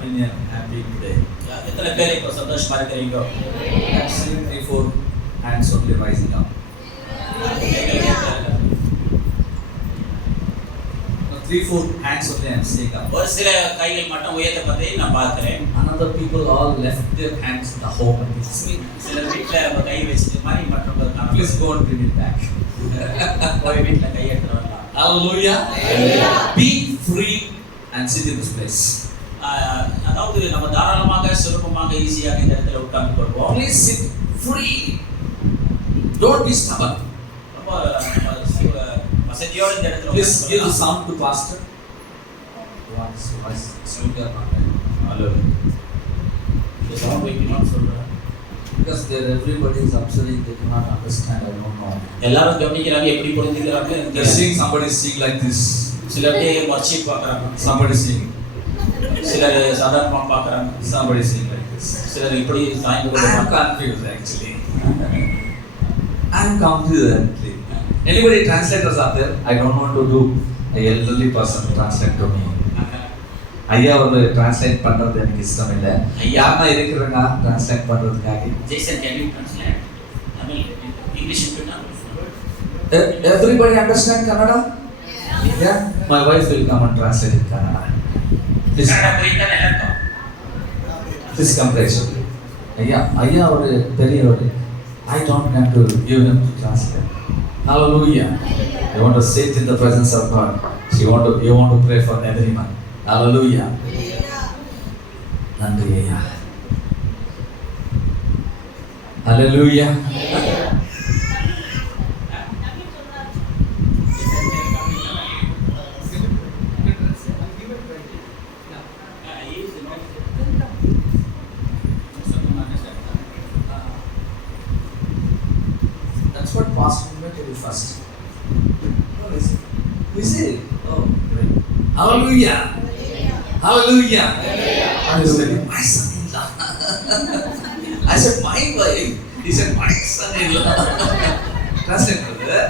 many are happy today? எத்தனை பேர் இப்போ சந்தோஷமா இருக்கிறீங்க? I'm seeing 3-4 hands only rising up. 3-4 hands only I'm seeing up. ஒரு சில கைகள் மட்டும் உயர்த்தப்பட்டதை நான் பார்க்கிறேன். Another people all left their hands in the home and it's me. சில வீட்ல கை வச்சிட்டு மாதிரி மற்றவங்க Please go and bring it back. போய் வீட்ல கை எடுத்துட்டு வரலாம். Hallelujah. Be free and sit in this place. அதாவது நம்ம தாராளமாக சுலபமாக ஈஸியாக இந்த இடத்துல உட்கார்ந்து கொள்வோம். Please sit free. Don't be stubborn. ரொம்ப வசதியோடு இந்த இடத்துல Please give the sound to pastor. Hallelujah. இந்த சவுண்ட் வைக்கணும்னு சொல்றேன். Because there everybody is observing, they cannot understand, I don't know. எல்லாரும் கவனிக்கிறாங்க, எப்படி புரிஞ்சுக்கிறாங்க? They're seeing somebody sing like this. சிலர் வர்ஷிப் பார்க்கறாங்க. Somebody sing. சிலர் சாதாரணமா பார்க்கறாங்க. Somebody sing like this. சிலர் இப்படி சாய்ந்து கொண்டு I'm confused actually. I'm confused actually. Anybody translators out there? I don't want to do a elderly person translate to me. ஐயா ஒரு டிரான்ஸ்லேட் பண்றது எனக்கு இஷ்டம் இல்ல. யாரா இருக்கிறவங்க டிரான்ஸ்லேட் பண்றதுக்காக. Jason, can you translate? Tamil, English into Tamil. Everybody understand Kannada? Yeah. My wife will come and translate in Kannada. Please come please. ஐயா ஒரு பெரியவர். I don't have to give him to translate. Hallelujah. You want to sit in the presence of God. You want to pray for everyone. Hallelujah. நன்றி ஐயா. Hallelujah. That's what Pastor Nimit did first. Is it? Oh, great. Hallelujah. Hallelujah. I said, my son-in-law. I said, my wife. He said, my son-in-law. Translate, brother.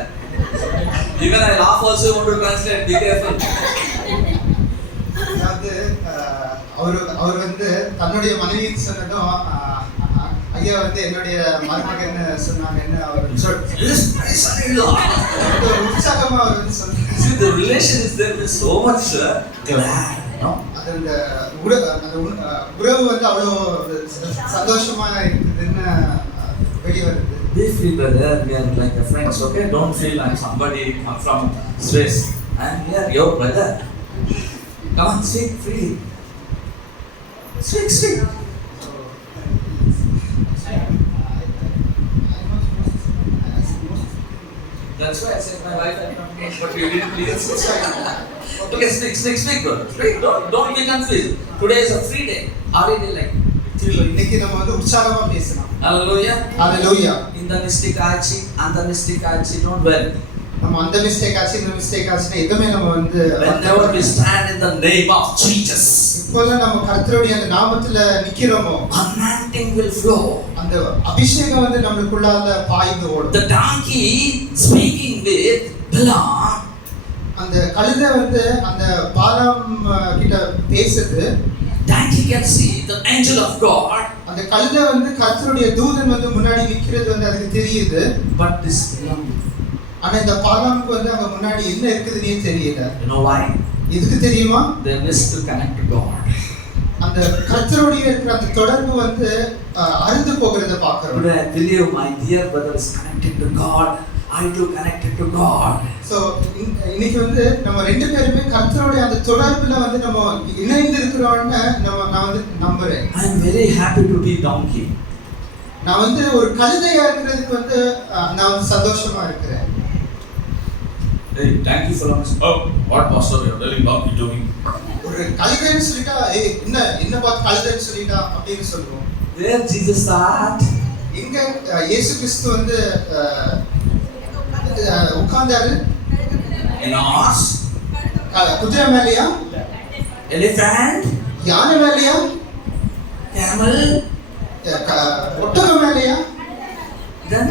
Even I laugh also want to translate. Be careful. அவர் வந்து தன்னுடைய மனைவி சொன்னதும் ஐயா வந்து என்னுடைய மருமகன்னு சொன்னாங்கன்னு அவர் உற்சாகமா அவர் வந்து சொன்னாங்க. See, the relation is there with so much glad, no? அந்த உறவு வந்து அவ்வளோ சந்தோஷமா இருக்குதுன்னு வெளியே வருது. Be free, brother. We are like a friends, okay? Don't feel like somebody come from Swiss. I'm here, your brother. Come on, speak freely. Speak. That's why I said my wife had come here, but you didn't please. Okay, speak, brother. Speak. Don't be confused. Today is a free day. Already like. இன்னைக்கு நம்ம வந்து உற்சாகமா பேசலாம். Hallelujah. Hallelujah. இந்த மிஸ்டேக் ஆச்சு, அந்த மிஸ்டேக் ஆச்சு, don't worry. நம்ம அந்த மிஸ்டேக் ஆச்சு, இந்த மிஸ்டேக் ஆச்சுன்னா எதுவுமே நம்ம வந்து whenever we stand in the name of Jesus, இப்போதான் நம்ம கர்த்தருடைய அந்த நாமத்துல நிக்கிறோமோ, anointing will flow. அந்த அபிஷேகம் வந்து நமக்குள்ளால பாய்ந்து ஓடும். The donkey speaking with Balaam, அந்த கழுதை வந்து அந்த பாலாம் கிட்ட பேசுது. Donkey can see the angel of God. அந்த கழுதை வந்து கர்த்தருடைய தூதன் வந்து முன்னாடி நிக்கிறது வந்து அதுக்கு தெரியுது. But this Balaam, ஆனா இந்த பாலாமுக்கு வந்து அங்க முன்னாடி என்ன இருக்குதுன்னே தெரியல. You know why? இதுக்கு தெரியுமா? They missed to connect to God. அந்த கர்த்தருடைய இருக்கிற அந்த தொடர்பு வந்து அறுந்து போகிறத பார்க்கிறோம். Today I believe my dear brother is connected to God. I too connected to God. So இன்னைக்கு வந்து நம்ம ரெண்டு பேருமே கர்த்தருடைய அந்த தொடர்புல வந்து நம்ம இணைந்து இருக்கிறோம்னு நான் வந்து நம்புறேன். I am very happy to be donkey. நான் வந்து ஒரு கழுதையா இருக்கிறதுக்கு வந்து நான் வந்து சந்தோஷமா இருக்கிறேன். Hey, thank you for listening. Oh, what pastor you are telling donkey to me? ஒரு கழுதைன்னு சொல்லிட்டா என்ன பார்த்து கழுதைன்னு சொல்லிட்டா அப்படின்னு சொல்லுவோம். Where Jesus sat? எங்க இயேசு கிறிஸ்து வந்து உட்கார்ந்தாரு? In horse? குதிரை மேலயா? Elephant? யானை மேலயா? Camel? ஒட்டகம் மேலயா? Then?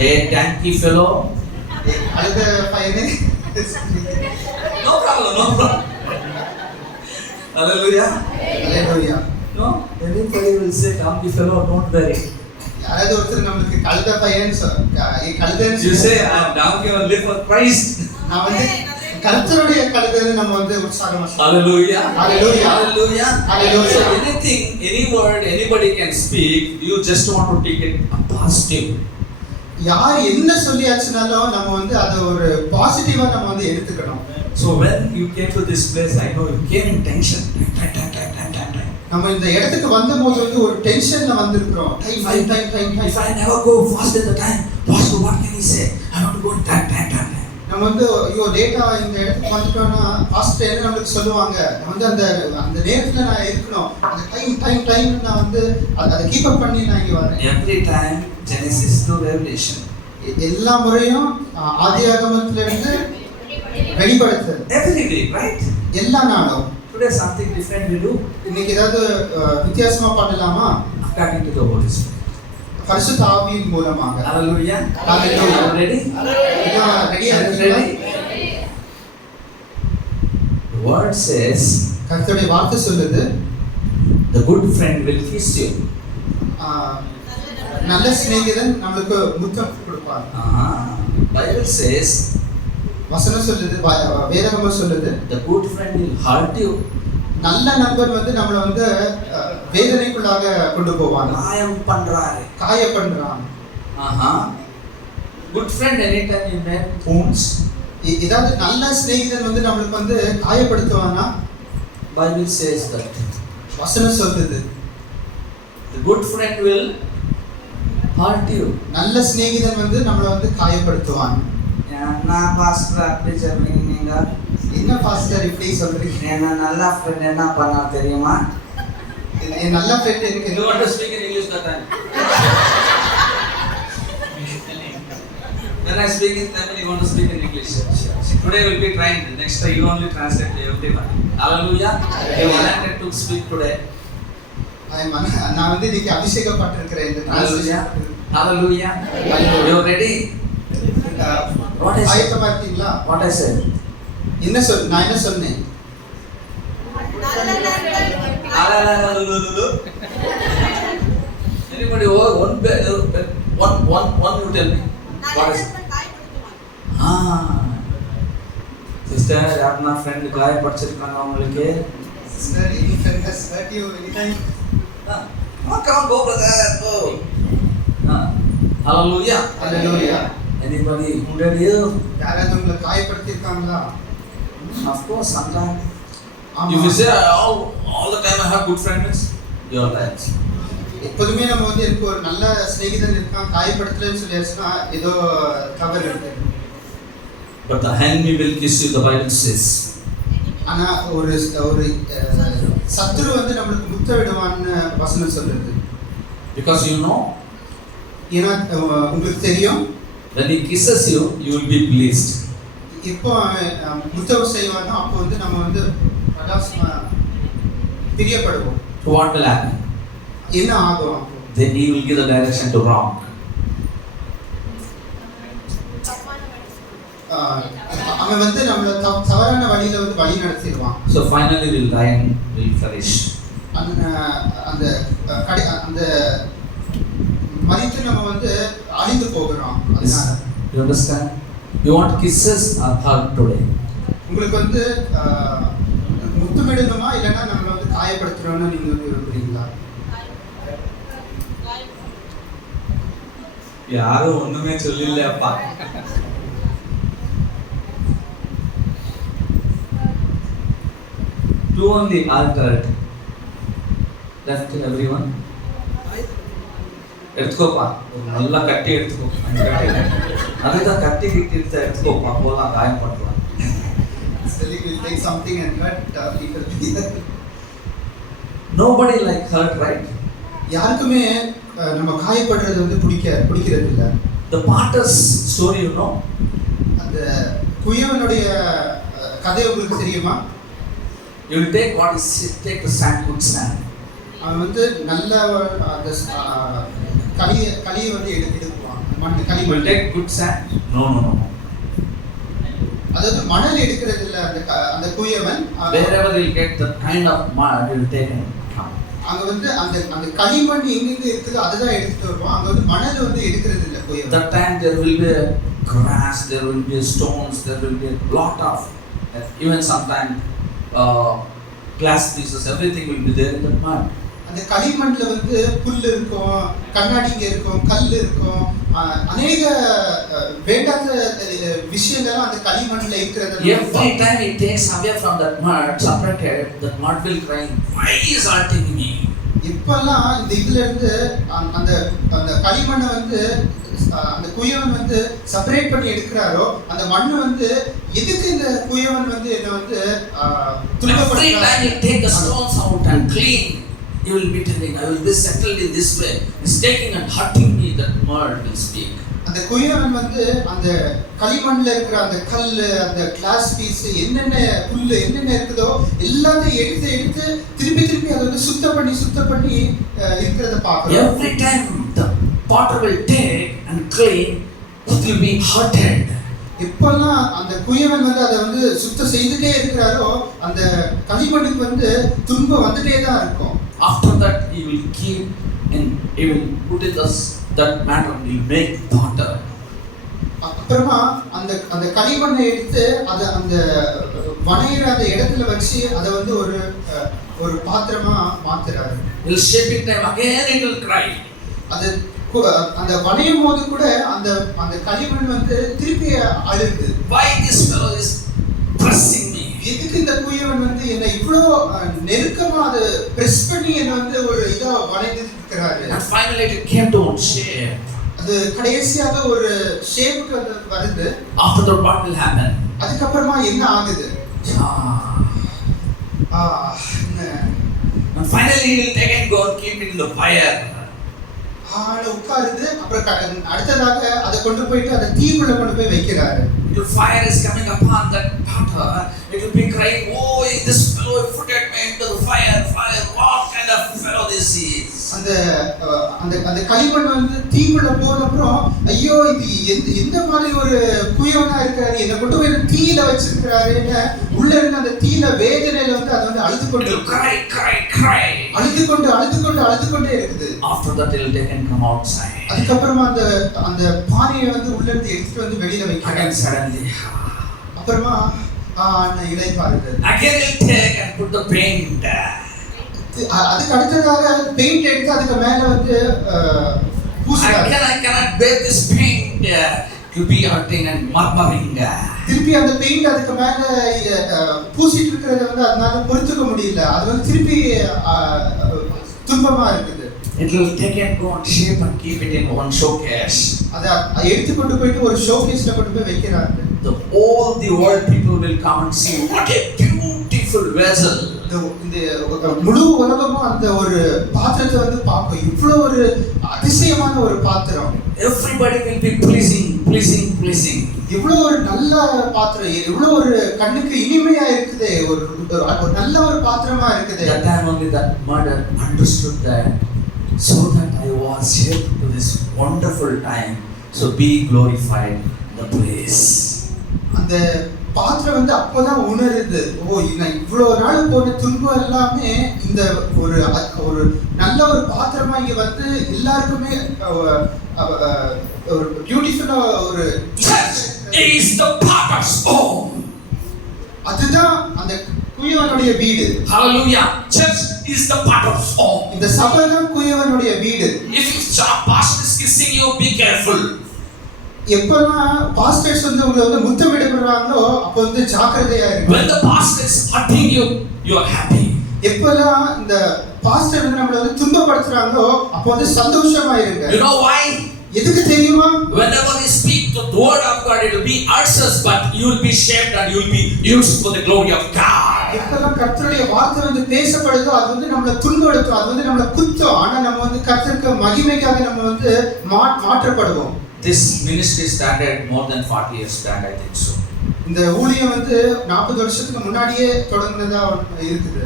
Hey, donkey fellow. அழுத பையனே. No problem. Hallelujah. Hallelujah. No, anybody will say, donkey fellow, don't worry. யாராவது ஒருத்தர் நம்மளுக்கு கழுத பையன் கழுதன்னு You say, I am donkey only for Christ. நான் வந்து கர்த்தருடைய கழுதைன்னு நம்ம வந்து உற்சாகமா சொல்றோம். Hallelujah. Hallelujah. Hallelujah. Hallelujah. So anything, any word anybody can speak, you just want to take it a positive. யார் என்ன சொல்லியாச்சுனாலும் நம்ம வந்து அதை ஒரு பாசிட்டிவா நம்ம வந்து எடுத்துக்கணும். So when you came to this place, I know you came in tension. நம்ம இந்த இடத்துக்கு வந்தபோது வந்து ஒரு டென்ஷன்ல வந்திருக்கிறோம். Time If I never go fast at the time, Pastor, what can he say? I want to go time. நம்ம வந்து ஐயோ லேட்டா இந்த இடத்துக்கு வந்துட்டோம்னா ஃபர்ஸ்ட் என்ன நம்மளுக்கு சொல்லுவாங்க, நம்ம வந்து அந்த அந்த நேரத்துல நான் இருக்கணும், அந்த டைம் நான் வந்து அதை கீப் அப் பண்ணி நான் இங்க வரேன். Every time Genesis to Revelation, எல்லா முறையும் ஆதியாகமத்துல இருந்து வெளிப்படுத்துது. every week, right? எல்லா நாளும். Today something different we do. இன்னைக்கு ஏதாவது வித்தியாசமா பண்ணலாமா? According to the Holy Spirit. பரிசுத்த ஆவியின் மூலமாக. Hallelujah. Hallelujah. Ready? ரெடியா Ready? The word says, கர்த்தருடைய வார்த்தை சொல்லுது, the good friend will kiss you. நல்ல சிநேகிதன் நம்மளுக்கு முத்தம் கொடுப்பார். Bible says, வசனம் சொல்லுது, வேதகம் சொல்லுது, the good friend will hurt you. நல்ல நண்பன் வந்து நம்மளை வந்து வேதனைக்குள்ளாக கொண்டு போவாங்க, காயப்படுறான். Good friend anytime you make wounds. ஏதாவது நல்ல சிநேகிதன் வந்து நம்மளுக்கு வந்து காயப்படுத்துவானா? Bible says that. வசனம் சொல்லுது, the good friend will hurt you. நல்ல சிநேகிதன் வந்து நம்மளை வந்து காயப்படுத்துவான். நான் பாஸ்டர் அப்படி சொல்றீங்க, என்ன பாஸ்டர் இப்படி சொல்றீங்க? என்ன நல்ல ஃப்ரெண்ட் என்ன பண்ணா தெரியுமா? என் நல்ல ஃப்ரெண்ட் எனக்கு you want to speak in English that time. When I speak in Tamil, you want to speak in English. Today will be trying. Next time you only translate to everyone. Hallelujah. You wanted to speak today. நான் வந்து இன்னைக்கு அபிஷேகப்பட்டிருக்கிறேன் இந்த Hallelujah. Hallelujah. You ready? What I said? ஆயத்தமா இருக்கீங்களா? What I said? நான் என்ன சொன்னேன்? Anybody one you tell me. What is it? Sister, अपना friend காயப்படுத்திருக்காங்க உங்களுக்கு. Sister, any friend has hurt you anytime? Come on, go brother, go. Hallelujah. Hallelujah. Anybody wounded you? யாராவது உங்களை காயப்படுத்திருக்காங்களா? Of course, sometimes. If you say all the time I have good friends, you are right. எப்போதுமே நம்ம வந்து எனக்கு ஒரு நல்ல சிநேகிதன் இருக்கான், காயப்படுத்தலன்னு சொல்லியாச்சுன்னா ஏதோ தவறு இருக்கு. But the enemy will kiss you, the Bible says. ஆனா ஒரு சத்துரு வந்து நம்மளுக்கு முத்த விடுவான்னு வசனம் சொல்லுது. Because you know, ஏன்னா உங்களுக்கு தெரியும், when he kisses you, you will be pleased. இப்போ முத்தம் செய்வாங்க, அப்போ வந்து நம்ம வந்து பிரகாசமா பிரியப்படுவோம். So what will happen? என்ன ஆகும்? Then he will give the direction to wrong. அவன் வந்து நம்மள தவறான வழியில வந்து வழி நடத்திடுவான். So finally will die and will flourish. அந்த மரித்து நம்ம வந்து அழிந்து போகிறோம். அதனால you understand? You want kisses or hug today? உங்களுக்கு வந்து முத்தமிடணுமா இல்லைன்னா நம்மளை வந்து காயப்படுத்துறோம்னு நீங்க விரும்புறீங்களா? யாரும் ஒண்ணுமே சொல்லலையாப்பா. Two on the altar. Left everyone. எடுத்துக்கோப்பா, ஒரு நல்லா கட்டி எடுத்துக்கோ. அதுதான் கட்டி கிட்டி எடுத்துக்கோப்பா, போலாம் காயம் பண்ணலாம். Will take something and hurt people. Nobody like hurt, right? யாருக்குமே நம்ம காயப்படுறது வந்து பிடிக்கிறது இல்ல. The Potter's story, you know? அந்த குயவனுடைய கதை உங்களுக்கு தெரியுமா? You will take what is take the sand, good sand. அவன் வந்து நல்ல அந்த களியை வந்து எடுக்குவான். களி will take good sand. No. அதாவது மணல் எடுக்கிறது இல்ல அந்த குயவன். Wherever he'll get the kind of mud, he'll take and come. அங்க வந்து அந்த களிமண் எங்க இருக்குதோ அதுதான் எடுத்துட்டு வருவான். அங்க வந்து மணல் வந்து எடுக்கிறது இல்ல குயவன். That time there will be grass, there will be stones, there will be a lot of even sometimes glass pieces, everything will be there in the mud. அந்த களிமண்ல வந்து புல் இருக்கும், கண்ணாடிங்க இருக்கும், கல் இருக்கும், அநேக வேண்டாத விஷயங்கள் அந்த களிமண்ல இருக்கிறது. Every time it takes away from that mud, separated, that mud will cry, why is hurting me? இப்பெல்லாம் இந்த இதுல இருந்து அந்த அந்த களிமண்ணை வந்து அந்த குயவன் வந்து செப்பரேட் பண்ணி எடுக்கிறாரோ அந்த மண்ணு வந்து எதுக்கு இந்த குயவன் வந்து என்ன வந்து Every time you take the stones out and clean, you will be telling, I will be settled in this way. It's taking and hurting me, that mud will speak. அந்த குயவன் வந்து அந்த களிமண்ல இருக்கிற அந்த கல், அந்த கிளாஸ் பீஸ், என்னென்ன புல்லு என்னென்ன இருக்குதோ எல்லாத்தையும் எடுத்து திருப்பி அதை வந்து சுத்தம் பண்ணி இருக்கிறத பார்க்கிறோம். Every time the potter will take and clean, it will be hurted. எப்பெல்லாம் அந்த குயவன் வந்து அதை வந்து சுத்தம் செய்துட்டே இருக்கிறாரோ அந்த களிமண்ணுக்கு வந்து துன்பம் வந்துட்டே தான் இருக்கும். After that he will keep and he will put it as that matter will make potter. அப்புறமா அந்த களிமண்ணை எடுத்து அதை அந்த வனையிற அந்த இடத்துல வச்சு அதை வந்து ஒரு பாத்திரமா மாத்துறாரு. He will shape it time again, it will cry. அது அந்த வனையும் போது கூட அந்த களிமண் வந்து திருப்பி அழுது, Why this fellow is pressing me? எதுக்கு இந்த குயவன் வந்து என்னை இவ்வளோ நெருக்கமா அதை பிரஸ் பண்ணி என்னை வந்து ஒரு இதா வளைந்துட்டு இருக்கிறாரு. And finally it came to one shape. அது கடைசியாக ஒரு ஷேப்புக்கு வந்து வருது. After that what will happen? அதுக்கப்புறமா என்ன ஆகுது? And finally he will take and go and keep it in the fire. உட்காருது. அப்புறம் அடுத்ததாக அதை கொண்டு போயிட்டு அதை தீக்குள்ள கொண்டு போய் வைக்கிறாரு. The fire is coming upon that potter. It will be crying, oh, this fellow put me into the fire, what kind of fellow this is? அந்த களிமண் வந்து தீக்குள்ள போன அப்புறம் ஐயோ இது எந்த மாதிரி ஒரு குயவனா இருக்காரு, என்னை கொண்டு போய் தீயில வச்சிருக்கிறாருன்னு உள்ள இருந்து அந்த தீயில வேதனையில வந்து அதை வந்து அழுது கொண்டே இருக்குது. After that he will take and come outside. அதுக்கப்புறமா அந்த பானையை வந்து உள்ள இருந்து எடுத்துட்டு வந்து வெளியில வைக்கிறாங்க. Again suddenly அப்புறமா இலை பாருங்க. Again he will take and put the paint. அதுக்கு அடுத்ததாக பெயிண்ட் எடுத்து அதுக்கு மேல வந்து பூசுறாங்க. Again I cannot bear this paint to be hurting and murmuring. திருப்பி அந்த பெயிண்ட் அதுக்கு மேல பூசிட்டு இருக்கிறத வந்து அதனால பொறுத்துக்க முடியல. அது வந்து திருப்பி துன்பமா இருக்குது. It will take and go and shape and keep it in one showcase. அதை எடுத்து கொண்டு போயிட்டு ஒரு ஷோகேஸ்ல கொண்டு போய் வைக்கிறாங்க. All the world people will come and see what a beautiful vessel. இந்த முழு உலகமும் அந்த ஒரு பாத்திரத்தை வந்து பார்க்கும். இவ்வளவு ஒரு அதிசயமான ஒரு பாத்திரம். Everybody will be pleasing. இவ்வளவு ஒரு நல்ல பாத்திரம், இவ்வளவு ஒரு கண்ணுக்கு இனிமையா இருக்குது, ஒரு நல்ல ஒரு பாத்திரமா இருக்குது. That time only that mother understood that, so that I was shaped to this wonderful time, so be glorified in the place. அந்த பாத்திரம் வந்து அப்போதான் உணருது, ஓ நான் இவ்வளவு நாள் போன துன்பம் எல்லாமே இந்த ஒரு நல்ல ஒரு பாத்திரமா இங்க வந்து எல்லாருக்குமே ஒரு பியூட்டிஃபுல்லா ஒரு is the potter's home. அதுதான் அந்த குயவனுடைய வீடு. Hallelujah. Church is the potter's home. இந்த சபை தான் குயவனுடைய வீடு. If pastor is kissing you, be careful. எப்பெல்லாம் பாஸ்டர்ஸ் வந்து உங்களை வந்து முத்தமிடுறாங்களோ அப்போ வந்து ஜாக்கிரதையா இருங்க. When the pastor is hurting you, you are happy. எப்பெல்லாம் இந்த பாஸ்டர் வந்து நம்மள வந்து துன்பப்படுத்துறாங்களோ அப்போ வந்து சந்தோஷமா இருங்க. You know why? எதுக்கு தெரியுமா? Whenever we speak the word of God, it will be us, but you will be shaped and you will be used for the glory of God. எப்பெல்லாம் கர்த்தருடைய வார்த்தை வந்து பேசப்படுதோ அது வந்து நம்மள துன்பப்படுத்தும், அது வந்து நம்மள குத்தும். ஆனா நம்ம வந்து கர்த்தருக்கு மகிமைக்காக நம்ம வந்து மாற்றப்படுவோம். This ministry started more than 40 years back, I think so. இந்த ஊழியம் வந்து 40 வருஷத்துக்கு முன்னாடியே தொடங்குனதா இருக்குது.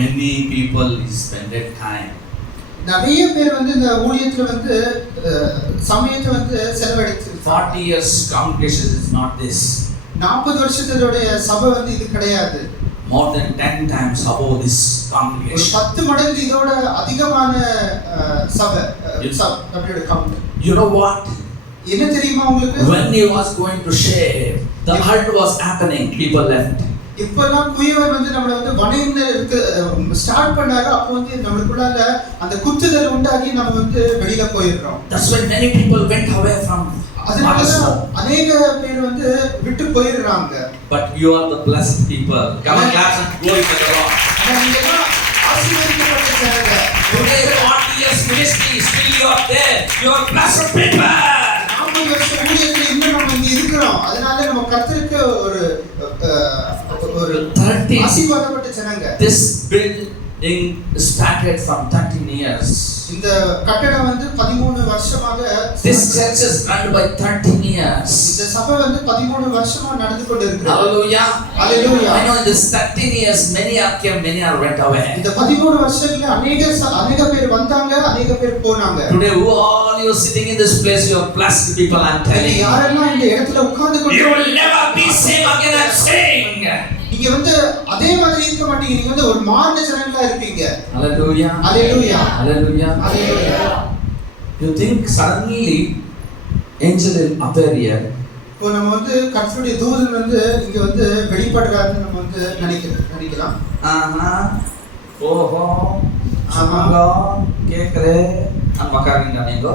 Many people spend time. நிறைய பேர் வந்து இந்த ஊழியத்துல வந்து சமயத்தை வந்து செலவழித்து 40 years congregation is not this. 40 வருஷத்தோடைய சபை வந்து இது கிடையாது. More than 10 times above this ஒரு congregation. 10 மடங்கு இதோட அதிகமான சபை அப்படியோட கவுண்ட். You know what? என்ன தெரியுமா உங்களுக்கு? When he was going to shave, the hurt was happening, people left. இப்பெல்லாம் குயவர் வந்து நம்மள வந்து வணையில இருக்க ஸ்டார்ட் பண்ணாரு. அப்போ வந்து நம்மளுக்குள்ளால அந்த குத்துதல் உண்டாகி நம்ம வந்து வெளியில போயிடுறோம். That's why many people went away from அதனால அநேக பேர் வந்து விட்டு போயிடுறாங்க. But you are the blessed people. Come on, clap and glorify the Lord. நீங்க எல்லாம் ஆசீர்வதிக்கப்பட்ட ஜனங்க. Today, 40 years ministry, still you are there. You are blessed people. 40 வருஷம் ஊழியத்துல இன்னும் நம்ம இங்க இருக்கிறோம். அதனால நம்ம கர்த்தருக்கு ஒரு ஆசீர்வாதப்பட்ட ஜனங்க. This building started from 13 years. இந்த கட்டடம் வந்து 13 வருஷமாக This church is run by 13 years. இந்த சபை வந்து 13 வருஷமா நடந்து கொண்டிருக்கு. Hallelujah. Hallelujah. I know in this 13 years many are came, many are went away. இந்த 13 வருஷத்துல அநேக பேர் வந்தாங்க, அநேக பேர் போனாங்க. Today who all you sitting in this place, you are blessed people, I am telling you. யாரெல்லாம் இந்த இடத்துல உட்கார்ந்து You கொண்டிருக்கீங்க, will never be same again, I am saying. நீங்க வந்து அதே மாதிரி இருக்க மாட்டீங்க. நீங்க வந்து ஒரு மாறின ஜனங்களா இருப்பீங்க. Hallelujah. Hallelujah. Hallelujah. Hallelujah. You think suddenly angel will appear here. இப்போ நம்ம வந்து கர்த்தருடைய தூதன் வந்து இங்க வந்து வெளிப்படுறாருன்னு நம்ம வந்து நினைக்கலாம். ஓஹோ ஆமாங்க கேக்குறே அன்மக்காரங்க நீங்க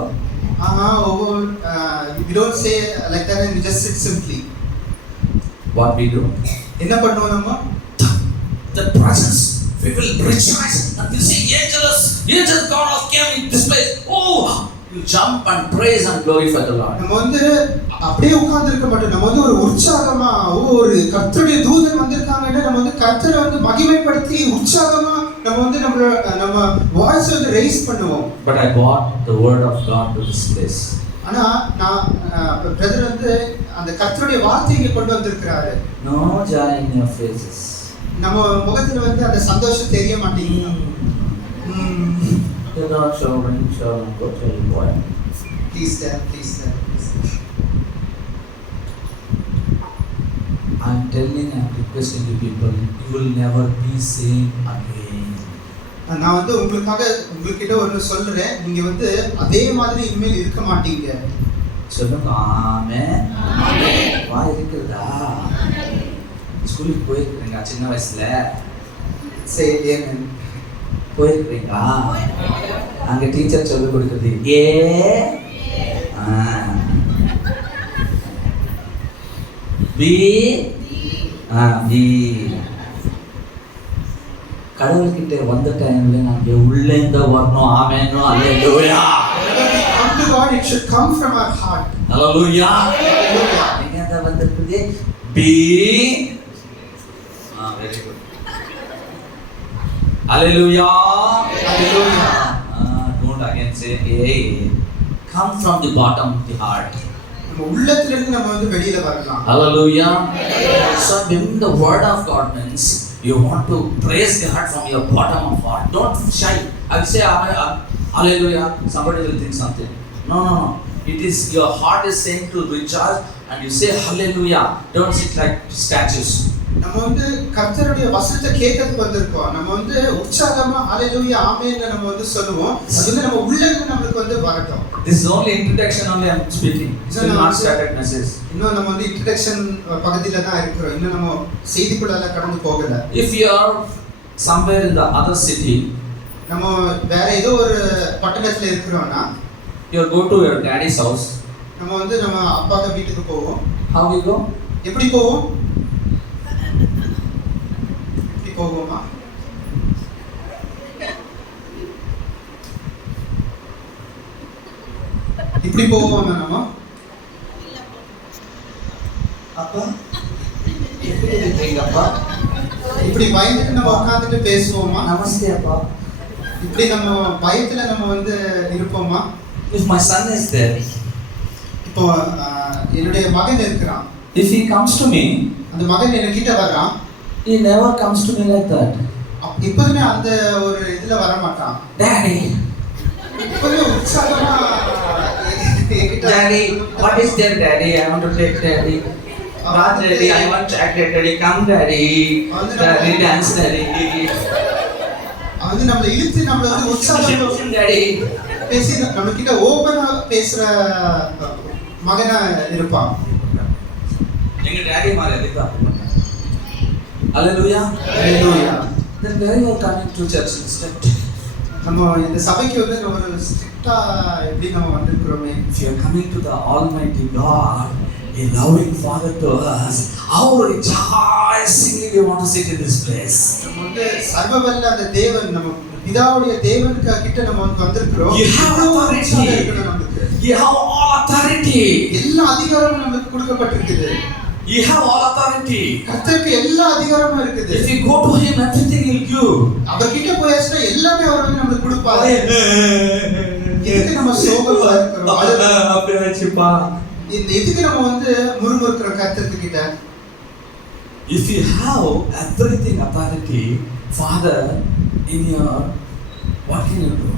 we don't say like that and we just sit simply. What we do? என்ன பண்ணுவோம் நம்ம? The presence, we will rejoice and we see angels God of came in this place. Oh, you jump and praise and glorify the Lord. நம்ம வந்து அப்படியே உட்கார்ந்து இருக்க மாட்டோம். நம்ம வந்து ஒரு உற்சாகமா ஒரு கர்த்தருடைய தூதன் வந்திருக்காங்கன்னா நம்ம வந்து கர்த்தரை வந்து மகிமைப்படுத்தி உற்சாகமா நம்ம வந்து நம்ம வாய்ஸ் வந்து ரைஸ் பண்ணுவோம். But I brought the word of God to this place. ஆனா நான் பிரதர் வந்து அந்த கர்த்தருடைய வார்த்தையை இங்க கொண்டு வந்திருக்காரு. No joy in your faces. நம்ம முகத்துல வந்து அந்த சந்தோஷம் தெரிய மாட்டேங்குது. You don't show go tell you boy. Please stand. I'm telling and requesting you people, you will never be same again. நான் வந்து உங்ககிட்ட ஒன்னு சொல்றேன். நீங்க வந்து அதே மாதிரி இனிமேல் இருக்க மாட்டீங்க. சொல்லுங்க ஆமென். ஆமென். வா இருக்குதா? ஸ்கூலுக்கு போயிருக்கீங்க சின்ன வயசுல? Say amen. போயிருக்கீங்க? அங்க டீச்சர் சொல்லி கொடுக்குறது ஏ பி பி. கடவுள்கிட்ட வந்த டைம்ல நாங்க உள்ள இந்த வரணும். ஆமென். ஹalleluya. Come to God, it should come from our heart. ஹalleluya. Hallelujah. எங்க அந்த வந்திருக்குது be very good. Hallelujah. Hallelujah. Don't again say a. Come from the bottom of the heart. நம்ம உள்ளத்துல இருந்து நம்ம வந்து வெளியில வரலாம். Hallelujah. So when the word of God means you want to praise God from your bottom of heart. Don't shy. I will say hallelujah. Somebody will think something. No. It is your heart is saying to rejoice and you say hallelujah. Don't sit like statues. நம்ம வந்து கர்த்தருடைய வசனத்தை கேட்கிறதுக்கு வந்திருக்கோம். நம்ம வந்து உற்சாகமா ஹalleluya ஆமென் நம்ம வந்து சொல்லுவோம். அது வந்து நம்ம உள்ள இருந்து நமக்கு வந்து வரட்டும். This is only introduction only I am speaking. Still not started message. இன்னும் நம்ம வந்து இன்ட்ரோடக்ஷன் பகுதியில தான் இருக்கிறோம். இன்னும் நம்ம செய்திக்குள்ள கடந்து போகல. If you are somewhere in the other city, நம்ம வேற ஏதோ ஒரு பட்டணத்துல இருக்கிறோம்னா you go to your daddy's house. நம்ம வந்து நம்ம அப்பா வீட்டுக்கு போவோம். How we go? எப்படி போவோம்? போவோமா? இப்படி போவோமா நம்ம? அப்பா எப்படி இருக்கீங்க அப்பா? இப்படி பயந்துட்டு நம்ம உட்கார்ந்துட்டு பேசுவோமா? நமஸ்தே அப்பா. இப்படி நம்ம பயத்துல நம்ம வந்து இருப்போமா? If my son is there, இப்போ என்னுடைய மகன் இருக்கிறான். If he comes to me, அந்த மகன் என்ன கிட்ட வரான். He never comes to me like that. எப்பவுமே அந்த ஒரு இதுல வர மாட்டான். Daddy. எப்பவுமே உற்சாகமா Daddy, what is there daddy? I want to take daddy. Not daddy, I want chocolate daddy, come daddy. Daddy, dance daddy. அது நம்மளை இழுத்து நம்மள வந்து உற்சாகம் daddy. பேசி நம்ம கிட்ட ஓபனா பேசுற மகனா இருப்பான். எங்க டாடி மாதிரி அதுதான். Hallelujah. Hallelujah. Then where you are coming to church instead? நம்ம இந்த சபைக்கு வந்து நம்ம ஸ்ட்ரிக்ட்டா எப்படி நம்ம வந்திருக்கிறோமே. If you are coming to the Almighty God, a loving Father to us, how rejoicingly we want to sit in this place. நம்ம வந்து சர்வவல்ல அந்த தேவன் நம்ம பிதாவுடைய தேவனுக்கு கிட்ட நம்ம வந்து வந்திருக்கிறோம். You have authority. You have all authority. எல்லா அதிகாரமும் நமக்கு கொடுக்கப்பட்டிருக்குது. You have all authority. கர்த்தருக்கு எல்லா அதிகாரமும் இருக்குது. If you go to him, everything will give. அவர் கிட்ட போயாச்சுனா எல்லாமே அவர் வந்து நமக்கு கொடுப்பாரு. இதுக்கு நம்ம சோகமா இருக்கிறோம். அப்படியே வச்சுப்பா. இதுக்கு நம்ம வந்து முறுமுறுக்கிறோம் கர்த்தருக்கு கிட்ட. If you have everything authority, Father, in your, what can you do?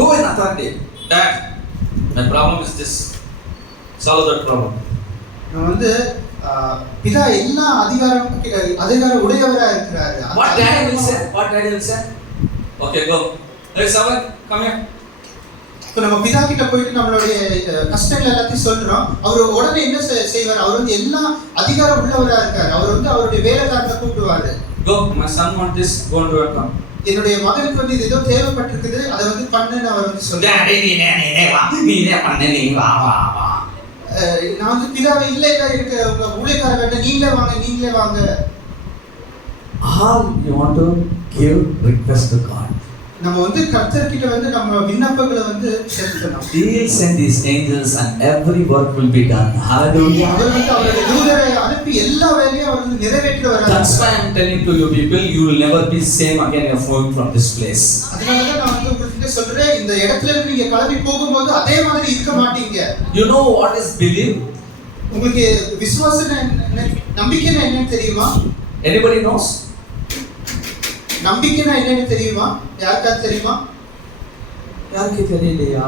Go in authority. Dad, my problem is this. Solve that problem. நம்ம வந்து பிதா எல்லா அதிகார உடையவரா இருக்கிறாரு. What daddy will say? What daddy will say? Okay, go. Hey, Savan, come here. இப்போ நம்ம பிதா கிட்ட போயிட்டு நம்மளுடைய கஷ்டங்கள் எல்லாத்தையும் சொல்றோம். அவர் உடனே என்ன செய்வார்? அவர் வந்து எல்லா அதிகாரம் உள்ளவரா இருக்காரு. அவர் வந்து அவருடைய வேலைக்காரனை கூப்பிடுவாரு. Go, my son want this, go and do it now. என்னுடைய மகனுக்கு வந்து இது ஏதோ தேவைப்பட்டிருக்குது, அதை வந்து பண்ணுன்னு அவர் வந்து சொல்றாரு. Daddy, நீ பண்ணு, நீ வா. நான் வந்து பிதாவை இல்லை இருக்க உங்க ஊழியக்காரர்கிட்ட நீங்களே வாங்க. How you want to give request to God? நம்ம வந்து கர்த்தர் கிட்ட வந்து நம்ம விண்ணப்பங்களை வந்து செலுத்தணும். He will send his angels and every work will be done. Hallelujah. அவர் வந்து அவருடைய தூதரை அனுப்பி எல்லா வேலையும் அவர் வந்து நிறைவேற்றி வரார். That's why I'm telling to you people, you will never be same again you're flowing from this place. அதனால தான் நான் வந்து உங்களுக்கு சொல்றேன், இந்த இடத்துல இருந்து நீங்க கிளம்பி போகும்போது அதே மாதிரி இருக்க மாட்டீங்க. You know what is belief? உங்களுக்கு விசுவாசம் நம்பிக்கைனா என்னன்னு தெரியுமா? Anybody knows? நம்பிக்கைனா என்னன்னு தெரியுமா? யாருக்காவது தெரியுமா? யாருக்கு தெரியலையா?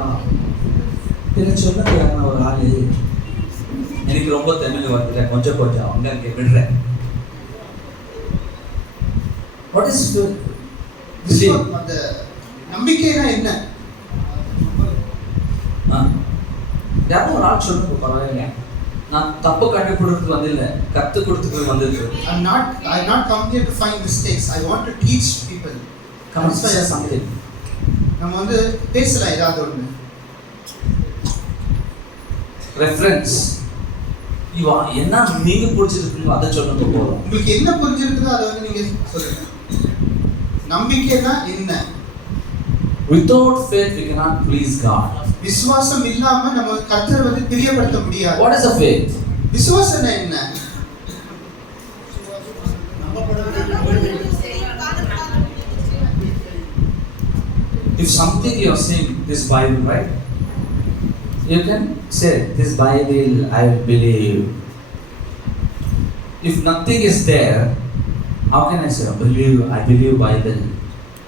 சொல்லுங்க யாருன்னா ஒரு ஆளு. எனக்கு ரொம்ப தமிழ் வரல, கொஞ்சம் அங்க விடுறேன். What is அந்த நம்பிக்கைனா என்ன? யாரும் ஒரு ஆள் சொல்லுங்க பரவாயில்ல. நான் தப்பு கண்டுபிடிக்கிறதுக்கு வந்தில்லை, கத்து கொடுத்துக்கு வந்திருக்கு. I not come here to find mistakes. I want to teach people. Come and say something. நம்ம வந்து பேசலாம் ஏதாவது ஒன்று. ரெஃபரன்ஸ் என்ன நீங்க புரிஞ்சிருக்கீங்களோ அதை சொல்லுங்க போறோம். உங்களுக்கு என்ன புரிஞ்சிருக்குதோ அதை வந்து நீங்க சொல்லுங்க. நம்பிக்கைனா என்ன? Without faith we cannot please God. விசுவாசம் இல்லாம நம்ம கர்த்தரை வந்து பிரியப்படுத்த முடியாது. What is the faith? விசுவாசம் என்ன? If something you are saying, this Bible, right? You can say, this Bible I believe. If nothing is there, how can I say, I believe Bible?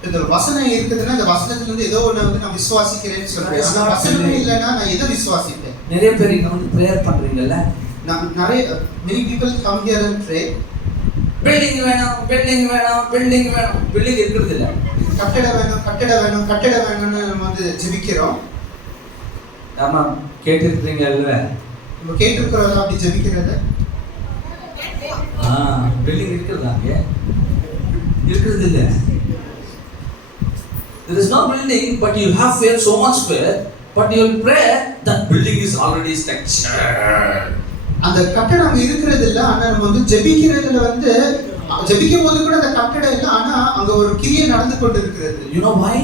இந்த வசனம் இருக்குதுன்னா இந்த வசனத்துல இருந்து ஏதோ ஒண்ணு வந்து நான் விசுவாசிக்கிறேன்னு சொல்றேன். அந்த வசனம் இல்லைன்னா நான் எதை விசுவாசிப்பேன்? நிறைய பேர் இங்க வந்து பிரேயர் பண்றீங்கல்ல, நிறைய many people come here and pray. Building வேணும் பில்டிங் இருக்குது இல்ல, கட்டட வேணும்னு நம்ம வந்து ஜெபிக்கிறோம். ஆமா, கேட்டிருக்கீங்கல்ல, நம்ம கேட்டிருக்கிறோம் அப்படி ஜெபிக்கிறது. பில்டிங் இருக்குதா? அங்க இருக்குது இல்ல. There is no building, but you have faith, so much faith, but you will pray that building is already structured. அந்த கட்டடம் அங்க இருக்கிறது இல்ல, ஆனா நம்ம வந்து ஜெபிக்கிறதுல வந்து ஜெபிக்கும் போது கூட அந்த கட்டடம் இல்ல, ஆனா அங்க ஒரு கிரியை நடந்து கொண்டு இருக்கிறது. You know why?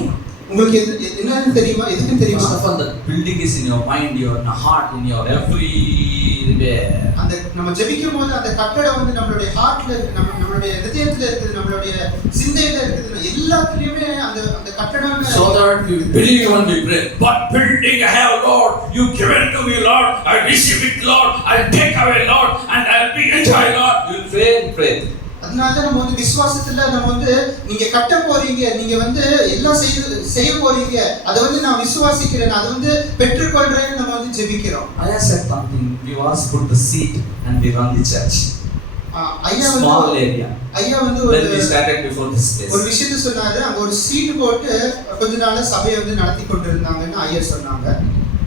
உங்களுக்கு என்னன்னு தெரியுமா? எதுக்கு தெரியுமா? First of all, the building is in your mind, your heart, in your everywhere. அந்த நம்ம ஜெபிக்கும் போது அந்த கட்டடம் வந்து நம்மளுடைய ஹார்ட்ல இருக்கு, நம்மளுடைய இதயத்துல இருக்குது, நம்மளுடைய சிந்தையில இருக்குது, எல்லாத்துலயுமே அந்த கட்டடம். So that you believe when we pray, but building I have, Lord, you give it to me, Lord, I receive it, Lord, I take away, Lord, and I'll be enjoy, Lord. You pray. அதனால நம்ம வந்து விசுவாசத்துல நம்ம வந்து நீங்க கட்ட போறீங்க, நீங்க வந்து எல்லாம் செய்ய போறீங்க, அதை வந்து நான் விசுவாசிக்கிறேன், அதை வந்து பெற்றுக்கொள்றேன்னு நம்ம வந்து ஜெபிக்கிறோம். I said something, we was put the seed and we run the church. ஐயா Small வந்து area. ஐயா வந்து When we ஒரு started before this ஒரு place. விஷயத்தை சொன்னாரு. அங்க ஒரு சீட் போட்டு கொஞ்ச நாளா சபையை வந்து நடத்தி கொண்டிருந்தாங்கன்னு ஐயா சொன்னாங்க.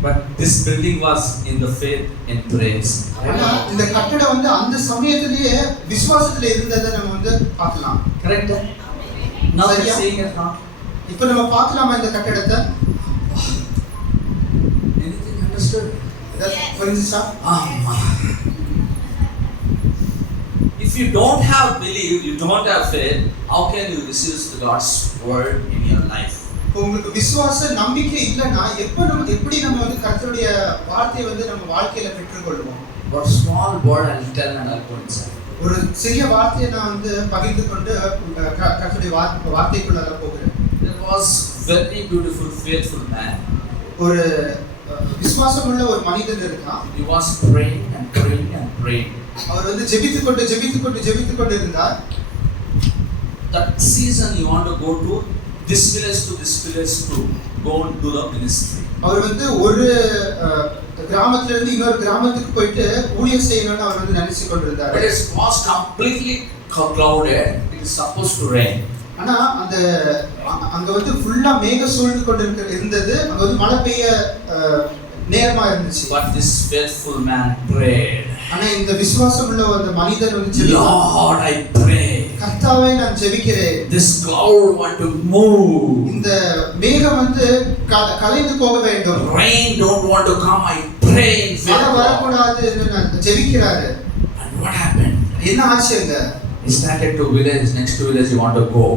But this building was in the faith and praise. ஆனா இந்த கட்டடம் வந்து அந்த சமயத்திலேயே விசுவாசத்துல இருந்ததை நம்ம வந்து பார்க்கலாம். Correct? Now we are seeing it now. இப்போ நம்ம பார்க்கலாமா இந்த கட்டடத்தை? Anything understood? புரிஞ்சுச்சா? If you don't have belief, you don't have faith, how can you receive God's word in your life? உங்களுக்கு விசுவாச நம்பிக்கை இல்லைன்னா எப்படி நம்ம வந்து கர்த்தருடைய வார்த்தையை வந்து நம்ம வாழ்க்கையில பெற்றுக்கொள்வோம்? What small word I'll tell and I'll go inside. ஒரு சிறிய வார்த்தையை நான் வந்து பகிர்ந்து கொண்டு கர்த்தருடைய வார்த்தைக்குள்ள போகிறேன். There was very beautiful, faithful man. ஒரு விசுவாசமுள்ள ஒரு மனிதன் இருக்கான். He was praying and praying and praying. அவர் வந்து ஜெபித்து கொண்டு இருந்தார். That season you want to go to this village to go and do the ministry. அவர் வந்து ஒரு கிராமத்துல இருந்து இன்னொரு கிராமத்துக்கு போயிட்டு ஊழியம் செய்யணும்னு அவர் வந்து நினைச்சு கொண்டிருந்தார். But it was completely clouded. It is supposed to rain. ஆனா அந்த அங்க வந்து ஃபுல்லா மேக சூழ்ந்து கொண்டு இருந்தது. அங்க வந்து மழை பெய்ய நேரமா இருந்துச்சு. But this faithful man prayed. ஆனா இந்த விசுவாசமுள்ள அந்த மனிதன் வந்து ஜெபித்தார். Lord, I pray. கர்த்தாவே நான் ஜெபிக்கிறேன். This cloud want to move. இந்த மேகம் வந்து கலைந்து போக வேண்டும். Rain don't want to come. I pray in faith. மழை வரக்கூடாதுன்னு நான் ஜெபிக்கிறாரு. And what happened? என்ன ஆச்சுங்க? He started to village, next to village he want to go.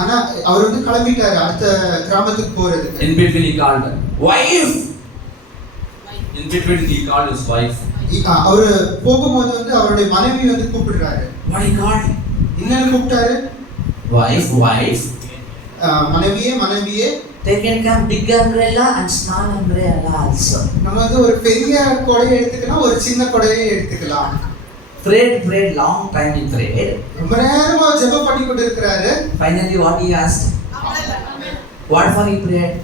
ஆனா அவர் வந்து கிளம்பிட்டாரு அடுத்த கிராமத்துக்கு போறதுக்கு. In between he called wife. In between he called his wife. அவர் போகும்போது வந்து அவருடைய மனைவி வந்து கூப்பிடுறாரு. What he called? என்னன்னு கூப்பிட்டாரு? Wife. மனைவியே they can come big umbrella and small umbrella also. நம்ம வந்து ஒரு பெரிய கொடையை எடுத்துக்கலாம், ஒரு சின்ன கொடையை எடுத்துக்கலாம். Prayed long time he prayed. ரொம்ப நேரமா ஜெபம் பண்ணி கொண்டு இருக்கிறாரு. Finally what he asked? What for he prayed?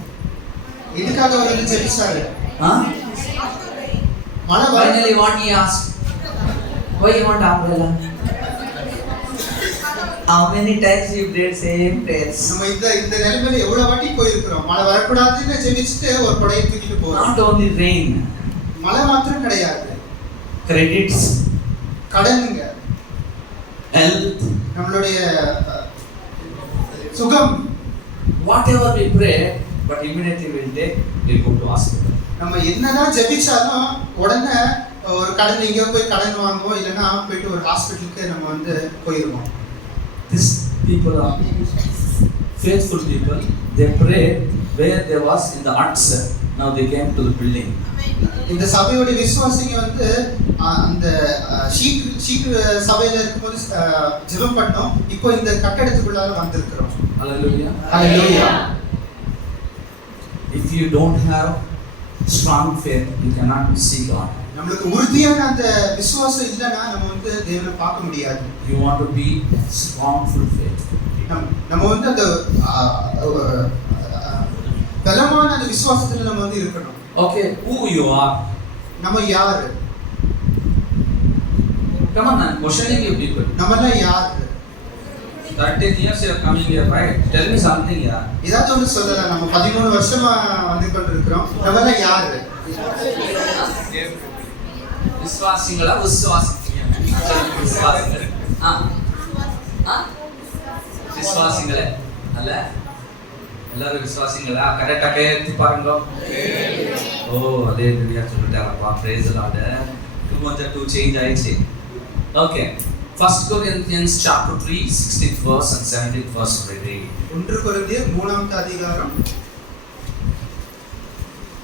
இதுக்காக அவர் வந்து ஜெபிச்சாரு. Finally what he asked? Why you want umbrella? How many times you prayed same prayers? நம்ம இந்த நிலைமையில எவ்வளவு வாட்டி போயிருக்கிறோம். மழை வரக்கூடாதுன்னு ஜெபிச்சிட்டு ஒரு கொடையை தூக்கிட்டு போறோம். Not only rain. மழை மாத்திரம் கிடையாது. Credits. கடனுங்க. Health. நம்மளுடைய சுகம். Whatever we pray, but immediately we'll go to hospital. நம்ம என்னதான் ஜெபிச்சாலும் உடனே ஒரு கடன் எங்கேயோ போய் கடன் வாங்குவோம், இல்லைன்னா போயிட்டு ஒரு ஹாஸ்பிட்டலுக்கு நம்ம வந்து போயிடுவோம். These people are faithful people. They prayed where they was in the huts. Now they came to the building. இந்த சபையோட விசுவாசிங்க வந்து அந்த ஷீட் சபையில இருக்கும்போது ஜெபம் பண்ணோம். இப்போ இந்த கட்டடத்துக்குள்ளார வந்திருக்கிறோம். Hallelujah. Hallelujah. If you don't have strong faith, you cannot see God. நமக்கு உறுதியான அந்த விசுவாசம் இல்லைன்னா நம்ம வந்து தேவனை பார்க்க முடியாது. You want to be strong, full faith. நம்ம வந்து அந்த பலமான அந்த விசுவாசத்துல நம்ம வந்து இருக்கணும். Okay, who you are? நம்ம யாரு? Come on, I'm questioning you people. நம்மலாம் யாரு? 13 years you are coming here, right? Tell me something, yeah. ஏதாவது ஒன்று சொல்லலாம். நம்ம 13 வருஷமா வந்து கொண்டிருக்கிறோம். நம்மலாம் யாரு? விசுவாசிங்களா விசுவாசிங்களே அல்ல எல்லாரும் விசுவாசிங்களா? கரெக்டா கையெழுத்தி பாருங்க. ஓ அதே துணியா சொல்லிட்டாரப்பா. praise the Lord. கொஞ்சம் to change ஆயிடுச்சு. Okay, 1 Corinthians chapter 3 16th verse and 17th verse read. 1 கொரிந்தியர் 3ஆம் அதிகாரம்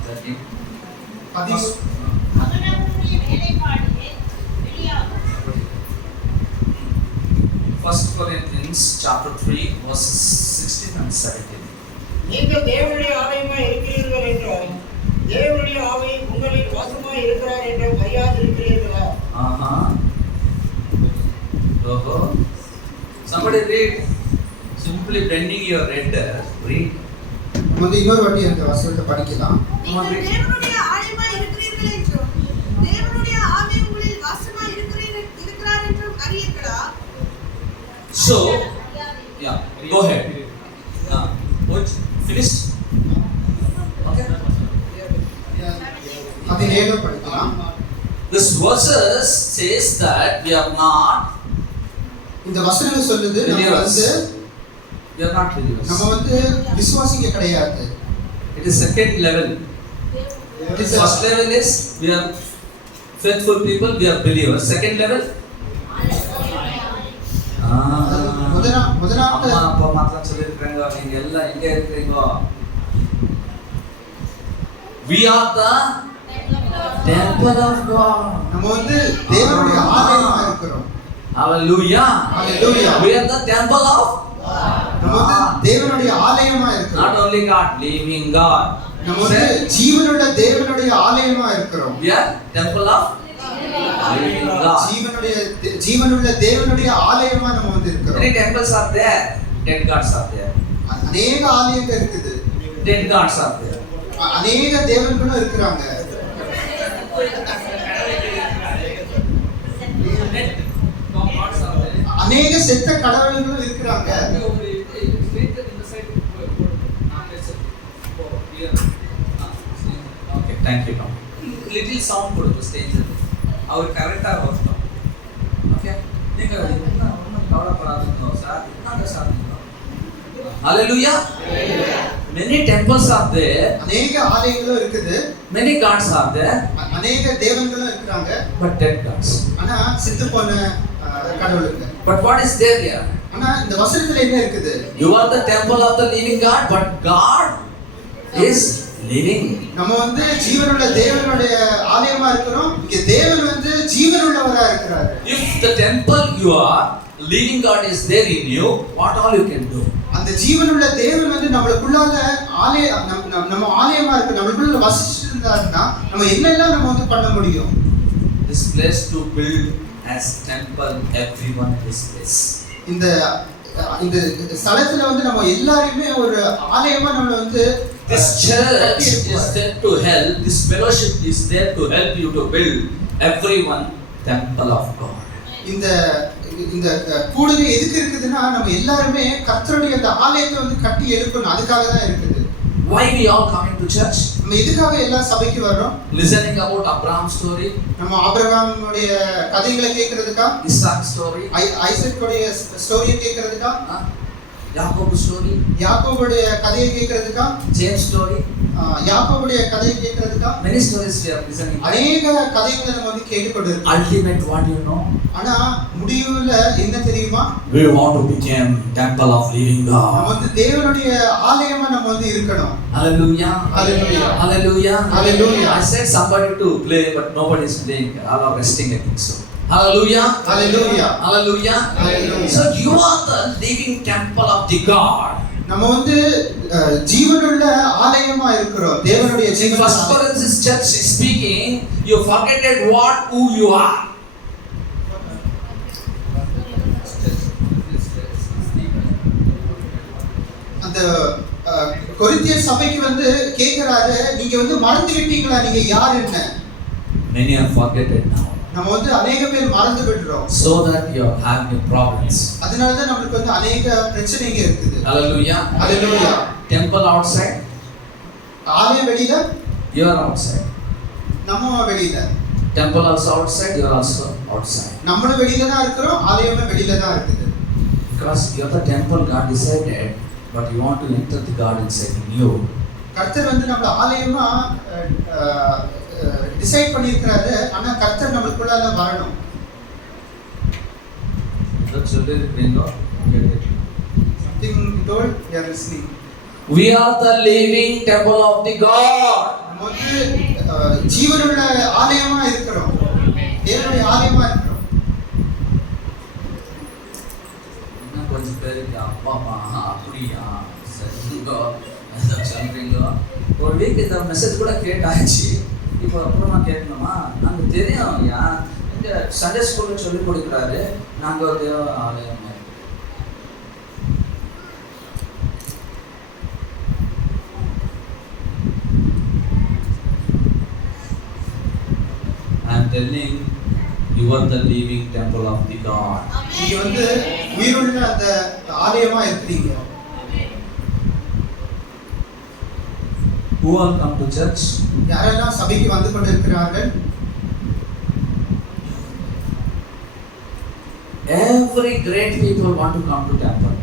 13 1 Corinthians chapter 3 verses 16 and 17. நீங்கள் தேவனுடைய ஆலயமாய் இருக்கிறீர்கள் என்றும் தேவனுடைய ஆவி உங்களில் வாசமாய் இருக்கிறார் என்றும் அறியாதிருக்கிறீர்களா? Somebody read. Simply bending your head. Read. வந்து இன்னொரு வாட்டி அந்த வசனத்தை படிக்கலாம். நீங்கள் தேவனுடைய ஆலயமாய் இருக்கிறீர்கள் என்றும் தேவனுடைய ஆவி உங்களில் வாசமாய் So, yeah, go ahead. What? Finished? Okay. 17 படிக்கலாம். This verses says that we are not இந்த வசனம் சொல்லுது நம்ம believers. வந்து We are not believers. நம்ம வந்து விசுவாசிங்க கிடையாது. It is second level. It is First level is we are faithful people, we are believers. Second level, முதலாவது அம்மா அப்பா மாத்திரம் சொல்லியிருக்காங்க, நீங்க எல்லாம் எங்க இருக்கிறீங்க? We are the temple of God. நம்ம வந்து தேவனுடைய ஆலயமா இருக்கிறோம். Hallelujah. Hallelujah. We are the temple of நம்ம வந்து தேவனுடைய ஆலயமா இருக்கிறோம். not only God, living God. நம்ம வந்து ஜீவனுள்ள தேவனுடைய ஆலயமா இருக்கிறோம். We are temple of living God. ஜீவனுள்ள தேவனுடைய ஆலயமா நம்ம வந்து இருக்கிறோம். Many temples are there, dead gods are there. அநேக ஆலயங்கள் இருக்குது. Dead gods are there. அநேக தேவன்களும் இருக்கிறாங்க. அநேக செத்த கடவுள்களும் இருக்கிறாங்க. Okay, thank you. Little sound கொடுத்து ஸ்டேஜ் அவர் கரெக்டா வரணும். ஓகே, நீங்க ஒன்றும் கவலைப்படாதீங்க சார். என்னங்க சார் நீங்க? Hallelujah. Many temples are there. அநேக ஆலயங்களும் இருக்குது. Many gods are there. அநேக தேவன்களும் இருக்கிறாங்க. But dead gods. ஆனா செத்து போன கடவுளுங்க. But what is there here? ஆனா இந்த வசனத்துல என்ன இருக்குது? You are the temple of the living God, but God is living. நம்ம வந்து ஜீவனுள்ள தேவனுடைய ஆலயமா இருக்கிறோம். இங்க தேவன் வந்து ஜீவனுள்ளவரா இருக்கிறார். If the temple you are, living God is there in you, what all you can do? அந்த ஜீவனுள்ள தேவன் வந்து நமக்குள்ளால நம்ம ஆலயமா இருக்கு. நமக்குள்ள வசிச்சிட்டு இருந்தாருன்னா நம்ம என்னெல்லாம் நம்ம வந்து பண்ண முடியும்? This place to build as temple everyone this place. இந்த ஸ்தலத்துல வந்து நம்ம எல்லாரையுமே ஒரு ஆலயமா நம்ம வந்து This church is there to help. This fellowship is there to help you to build everyone temple of God. இந்த கூடுகை எதுக்கு இருக்குதுன்னா நம்ம எல்லாருமே கர்த்தருடைய அந்த ஆலயத்தை வந்து கட்டி எழுப்பணும். அதுக்காக தான் இருக்குது. Why we all coming to church? நம்ம எதுக்காக எல்லா சபைக்கு வர்றோம்? Listening about Abraham story, நம்ம ஆபிரகாமுடைய கதைகளை கேட்கிறதுக்கா? Isaac story, ஐசக்குடைய ஸ்டோரியை கேட்கிறதுக்கா? Jacob story, யாக்கோபுடைய கதையை கேட்கிறதுக்கா? James story, யாக்கோபுடைய கதையை கேட்கிறதுக்கா? many stories we are listening. அநேக கதைகளை நம்ம வந்து கேட்டுக்கொண்டிருக்கோம். Ultimate what you know? ஆனா முடிவுல என்ன தெரியுமா? We want to become temple of living நம்ம God. வந்து தேவனுடைய ஆலயமா நம்ம வந்து இருக்கணும். Hallelujah. Hallelujah. Hallelujah. Hallelujah. I said somebody to play, but nobody is playing. All are resting, I think so. Hallelujah. Hallelujah. Hallelujah. Hallelujah. So you are the living temple of the God. நம்ம வந்து ஜீவனுள்ள ஆலயமா இருக்கிறோம். தேவனுடைய In ஜீவனுள்ள First Corinthians church is speaking, you forgetted who you are. அந்த கொரிந்தியர் சபைக்கு வந்து கேக்குறாரு, நீங்க வந்து மறந்து விட்டீங்களா நீங்க யார் என்ன? Many are forgotten now. நம்ம வந்து அநேக பேர் மறந்து விடுறோம். So that you are having problems. அதனால தான் நமக்கு வந்து அநேக பிரச்சனைங்க இருக்குது. Hallelujah. Hallelujah. Temple outside, ஆலயம் வெளியில, you are outside. நம்ம வெளியில. Temple also outside, you are also outside. நம்மளும் வெளியில தான் இருக்கிறோம், ஆலயமும் வெளியில தான் இருக்குது. Because you are the temple God decided, but you want to enter the God inside in you. கர்த்தர் வந்து நம்ம ஆலயமா டிசைட் பண்ணியிருக்கிறாரு. ஆனா கர்த்தர் நமக்குள்ளால வரணும். That's சொல்லிருக்கீங்க. Something told we are listening. We are the living temple of the God. நம்ம வந்து ஜீவனுள்ள ஆலயமா இருக்கிறோம். தேவனுடைய ஆலயமா இருக்கிறோம். இன்னும் கொஞ்சம் பேருக்கு அப்பா அம்மா அப்படியா சரிங்க சொல்றீங்க. ஒரு வீக் இந்த மெசேஜ் கூட கேட்டாச்சு. இப்போ அப்புறமா கேட்கணுமா? நாங்கள் தெரியும் ஐயா, இங்கே சண்டே ஸ்கூலில் சொல்லிக் கொடுக்குறாரு. நாங்கள் ஒரு ஆலயம். I am telling you are the living temple. temple of the God. நீங்க வந்து உயிருள்ள அந்த ஆலயமா இருக்கிறீங்க. Who all come to church? யாரெல்லாம் சபைக்கு வந்து கொண்டிருக்கிறார்கள்? Every great people want to come to temple.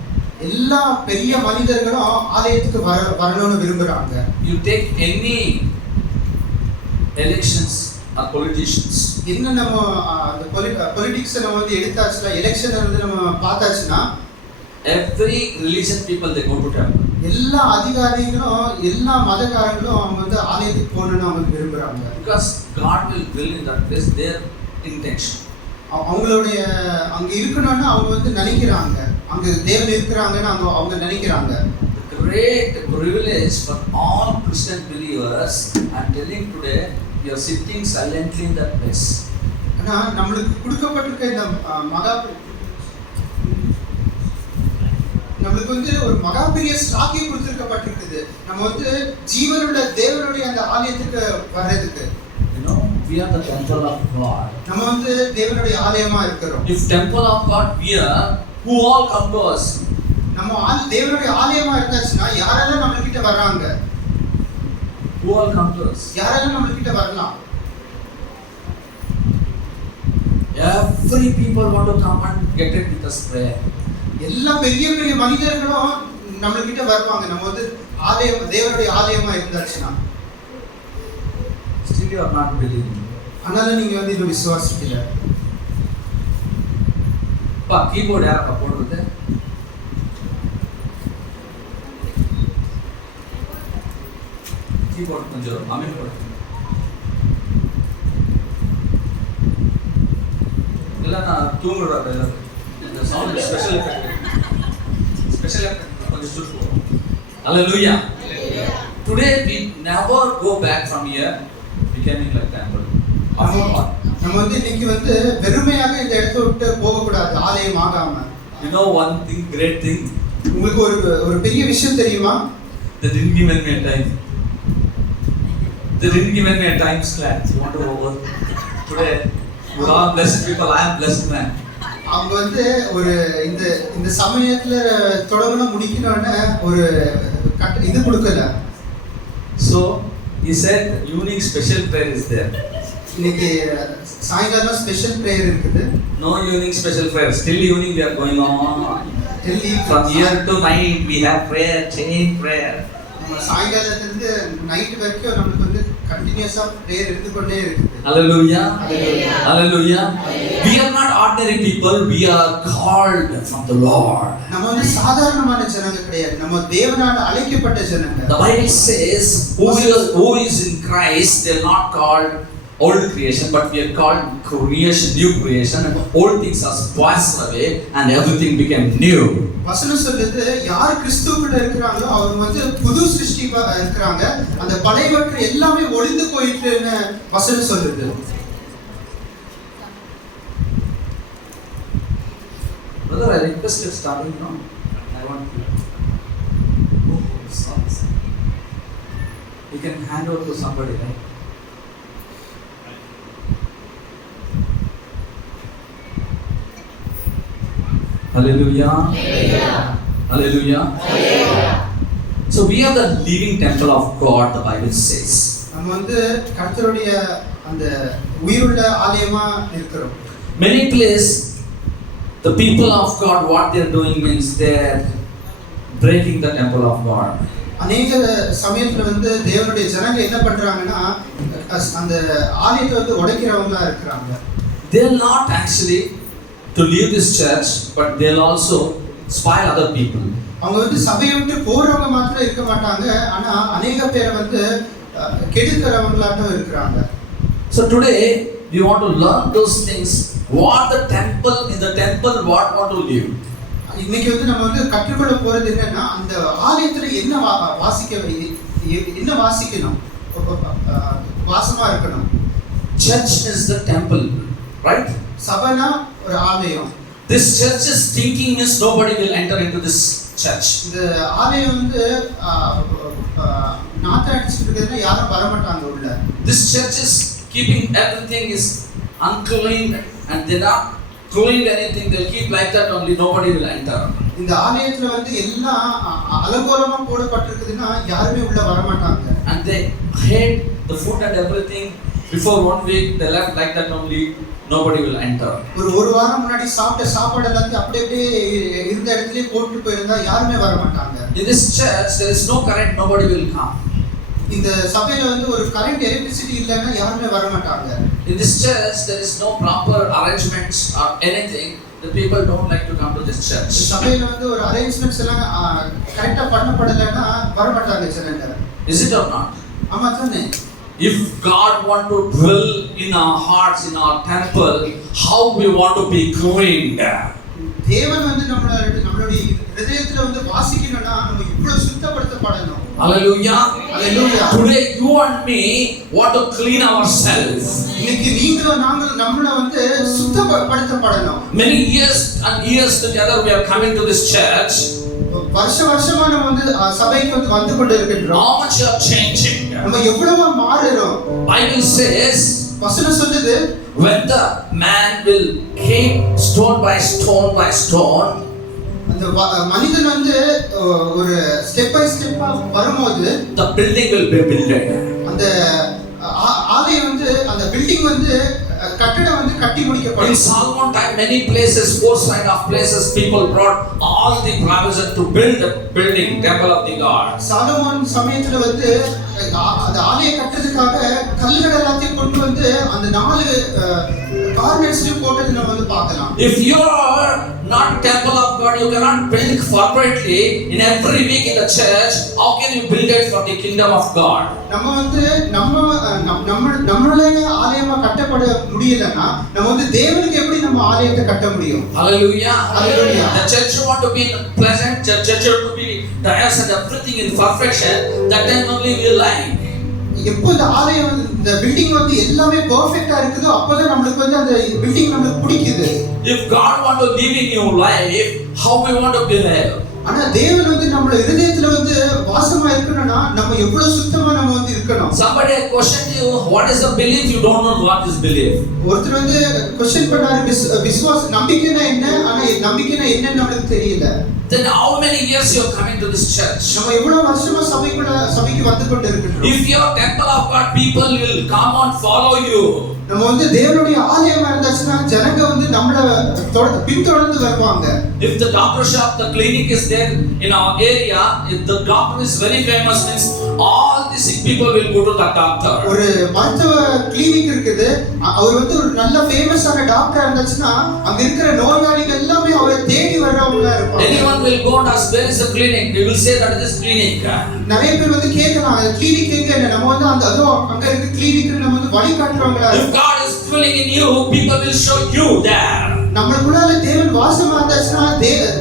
எல்லா பெரிய மனிதர்களும் ஆலயத்துக்கு வரணும்னு விரும்புறாங்க. You take any elections or politicians. என்ன நம்ம அந்த பொலிட்டிக்ஸ் நம்ம வந்து எடுத்தாச்சுனா எலெக்ஷன் வந்து நம்ம பார்த்தாச்சுனா Every religion people they go to temple. எல்லா அதிகாரிகளும் எல்லா மதக்காரங்களும் அவங்க வந்து ஆலயத்துக்கு போகணும்னு அவங்க விரும்புறாங்க. Because God will dwell in that place, their intention. அவங்களுடைய அங்க இருக்கணும்னு அவங்க வந்து நினைக்கிறாங்க. அங்க தேவன் இருக்கிறாங்கன்னு அவங்க நினைக்கிறாங்க. Great privilege for all Christian believers. I'm telling today, you are sitting silently in that place. ஆனா நமக்கு கொடுக்கப்பட்டிருக்க இந்த நம்மளுக்கு வந்து ஒரு மகா பெரிய ஸ்லாக்கியம் கொடுத்திருக்கப்பட்டிருக்குது. நம்ம வந்து ஜீவனுள்ள தேவனுடைய அந்த ஆலயத்துக்கு வர்றதுக்கு. You know, we are the temple of God. நம்ம வந்து தேவனுடைய ஆலயமா இருக்கிறோம். If temple of God we are, who all come to us? நம்ம தேவனுடைய ஆலயமா இருந்தாச்சுன்னா யாரெல்லாம் நம்ம கிட்ட வர்றாங்க? Who all come to us? யாரெல்லாம் நம்ம கிட்ட வரலாம்? Every people want to come and get it with us prayer. எல்லா பெரிய பெரிய மனிதர்களும் நம்ம கிட்ட வருவாங்க. நம்ம வந்து ஆலயம் தேவனுடைய ஆலயமா இருந்தாச்சுன்னா. Still you are not believing. அதனால நீங்க வந்து இது விசுவாசிக்கல. பா கீபோர்ட் யாரா போடுறது? கீபோர்ட் கொஞ்சம் அமீன் போடு. இல்ல நான் தூங்குறேன் எல்லாரும். இந்த sound special effect. Special effect கொஞ்சம் சுட்டு போ. Hallelujah. Today we never go back from here becoming like temple. நம்ம வந்து இன்னைக்கு வந்து வெறுமையாக இந்த இடத்தை விட்டு போக கூடாது ஆலயம் ஆகாம. You know one thing, great thing. உங்களுக்கு ஒரு பெரிய விஷயம் தெரியுமா? They didn't give me a time. They didn't give me a time slot. You want to over today? You are blessed people. I am blessed man. அவங்க வந்து ஒரு இந்த சமயத்துல தொடங்கணும் முடிக்கணும்னு ஒரு இது கொடுக்கல. So he said unique special prayer is there. இன்னைக்கு சாயங்காலம் ஸ்பெஷல் பிரேயர் இருக்குது. No unique special prayer. Still evening we are going on. From here to night we have prayer, chain prayer. நம்ம சாயங்காலத்துல இருந்து நைட் வரைக்கும் நமக்கு வந்து கண்டினியூஸா பிரேயர் எடுத்துக்கொண்டே இருக்குது. Hallelujah. Hallelujah. We are not ordinary people. We are called from the Lord. நம்ம வந்து சாதாரணமான ஜனங்க கிடையாது. நம்ம தேவனால அழைக்கப்பட்ட ஜனங்க. The Bible says who is in Christ they are not called old creation, but we are called creation, new creation, and old things are passed away and everything became new. வசனம் சொல்லுது யார் கிறிஸ்துவுக்குள்ள இருக்கிறாங்களோ அவங்க வந்து புது சிருஷ்டியா இருக்கிறாங்க. அந்த பழையவற்றை எல்லாமே ஒளிந்து போயிட்டுன்னு வசனம் சொல்லுது. Brother, I request you starting now. I want you. Oh, sorry. You can hand over to somebody, right? Hallelujah. Hallelujah. So we are the living temple of God, the Bible says. நம்ம வந்து கர்த்தருடைய அந்த உயிருள்ள ஆலயமா இருக்கிறோம். Many places the people of God what they are doing means they are breaking the temple of God. அநேக சமயத்துல வந்து தேவனுடைய ஜனங்க என்ன பண்றாங்கன்னா அந்த ஆலயத்தை வந்து உடைக்கிறவங்களா இருக்கிறாங்க. They are not actually to leave this church, but they'll also spoil other people. அவங்க வந்து சபையை விட்டு போறவங்க மாத்திரம் இருக்க மாட்டாங்க, ஆனா அநேக பேரை வந்து கெடுக்கிறவங்களாட்டம் இருக்கிறாங்க. So today we want to learn those things. What the temple in the temple what want to live. இன்னைக்கு வந்து நம்ம வந்து கற்றுக்கொள்ள போறது என்னன்னா அந்த ஆலயத்துல என்ன வாசிக்கணும் வாசமா இருக்கணும். Church is the temple, right? சபைனா ஒரு ஆலயம். This church is thinking means nobody will enter into this church. இந்த ஆலயம் வந்து நாத்த அடிச்சிட்டு இருக்கிறதுனா யாரும் வர மாட்டாங்க உள்ள. This church is keeping everything is unclean and they are cleaned anything, they'll keep like that only, nobody will enter. இந்த ஆலயத்துல வந்து எல்லாம் அலங்கோலமா போடப்பட்டிருக்குதுன்னா யாருமே உள்ள வர மாட்டாங்க. And they hate the food and everything. Before 1 week, they left like that only, nobody will enter. ஒரு வாரம் முன்னாடி சாப்பிட்ட சாப்பாடு எல்லாத்தையும் அப்படியே இருந்த இடத்துலயே போட்டு போயிருந்தா யாருமே வர மாட்டாங்க. In this church, there is no current, nobody will come. இந்த சபையில வந்து ஒரு கரண்ட் எலக்ட்ரிசிட்டி இல்லைன்னா யாருமே வர மாட்டாங்க. In this church, there is no proper arrangements or anything. The people don't like to come to this church. சபையில வந்து ஒரு அரேஞ்ச்மென்ட்ஸ் எல்லாம் கரெக்ட்டா பண்ணப்படலைன்னா வர மாட்டாங்க ஜனங்க. Is it or not? ஆமா தானே. If God want to dwell in our hearts, in our temple, how we want to be cleaned? தேவன் வந்து நம்மளுடைய இதயத்துல வந்து வாசிக்கணும்னா நம்ம இவ்வளவு சுத்தப்படுத்தப்படணும். Hallelujah. Hallelujah. Today you and me want to clean ourselves. இன்னைக்கு நீங்களும் நாங்களும் நம்மள வந்து சுத்தப்படுத்தப்படணும். Many years and years together we are coming to this church. வருஷமா நம்ம வந்து சபைக்கு வந்து கொண்டு இருக்கின்றோம். How much you are changing? நம்ம எவ்வளவு மாறுறோம். Bible says, வசனம் சொல்லுது, when the man will keep stone by stone, அந்த மனிதன் வந்து ஒரு ஸ்டெப் பை ஸ்டெப்பா வரும்போது the building will be built. அந்த ஆலயம் வந்து அந்த பில்டிங் வந்து கட்டடம் வந்து கட்டி முடிக்கப்படும். In Solomon time, many places, 4 side of places, people brought all the provision to build the building, temple of the God. Solomon சமயத்துல வந்து அந்த ஆலயம் கட்டுறதுக்காக கல்லுகள் எல்லாத்தையும் கொண்டு வந்து அந்த 4 கார்னர்ஸ்லயும் போட்டது நம்ம வந்து பார்க்கலாம். If you are not temple of God, you cannot build corporately in every week in the church. How can you build it for the kingdom of God? நம்ம வந்து நம்மளுடைய ஆலயமா கட்டப்பட முடியலன்னா நம்ம வந்து தேவனுக்கு எப்படி நம்ம ஆலயத்தை கட்ட முடியும்? Hallelujah. Hallelujah. The church want to be pleasant, church want to be diverse and everything in perfection. That time only we like. எப்போ இந்த ஆலயம் இந்த பில்டிங் வந்து எல்லாமே பெர்ஃபெக்ட்டா இருக்குதோ அப்பதான் நமக்கு வந்து அந்த பில்டிங் நமக்கு பிடிக்குது. If God want to live in your life, how we want to behave? ஆனா தேவன் வந்து நம்ம இதயத்துல வந்து வாசமா இருக்கணும்னா நம்ம எவ்வளவு சுத்தமா நம்ம வந்து இருக்கணும். Somebody questioned you, what is the belief? You don't know what is belief. ஒருத்தர் வந்து क्वेश्चन பண்ணாரு, விசுவாச நம்பிக்கைனா என்ன, ஆனா நம்பிக்கைனா என்னன்னு நமக்கு தெரியல. Then how many years you are coming to this church? நம்ம எவ்வளவு வருஷமா சபைக்கு வந்து கொண்டு இருக்கோம். If your temple of God, people will come and follow you. நம்ம வந்து தேவனுடைய ஆலயமா இருந்தாச்சுன்னா ஜனங்க வந்து நம்மள பின்தொடர்ந்து வருவாங்க. If the doctor shop, the clinic is there in our area, if the doctor is very famous, means all the sick people will go to that doctor. ஒரு மருத்துவ கிளினிக் இருக்குது, அவர் வந்து ஒரு நல்ல ஃபேமஸான டாக்டரா இருந்தாச்சுன்னா அங்க இருக்கிற நோயாளிகள் எல்லாமே அவரை தேடி வர்றவங்களா இருப்பாங்க. Anyone will go and ask where is the clinic? We will say that it is clinic. நிறைய பேர் வந்து கேட்கலாம் கிளினிக் எங்க, நம்ம வந்து அந்த அதோ அங்க இருக்க கிளினிக் நம்ம வந்து வழி காட்டுறவங்களா. If God is dwelling in you, people will show you there. நம்மளுக்குள்ள தேவன் வாசமா இருந்தாச்சுன்னா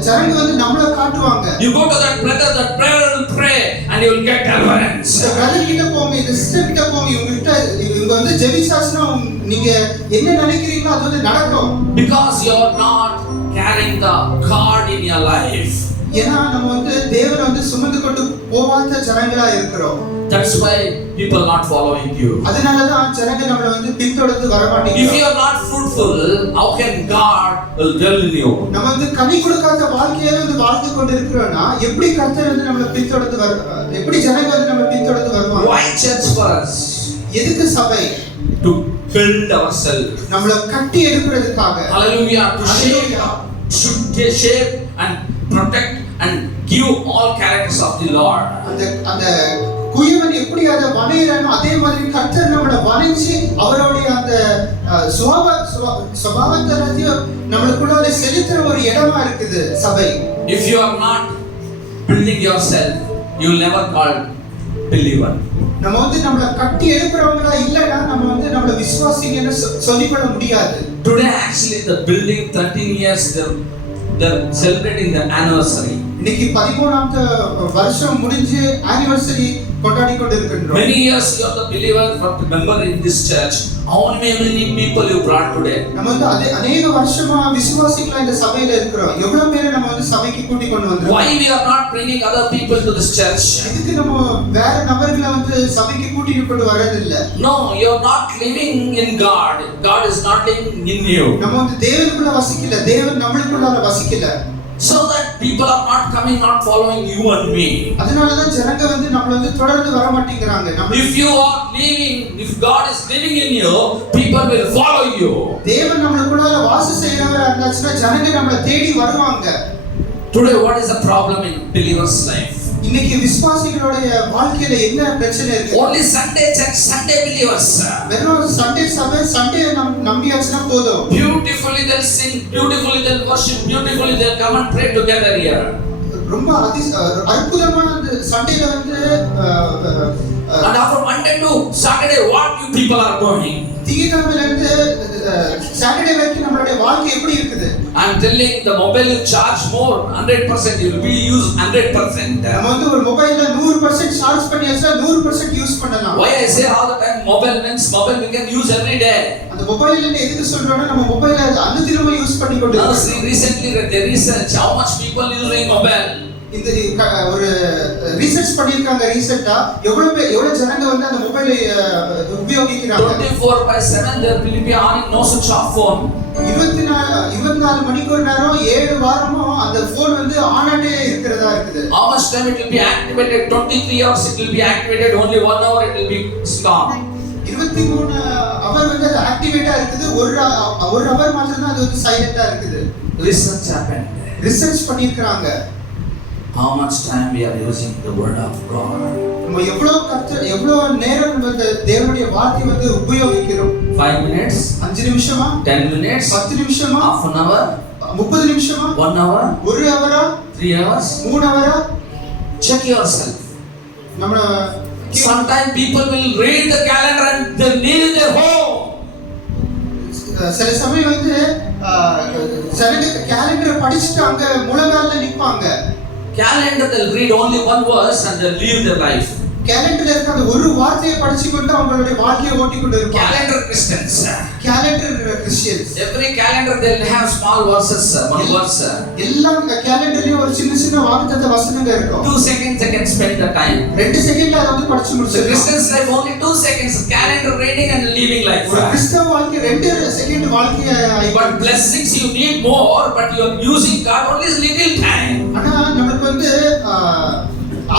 ஜனங்க வந்து நம்மள காட்டுவாங்க. You go to that brother will pray and you will get deliverance. Brother கிட்ட போங்க, இந்த சிஸ்டர் கிட்ட போங்க, இவங்க வந்து ஜெபிச்சாச்சுன்னா நீங்க என்ன நினைக்கிறீங்களோ அது வந்து நடக்கும். Because you are not carrying the God in your life. ஏன்னா நம்ம வந்து தேவனை வந்து சுமந்து கொண்டு போவாத ஜனங்களா இருக்கிறோம். That's why people are not following you. அதனாலதான் ஜனங்க நம்மள வந்து பின்தொடர்ந்து வர மாட்டேங்கிறாங்க. If you are not fruitful, how can God will dwell in you? நம்ம வந்து கனி கொடுக்காத வாழ்க்கையில வந்து வாழ்ந்து கொண்டு இருக்கிறோம்னா எப்படி கர்த்தர் வந்து நம்மள பின்தொடர்ந்து எப்படி ஜனங்க வந்து நம்மள பின்தொடர்ந்து வருவாங்க? Why church for us? எதுக்கு சபை? To build ourselves. நம்மள கட்டி எடுக்கிறதுக்காக. Hallelujah. To shape and protect and give all characters of the Lord. அந்த குயவன் எப்படி அதை வணையறானோ அதே மாதிரி கர்த்தர் நம்மள வணைச்சு அவருடைய அந்த சுபாவத்தை நம்மளுக்குள்ள செலுத்துற ஒரு இடமா இருக்குது சபை. If you are not building yourself, you will never call believer. நம்ம வந்து நம்மள கட்டி எழுப்புறவங்களா இல்லனா நம்ம வந்து நம்மள விசுவாசிங்கன்னு சொல்லிக்கொள்ள முடியாது. Today actually the building 13 years they're celebrating the anniversary. இன்னைக்கு 13வது வருஷம் முடிஞ்சு ஆனிவர்சரி கொண்டாடி கொண்டிருக்கின்றோம். Many years you are the believer or the member in this church. How many people you brought today? நம்ம வந்து அநேக வருஷமா விசுவாசிகளா இந்த சபையில இருக்கிறோம். எவ்வளவு பேரை நம்ம வந்து சபைக்கு கூட்டி கொண்டு வந்திருக்கோம். Why we are not bringing other people to this church? இதுக்கு நம்ம வேற நபர்களை வந்து சபைக்கு கூட்டிட்டு கொண்டு வரது இல்ல. No, you are not living in God. God is not living in you. நம்ம வந்து தேவனுக்குள்ள வசிக்கல, தேவன் நம்மளுக்குள்ள வசிக்கல. So that people are not coming, not following you and me. அதனால தான் ஜனங்க வந்து நம்மள வந்து தொடர்ந்து வர மாட்டேங்கறாங்க. If you are living, if God is living in you, people will follow you. தேவன் நம்மளுக்குள்ள வாசம் செய்றவரா இருந்தாச்சுனா ஜனங்க நம்மள தேடி வருவாங்க. Today what is the problem in believers life? இன்னைக்கு விசுவாசிகளுடைய வாழ்க்கையில என்ன பிரச்சனை இருக்கு? Only Sunday church, Sunday believers. வெறும் சண்டே சபை சண்டே நம்பியாச்சுனா போதும். Beautifully they'll sing, beautifully they'll worship, beautifully they'll come and pray together here. ரொம்ப அற்புதமான சண்டேல வந்து And after Monday to Saturday, what you people are doing? திங்கட்கிழமையில இருந்து சாட்டர்டே வரைக்கும் நம்மளுடைய வாழ்க்கை எப்படி இருக்குது? I am telling the mobile you charge more 100%, you will be use 100%. நம்ம வந்து ஒரு மொபைல்ல 100% சார்ஜ் பண்ணியாச்சா 100% யூஸ் பண்ணலாம். Why I say all the time mobile means mobile we can use every day. அந்த மொபைல்ல எதுக்கு சொல்றோம்னா நம்ம மொபைலை அனுதினமும் யூஸ் பண்ணி கொண்டு இருக்கோம். Recently the research how much people using mobile. இந்த ஒரு ரிசர்ச் பண்ணிருக்காங்க ரீசன்ட்டா எவ்வளவு ஜனங்க வந்து அந்த மொபைலை உபயோகிக்கிறாங்க. 24/7 there will be on no switch off phone. 24 மணிக்கு ஒரு நேரம் 7 வாரமும் அந்த போன் வந்து ஆன் ஆட்டே இருக்கிறதா இருக்குது. How much time it will be activated? 23 hours it will be activated, only 1 hour it will be stopped. 23 அவர் வந்து அது ஆக்டிவேட்டா இருக்குது, ஒரு அவர் மட்டும் தான் அது வந்து சைலண்டா இருக்குது. Research happened. ரிசர்ச் பண்ணிருக்காங்க. How much time we are using the word of God? நம்ம எவ்வளவு நேரம் வந்து தேவனுடைய வார்த்தை வந்து உபயோகிக்கிறோம்? 5 minutes, 5 நிமிஷமா, 10 minutes, 10 நிமிஷமா, half an hour, 30 நிமிஷமா, 1 hour, 1 ஹவரா, 3 hours. 3 ஹவரா? Check yourself. நம்ம Sometimes people will read the calendar and they leave their home. சில சமயம் வந்து ஜனங்க கேலண்டரை படிச்சுட்டு அங்க முழங்கால்ல நிப்பாங்க. Calendar they'll read only one verse and they'll live their life. கேலண்டர்ல இருக்க அந்த ஒரு வார்த்தையை படிச்சு கொண்டு அவங்களுடைய வாழ்க்கையை ஓட்டி கொண்டு இருப்பாங்க. Calendar Christians. Calendar Christians. Every calendar they'll have small verses, one verse. எல்லா கேலண்டர்லயும் ஒரு சின்ன வாக்குத்தத்த வசனங்க இருக்கும். 2 seconds they can spend the time. 2 செகண்ட்ல அதை வந்து படிச்சு The முடிச்சிடலாம். Christian's life only 2 seconds, calendar reading and living life. ஒரு கிறிஸ்தவ வாழ்க்கை 2 செகண்ட் வாழ்க்கையை But blessings you need more, but you are using God only little time. ஆனா நமக்கு வந்து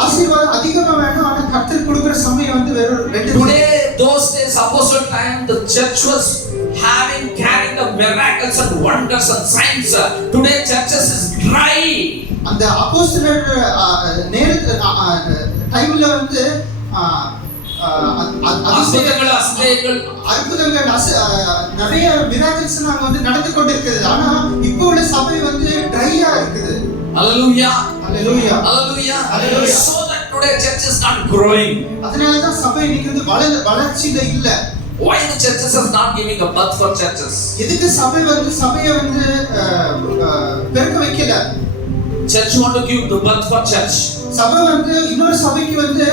ஆசீர்வாதம் அதிகமா வேணும், ஆனா கர்த்தர் கொடுக்கிற சமயம் வந்து வெறும் 2. Today those days apostle time the church was carrying the miracles and wonders and signs. Today churches is dry. அந்த அப்போஸ்தலர் டைம்ல வந்து அற்புதங்கள் நிறைய மிராக்கிள்ஸ் நாங்க வந்து நடந்து கொண்டிருக்குது. ஆனா இப்போ உள்ள சபை வந்து ட்ரையா இருக்குது. Hallelujah. Hallelujah. Hallelujah. Hallelujah. So that today church is not growing. அதனால தான் சபை இன்னைக்கு வந்து வளர்ச்சியில இல்ல. Why the churches are not giving a birth for churches? எதுக்கு சபையை வந்து பெருக்க வைக்கல? Church want to give the birth for church. சபை வந்து இன்னொரு சபைக்கு வந்து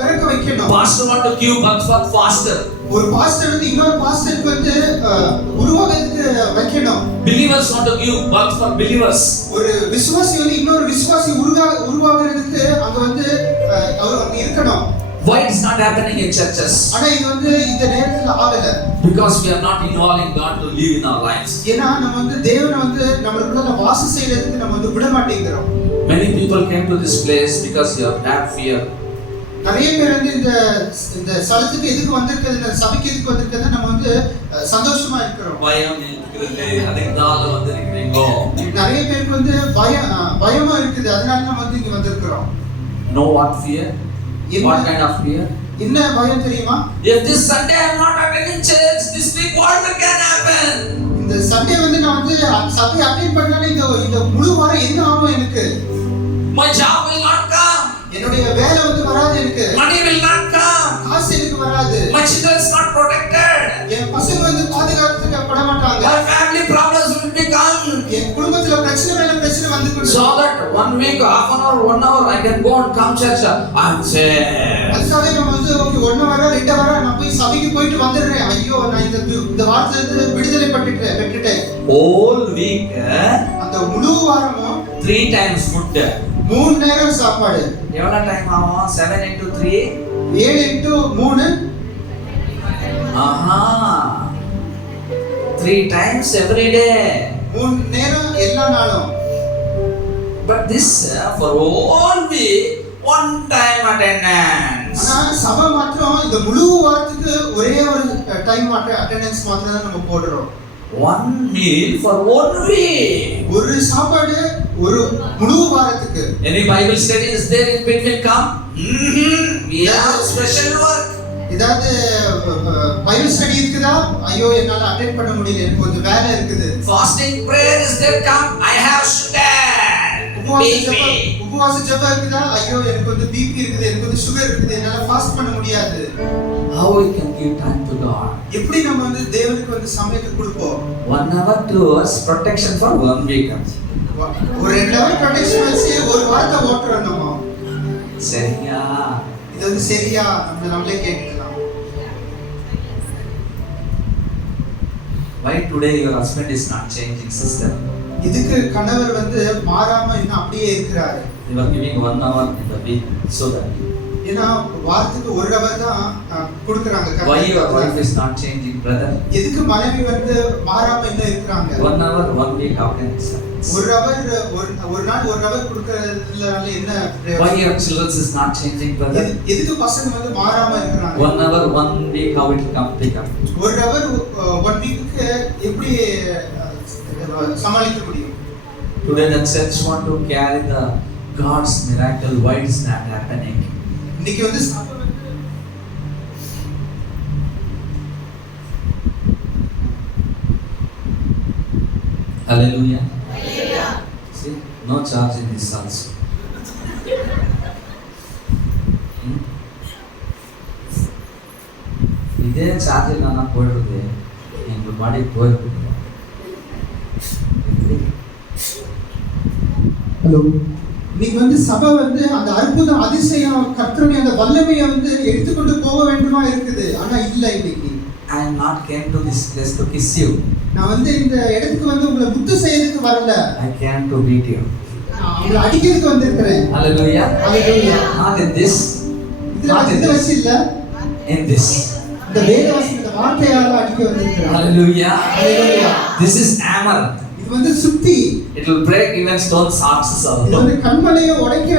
பெருக்க வைக்கணும். Pastor want to give birth for pastor. ஒரு பாஸ்டர் வந்து இன்னொரு பாஸ்டருக்கு வந்து உருவாகிறதுக்கு வைக்கணும். Believers want to give birth for believers. ஒரு விசுவாசி வந்து இன்னொரு விசுவாசி உருவாகிறதுக்கு அங்க வந்து அவர் அங்க இருக்கணும். Why it's not happening in churches? ஆனா இது வந்து இந்த நேரத்துல ஆகல. Because we are not involving God to live in our lives. ஏன்னா நம்ம வந்து தேவனை வந்து நம்மளுக்குள்ள வாசம் செய்யறதுக்கு நம்ம வந்து விட மாட்டேங்கிறோம். Many people came to this place because you have fear. நிறைய பேர் வந்து இந்த ஸ்தலத்துக்கு எதுக்கு வந்திருக்கிறது, இந்த சபைக்கு எதுக்கு வந்திருக்கிறது, நம்ம வந்து சந்தோஷமா இருக்கிறோம். பயம் இருக்குது, அதனால வந்திருக்கீங்க. நிறைய பேருக்கு வந்து பயமா இருக்குது, அதனால நம்ம வந்து இங்க வந்திருக்கிறோம். Know what fear? What kind of fear? என்ன பயம் தெரியுமா? If this Sunday I am not attending church, this week what can happen? இந்த சண்டே வந்து நான் வந்து சபை அட்டெண்ட் பண்ணாலே இந்த முழு வாரம் என்ன ஆகும் எனக்கு? My job will not come. என்னுடைய வேலை வந்து வராது எனக்கு. Money will not come. காசு எனக்கு வராது. My children is not protected. என் பசங்க வந்து பாதுகாத்துக்க பட மாட்டாங்க. My family problems will become. என் குடும்பத்துல பிரச்சனை மேல பிரச்சனை வந்து So that 1 week, half an hour, 1 hour, I can go and come church. I'm saved. அதுக்காக நம்ம வந்து ஓகே 1 hour 2 hour நான் போய் சபைக்கு போயிட்டு வந்துடுறேன். ஐயோ நான் இந்த வாரத்துல விடுதலை பெற்றுட்டேன். Whole week, அந்த முழு வாரமும் 3 times food. 3 நேரம் சாப்பாடு. எவ்வளவு டைம் ஆகும்? 7 into 3. 7 into 3. ஆஹா. 3 times every day. 3 நேரம் எல்லா நாளும். But this for all week, 1 time attendance. ஆனா சபை மாத்திரம் இந்த முழு வாரத்துக்கு ஒரே ஒரு டைம் அட்டெண்டன்ஸ் மாத்திரம் தான் நம்ம போடுறோம். 1 meal for 1 week. ஒரு சாப்பாடு ஒரு முழு வாரத்துக்கு. Any Bible studies there in between come? We have special work. ஏதாவது பைபிள் ஸ்டடி இருக்குதா? ஐயோ என்னால அட்டெண்ட் பண்ண முடியல, எனக்கு கொஞ்சம் வேலை இருக்குது. Fasting prayer is there come? I have sugar. உபவாச ஜெபம் இருக்குதா? ஐயோ எனக்கு வந்து பிபி இருக்குது, எனக்கு வந்து சுகர் இருக்குது, என்னால ஃபாஸ்ட் பண்ண முடியாது. How we can give time to God? எப்படி நம்ம வந்து தேவனுக்கு வந்து சமயத்தை கொடுப்போம்? 1 hour 2 hours protection for 1 week. ஒரு 2 hour ப்ரொடெக்ஷன் வச்சு ஒரு வாரத்தை ஓட்டுறோம் நம்ம. சரியா? இது வந்து சரியா? நம்மளே கேட்கலாம். Why today your husband is not changing, sister? இதுக்கு கணவர் வந்து மாறாம இன்னும் அப்படியே இருக்கிறாரு. You are giving 1 hour in the week so that. ஏன்னா வாரத்துக்கு 1 hour தான் கொடுக்கறாங்க. Why your wife is not changing, brother? எதுக்கு மனைவி வந்து மாறாம இன்னும் இருக்கிறாங்க? 1 hour 1 week after. 1 hour ஒரு நாள் 1 hour கொடுக்கறதுனால என்ன? Why your children is not changing, brother? எதுக்கு பசங்க வந்து மாறாம இருக்கிறாங்க? 1 hour 1 week how it will come pick up? 1 hour 1 weekக்கு எப்படி சமாளிக்க முடியும்? Today the church want to carry the God's miracle. Why is that happening? இன்னைக்கு வந்து Hallelujah. Hallelujah. See, no charge in this also. இதே சார்ஜ் இல்லைன்னா போயிடுறது எங்களுக்கு பாடி போயிருக்கு. ஹலோ, இன்னைக்கு வந்து சபை வந்து அந்த அற்புதம் அதிசயம் கர்த்தருடைய அந்த வல்லமையை வந்து எடுத்துக்கொண்டு போக வேண்டுமா இருக்குது. ஆனா இல்ல, இன்னைக்கு I am not came to this place to kiss you. நான் வந்து இந்த இடத்துக்கு வந்து உங்களை முத்து செய்யறதுக்கு வரல. I came to beat you. உங்களை அடிக்கிறதுக்கு வந்திருக்கிறேன். Hallelujah. Hallelujah. Not in this. இதுல இந்த வச்சு இல்ல, In this. இந்த வேதவசன இந்த வார்த்தையால அடிக்க வந்திருக்கிறேன். Hallelujah. Hallelujah. This is hammer. இது வந்து சுத்தி. It will break even stone shards இது also. வந்து கண்மலையை உடைக்கிற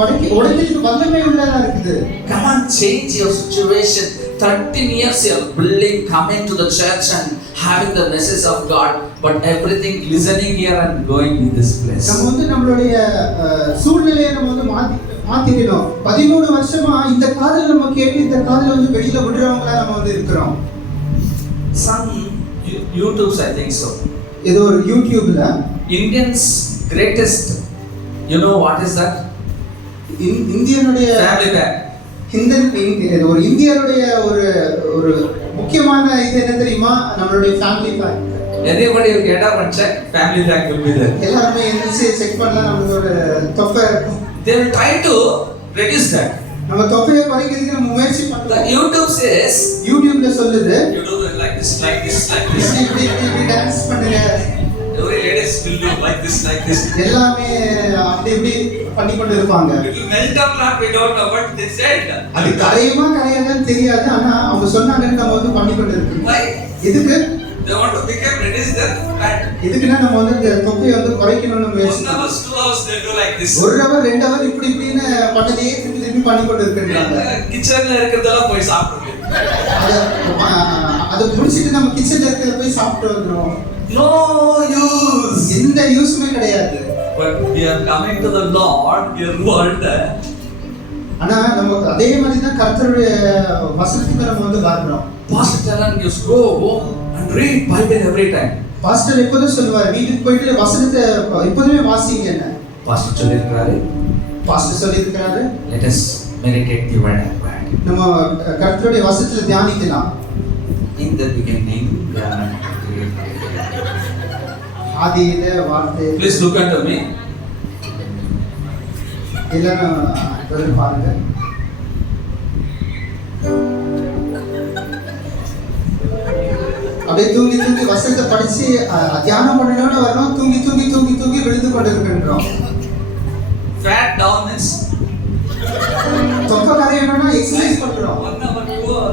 உடைக்கிறதுக்கு வல்லமை உள்ளதா இருக்குது. Come on, change your situation. 13 years you are building, coming to the church and having the message of God, but everything listening here and going in this place. நம்ம வந்து நம்மளுடைய சூழ்நிலையை நம்ம வந்து மாத்திக்கணும். 13 வருஷமா இந்த காதுல நம்ம கேட்டு இந்த காதுல வந்து வெளியில விடுறவங்களா நம்ம வந்து இருக்கிறோம். Some YouTubes, I think so. ஏதோ ஒரு யூடியூப்ல Indians greatest, you know what is that? இந்தியனுடைய Family pack. ஒரு இந்தியனுடைய ஒரு முக்கியமான இது என்ன தெரியுமா? நம்மளுடைய family pack. Anybody will get up and check, family pack will be there. எல்லாருமே எந்திரிச்சு செக் பண்ணலாம். நமக்கு ஒரு தொப்பை இருக்கும். They will try to reduce that. நம்ம தொப்பையை குறைக்கிறதுக்கு நம்ம முயற்சி The பண்றோம். YouTube says, யூடியூப்ல சொல்லுது, YouTube is like this, like this, like this. இப்படி டான்ஸ் பண்ணுங்க. Every ladies will do like this, like this. எல்லாமே அப்படி இப்படி பண்ணி கொண்டு இருப்பாங்க. It will melt up, not we don't know what they said. அது கரையுமா கரையாதான்னு தெரியாது. ஆனா அவங்க சொன்னாங்கன்னு நம்ம வந்து பண்ணி கொண்டு இருக்கோம். Why? இதுக்கு They want to become reduce their fat. இதுக்குன்னா நம்ம வந்து இந்த தொப்பையை வந்து குறைக்கணும்னு 1 முயற்சி. hour, 2 hours they do like this. 1 hour 2 hour இப்படி இப்படின்னு பண்ணதையே திருப்பி பண்ணி கொண்டு இருக்காங்க. கிச்சன்ல இருக்கிறதெல்லாம் போய் சாப்பிடுங்க. அதை முடிச்சிட்டு நம்ம கிச்சன்ல இருக்கிறத போய் சாப்பிட்டு வந்துரும். No use. எந்த யூஸ்மே கிடையாது. But we are coming to the Lord, your word. ஆனா நம்ம அதே மாதிரி தான் கர்த்தருடைய வசனத்துக்கு நம்ம வந்து வரணும். Pastor Talan gives go home and read Bible every time. Pastor எப்போதும் சொல்லுவார், வீட்டுக்கு போயிட்டு வசனத்தை எப்போதுமே வாசிங்க. என்ன பாஸ்டர் சொல்லியிருக்காரு, பாஸ்டர் சொல்லியிருக்கிறாரு, let us meditate the word of God. நம்ம கர்த்தருடைய வசனத்துல தியானிக்கலாம். In the beginning, ஆதியில வார்த்தை. please look at me. எல்லாரும் பாருங்க. அப்படியே தூங்கி தூங்கி வசனத்தை படிச்சு தியானம் பண்ணணும்னு வரணும். தூங்கி தூங்கி தூங்கி தூங்கி விழுந்து கொண்டு இருக்கின்றோம். Fat down means தொப்பை கரையணும்னா எக்ஸசைஸ் பண்றோம். 1 hour 2 hour.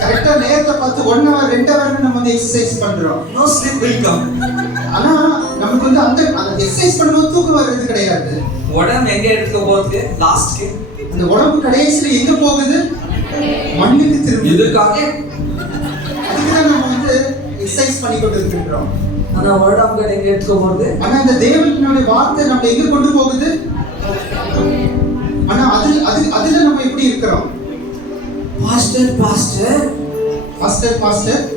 கரெக்டா நேரத்தை பார்த்து 1 hour 2 hour நம்ம வந்து எக்ஸசைஸ் பண்றோம். No sleep will come. ஆனா நமக்கு வந்து அந்த எக்ஸசைஸ் பண்ணும்போது தூக்கம் வர்றது கிடையாது. உடம்பு எங்க எடுத்துக்க போகுது லாஸ்ட்க்கு? அந்த உடம்பு கடைசியில எங்க போகுது? மண்ணுக்கு திரும்பி. இதுக்காக அதுதான் நம்ம வந்து எக்ஸசைஸ் பண்ணி கொண்டு இருக்கின்றோம். ஆனா வேர்ட் ஆஃப் காட் எங்க எடுத்துக்க போகுது? ஆனா இந்த தேவனுடைய வார்த்தை நம்ம எங்க கொண்டு போகுது? ஆனா அதுல நம்ம எப்படி இருக்கிறோம்? பாஸ்டர்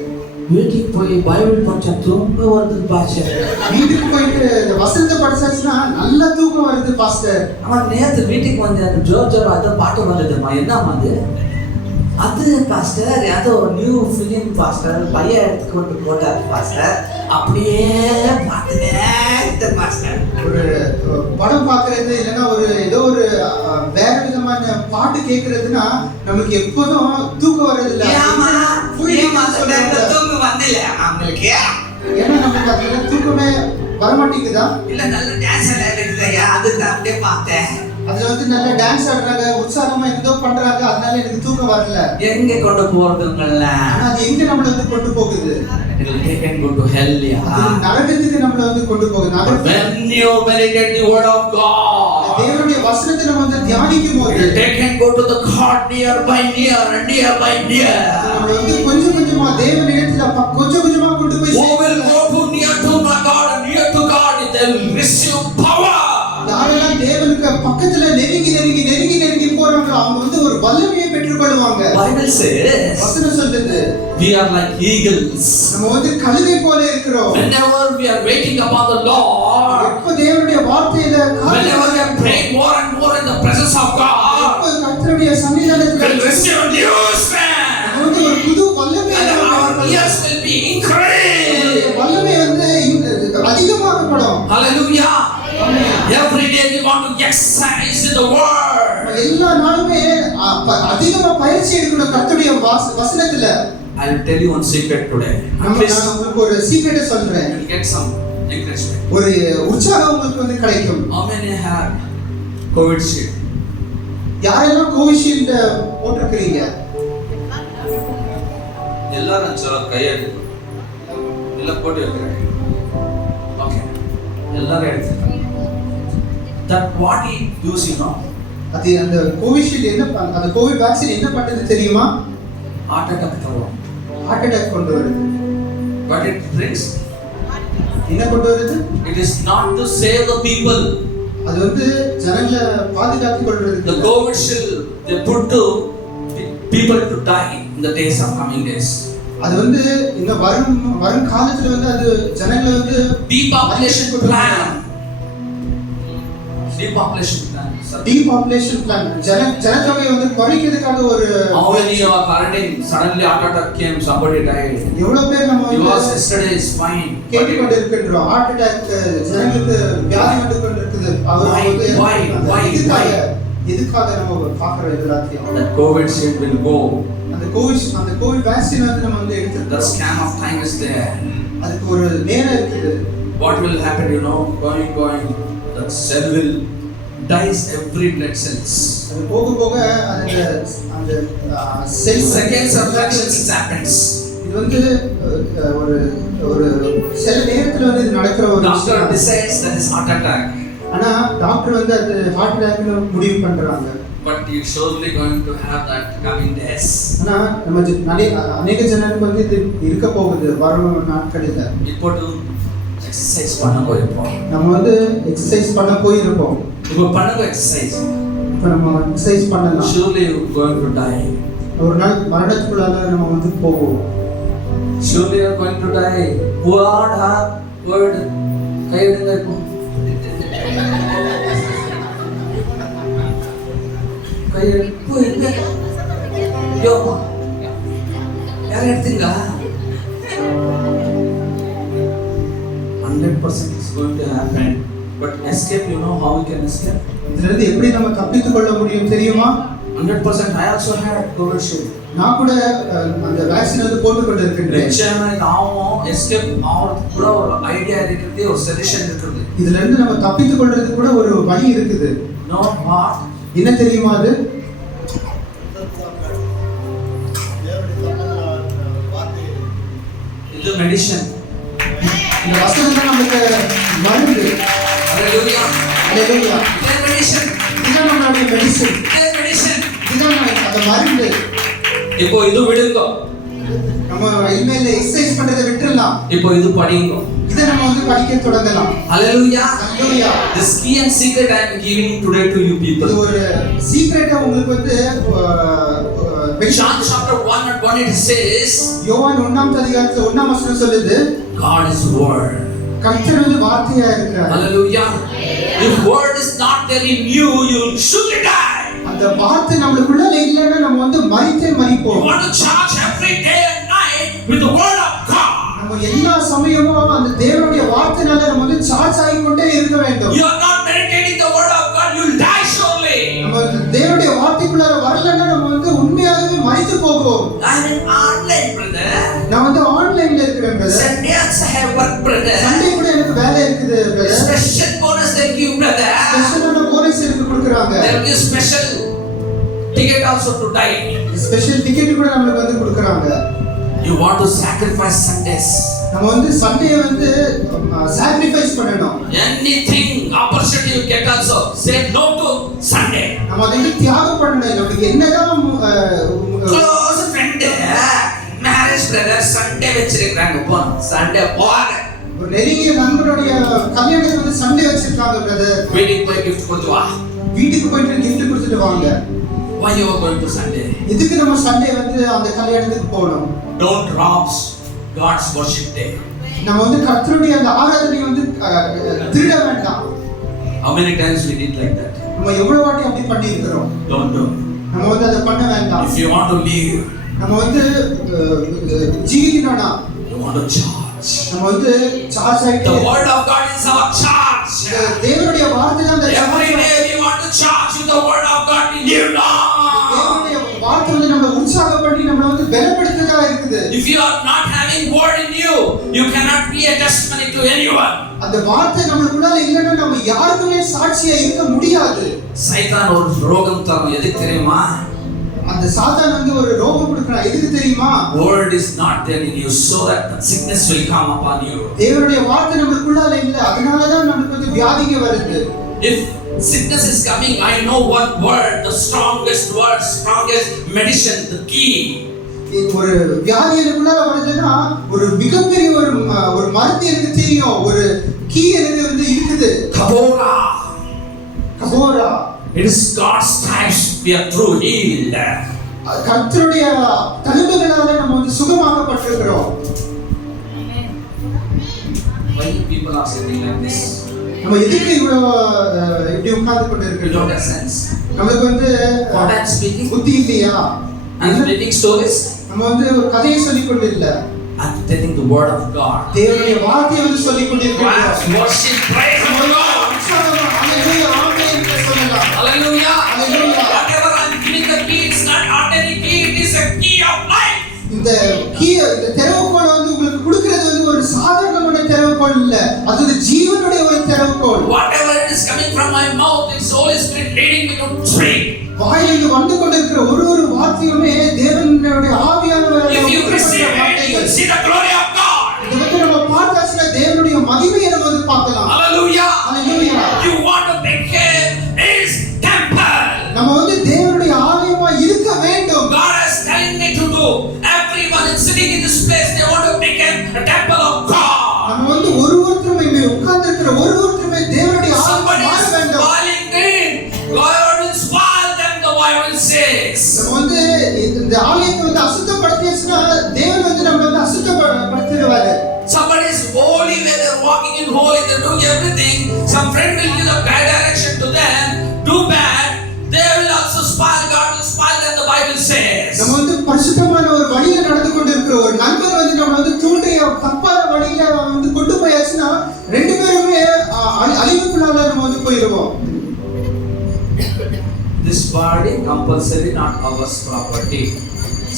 வீட்டுக்கு போய் பைபிள் படிச்சா தூக்கம் வருது பாஸ்டர். வீட்டுக்கு போயிட்டு இந்த வசனத்தை படிச்சாச்சுன்னா நல்ல தூக்கம் வருது பாஸ்டர். ஆமா நேத்து வீட்டுக்கு வந்து அந்த ஜோர் அத பாட்டு வந்ததுமா என்னம்மா அது பாஸ்டர் ஏதோ நியூ ஃபிலிம் பாஸ்டர் பையன் எடுத்துக்கொண்டு போட்டாரு பாஸ்டர். அப்படியே பார்த்துட்டே பாஸ்டர். ஒரு படம் பார்க்கறது இல்லைன்னா ஒரு ஏதோ ஒரு வேற விதமான பாட்டு கேட்கறதுன்னா நமக்கு எப்போதும் தூக்கம் வர்றது இல்லை. தூக்கம் வந்தில்ல அவங்களுக்கு. ஏன்னா நமக்கு அதுல தூக்கமே வரமாட்டேங்குதா? இல்ல நல்ல டான்ஸ் எல்லாம் இருக்குல்லையா அதுதான் அப்படியே பார்த்தேன். அதுல வந்து நல்ல டான்ஸ் ஆடுறாங்க, உற்சாகமா ஏதோ பண்றாங்க, அதனால எனக்கு தூக்கம் வரல. எங்க கொண்டு போறதுங்கல்ல? ஆனா அது எங்க நம்மள வந்து கொண்டு போகுது? It will take and go to hell. நரகத்துக்கு நம்மள வந்து கொண்டு போகுது. When you meditate the word of God, தேவனுடைய வசனத்தை நம்ம வந்து தியானிக்கும் போது it will take and go to the God near by near and near by near. நம்ம வந்து கொஞ்சம் கொஞ்சமா தேவனிடத்துல கொஞ்சம் கொஞ்சமா கொண்டு போய் who will go to near to my God and near to God, they will receive power. யாரெல்லாம் தேவனுக்கு பக்கத்துல நெருங்கி நெருங்கி நெருங்கி நெருங்கி போறாங்க அவங்க வந்து ஒரு வல்லமையை பெற்றுக்கொள்வாங்க. Bible says வசனம் சொல்லுது we are like eagles. நம்ம வந்து கழுதை போல இருக்கிறோம். Whenever we are waiting upon the Lord, எப்ப தேவனுடைய வார்த்தையில whenever we are praying more and more in the presence of God, எப்ப கர்த்தருடைய சன்னிதானத்துல will receive a new strength. நமக்கு ஒரு புது வல்லமை And our ears will be increased. வல்லமை வந்து அதிகமாகப்படும். Hallelujah. Every day we want to exercise in the word. எல்லா நாளுமே அதிகமா பயிற்சி எடுக்கணும் கர்த்தருடைய வசனத்துல. I will tell you one secret today. நான் உங்களுக்கு ஒரு சீக்ரெட் சொல்றேன். You will get some encouragement. ஒரு உற்சாகம் உங்களுக்கு வந்து கிடைக்கும். How many have COVID shield? யாரெல்லாம் கோவிஷீல்ட் போட்டுக்கிறீங்க? எல்லாரும் சொல்ல கையை எடுத்து எல்லாம் போட்டு வைக்கிறேன். ஓகே எல்லாரும் எடுத்துக்கலாம். That what he does, you know? அது அந்த கோவிஷீல்ட் என்ன அந்த கோவிட் வேக்சின் என்ன பண்ணுது தெரியுமா? ஹார்ட் அட்டாக் தரும். ஹார்ட் அட்டாக் கொண்டு வருது. But it brings என்ன கொண்டு வருது? It is not to save the people. அது வந்து ஜனங்களை பாதுகாத்துக் கொள்றது. The COVID shield they put to people to die in the days of coming days. அது வந்து இந்த வரும் காலத்துல வந்து அது ஜனங்களை வந்து depopulation plan. Depopulation plan. ஜனத்தொகையை வந்து குறைக்கிறதுக்காக ஒரு how many are quarantine suddenly heart attack came somebody died. எவ்வளவு பேர் நம்ம he was yesterday is fine கேட்டுக்கொண்டு இருக்கின்றோம். ஹார்ட் அட்டாக் ஜனங்களுக்கு வியாதி வந்து கொண்டிருக்குது. why எதுக்காக நம்ம பார்க்குறோம் எல்லாத்தையும்? that covid shield will go. அந்த கோவிட் வேக்சின் வந்து நம்ம வந்து எடுத்துட்டோம். the scan of time is there. அதுக்கு ஒரு நேரம் இருக்குது. what will happen, you know, going the cell will dies every blood cells. அது போக அந்த செல் seconds of fractions it happens. இது வந்து ஒரு சில நேரத்துல வந்து இது நடக்கிற ஒரு doctor decides that is heart attack. ஆனா டாக்டர் வந்து அது ஹார்ட் அட்டாக்னு முடிவு பண்றாங்க. but you surely going to have that coming days. ஆனா நம்ம அநேக ஜனங்களுக்கு வந்து இது இருக்க போகுது வரும் நாட்களில். இப்போ எக்ஸசைஸ் பண்ண போயிருப்போம். நம்ம வந்து எக்ஸசைஸ் பண்ண போயிருப்போம். இப்போ பண்ணுங்க எக்ஸசைஸ். இப்போ நம்ம எக்ஸசைஸ் பண்ணலாம். surely you going to die. ஒரு நாள் மரணத்துக்குள்ளாக நம்ம வந்து போவோம். surely you going to die. what have word கையிடுங்க இப்போ. கையிடு எங்க யோமா யார் எடுத்தீங்களா? 100% is going to happen, but escape, you know how we can escape? இதுல இருந்து எப்படி நம்ம தப்பித்துக் கொள்ள முடியும் தெரியுமா? 100% I also had Covishield. நான் கூட அந்த வேக்சின் வந்து போட்டுக்கொண்டு இருக்கின்றேன். நிச்சயமா நாமும் எஸ்கேப் ஆகிறதுக்கு கூட ஒரு ஐடியா இருக்குது, ஒரு சொல்யூஷன் இருக்குது. இதுல இருந்து நம்ம தப்பித்துக் கொள்றதுக்கு கூட ஒரு வழி இருக்குது. Know what? என்ன தெரியுமா அது? இது மெடிசன். இந்த வசனம் தான் நமக்கு மருந்து. ஹalleluya. ஹalleluya. இது மெடிசன். இது நம்மளுடைய மெடிசன். இது மெடிசன். இது அந்த மருந்து. இப்போ இது விடுங்க. நம்ம இனிமேல் எக்சர்சைஸ் பண்றதை விட்டுறலாம். இப்போ இது படிங்க. இதை நம்ம வந்து படிக்க தொடங்கலாம். ஹalleluya. ஹalleluya. This key and secret I am giving today to you people. இது ஒரு சீக்ரெட்டா உங்களுக்கு வந்து John chapter 1 and 1 it says, யோவான் 1ஆம் அதிகாரத்துல 1ஆம் வசனம் சொல்லுது, God is word. கர்த்தர் வந்து வார்த்தையா இருக்கிறார். Hallelujah. If word is not there in you, you will surely die. அந்த வார்த்தை நமக்குள்ள இல்லைன்னா நம்ம வந்து மரிப்போம். You want to charge every day and night with the word of God. நம்ம எல்லா சமயமும் அந்த தேவனுடைய வார்த்தைனால நம்ம வந்து சார்ஜ் ஆகிக்கொண்டே இருக்க வேண்டும். You are not meditating the word of God, you will die surely. நம்ம தேவனுடைய வார்த்தைக்குள்ள வரலன்னா நம்ம வந்து உண்மையாகவே மரித்து போவோம். I am online brother. நான் வந்து ஆன்லைன்ல இருக்கிறேன் brother. Sunday also have work brother. Sunday கூட எனக்கு வேலை இருக்குது brother. Special bonus they give brother. ஸ்பெஷலான போனஸ் எனக்கு கொடுக்கறாங்க. They give special ticket also to die. Special ticket கூட நமக்கு வந்து கொடுக்கறாங்க. You want to sacrifice Sundays. நம்ம வந்து சண்டே வந்து சாக்ரிஃபைஸ் பண்ணணும். Anything opportunity you get also say no to Sunday. நம்ம வந்து தியாகம் பண்ணணும். நமக்கு என்னதான் Close friend marriage brother Sunday வெச்சிருக்காங்க போன் Sunday போங்க. ஒரு நெருங்கிய நண்பருடைய கல்யாணத்துக்கு வந்து சண்டே வச்சிருக்காங்க பிரதர். வீட்டுக்கு போய் gift கொடுத்து வா. வீட்டுக்கு போயிட்டு gift கொடுத்துட்டு வாங்க. Why you are going to Sunday? எதுக்கு நம்ம சண்டே வந்து அந்த கல்யாணத்துக்கு போகணும்? Don't rob God's worship day. நம்ம வந்து கர்த்தருடைய அந்த ஆராதனை வந்து திருட வேண்டாம். How many times we did like that? நம்ம எவ்வளவு வாட்டி அப்படி பண்ணி இருக்கிறோம். Don't do. நம்ம வந்து அதை பண்ண வேண்டாம். If you want to live, நம்ம வந்து ஜீவிக்கணும்னா you want to charge. நம்ம வந்து சார்ஜ் The ஆயிட்டு word of God is our charge. தேவனுடைய வார்த்தை தான் அந்த Every day we want to charge with the word of God to live long. தேவனுடைய வார்த்தை வந்து நம்மளை உற்சாகம் பண்ணி நம்மளை வந்து பலப்படுத்துறதா இருக்குது. If you are not having word in you, you cannot be a testimony to anyone. அந்த வார்த்தை நமக்குள்ள இல்லைன்னா நம்ம யாருக்குமே சாட்சியா இருக்க முடியாது. சைத்தான் ஒரு ரோகம் தரும் எதுக்கு தெரியுமா? அந்த சாத்தான் வந்து ஒரு ரோகம் கொடுக்கறான் எதுக்கு தெரியுமா? Word is not there in you so that sickness will come upon you. தேவனுடைய வார்த்தை நமக்குள்ள இல்ல, அதனால தான் நமக்கு வந்து வியாதிங்க வருது. If sickness is coming, I know one word, the strongest word, strongest medicine, the key. ஒரு வியாதி எனக்குள்ள வருதுன்னா ஒரு மிகப்பெரிய ஒரு மருந்து எனக்கு தெரியும், ஒரு கீ எனக்கு வந்து இருக்குது. Kabora. கபோரா. It is God's stripes we are through healed. கர்த்தருடைய தழும்புகளால நம்ம வந்து சுகமாக்கப்பட்டிருக்கிறோம். Why people are sitting like this? நம்ம எதுக்கு இவ்வளவு இப்படி உட்கார்ந்து கொண்டு You don't இருக்கிறோம்? have sense. நமக்கு வந்து What I'm speaking? புத்தி இல்லையா? I'm speaking stories. நம்ம வந்து ஒரு கதையை சொல்லிக் கொண்டு இல்ல, I'm telling the word of God. தேவனுடைய வார்த்தையை வந்து சொல்லிக் கொண்டிருக்கிறோம். Worship, praise the Lord. ஹalleluya, ஆமென் என்று சொல்லலாம். Hallelujah. Hallelujah. Whatever I'm giving the key, it's not ordinary key, it is a key of life. இந்த இந்த திறவுகோல் வந்து உங்களுக்கு கொடுக்கிறது வந்து ஒரு சாதாரணமான திறவுகோல் இல்ல, அது ஒரு ஜீவனுடைய ஒரு திறவுகோல். Whatever it is coming from my mouth, it's Holy Spirit leading me to speak. வாயிலிருந்து வந்து கொண்டிருக்கிற ஒரு வார்த்தையுமே தேவனுடைய ஆவியானவர் If you receive it, you will see the glory of God. இது வந்து நம்ம பார்த்தாச்சுன்னா தேவனுடைய மகிமையை நம்ம வந்து பார்க்கலாம். Hallelujah. Hallelujah. You want to become His temple. நம்ம வந்து தேவனுடைய ஆலயமா இருக்க வேண்டும். God is telling me to do. Everyone is sitting in this place, they want to become a temple of God. நம்ம வந்து ஒருவருமே இங்கே உட்கார்ந்து இருக்கிற ஒருவருமே தேவனுடைய Somebody ஆலயமா is மாற வேண்டும். spoiling it. God will spoil them, the Bible says. நம்ம வந்து இந்த ஆலயத்தை வந்து அசுத்தப்படுத்தியாச்சுன்னா தேவன் வந்து நம்ம வந்து அசுத்தப்படுத்திடுவாரு. Somebody is holy when they're walking in holy, they're doing everything. Some friend will give the bad direction to them, do bad. They will also spoil. God will spoil them, the Bible says. நம்ம வந்து பரிசுத்தமான ஒரு வழியில நடந்து கொண்டிருக்கிற ஒரு நண்பர் வந்து நம்ம வந்து தூண்டிய தப்பான வழியில வந்து கொண்டு போயாச்சுன்னா ரெண்டு பேருமே அழிவுக்குள்ளால நம்ம வந்து போயிடுவோம். this body compulsory not ours property.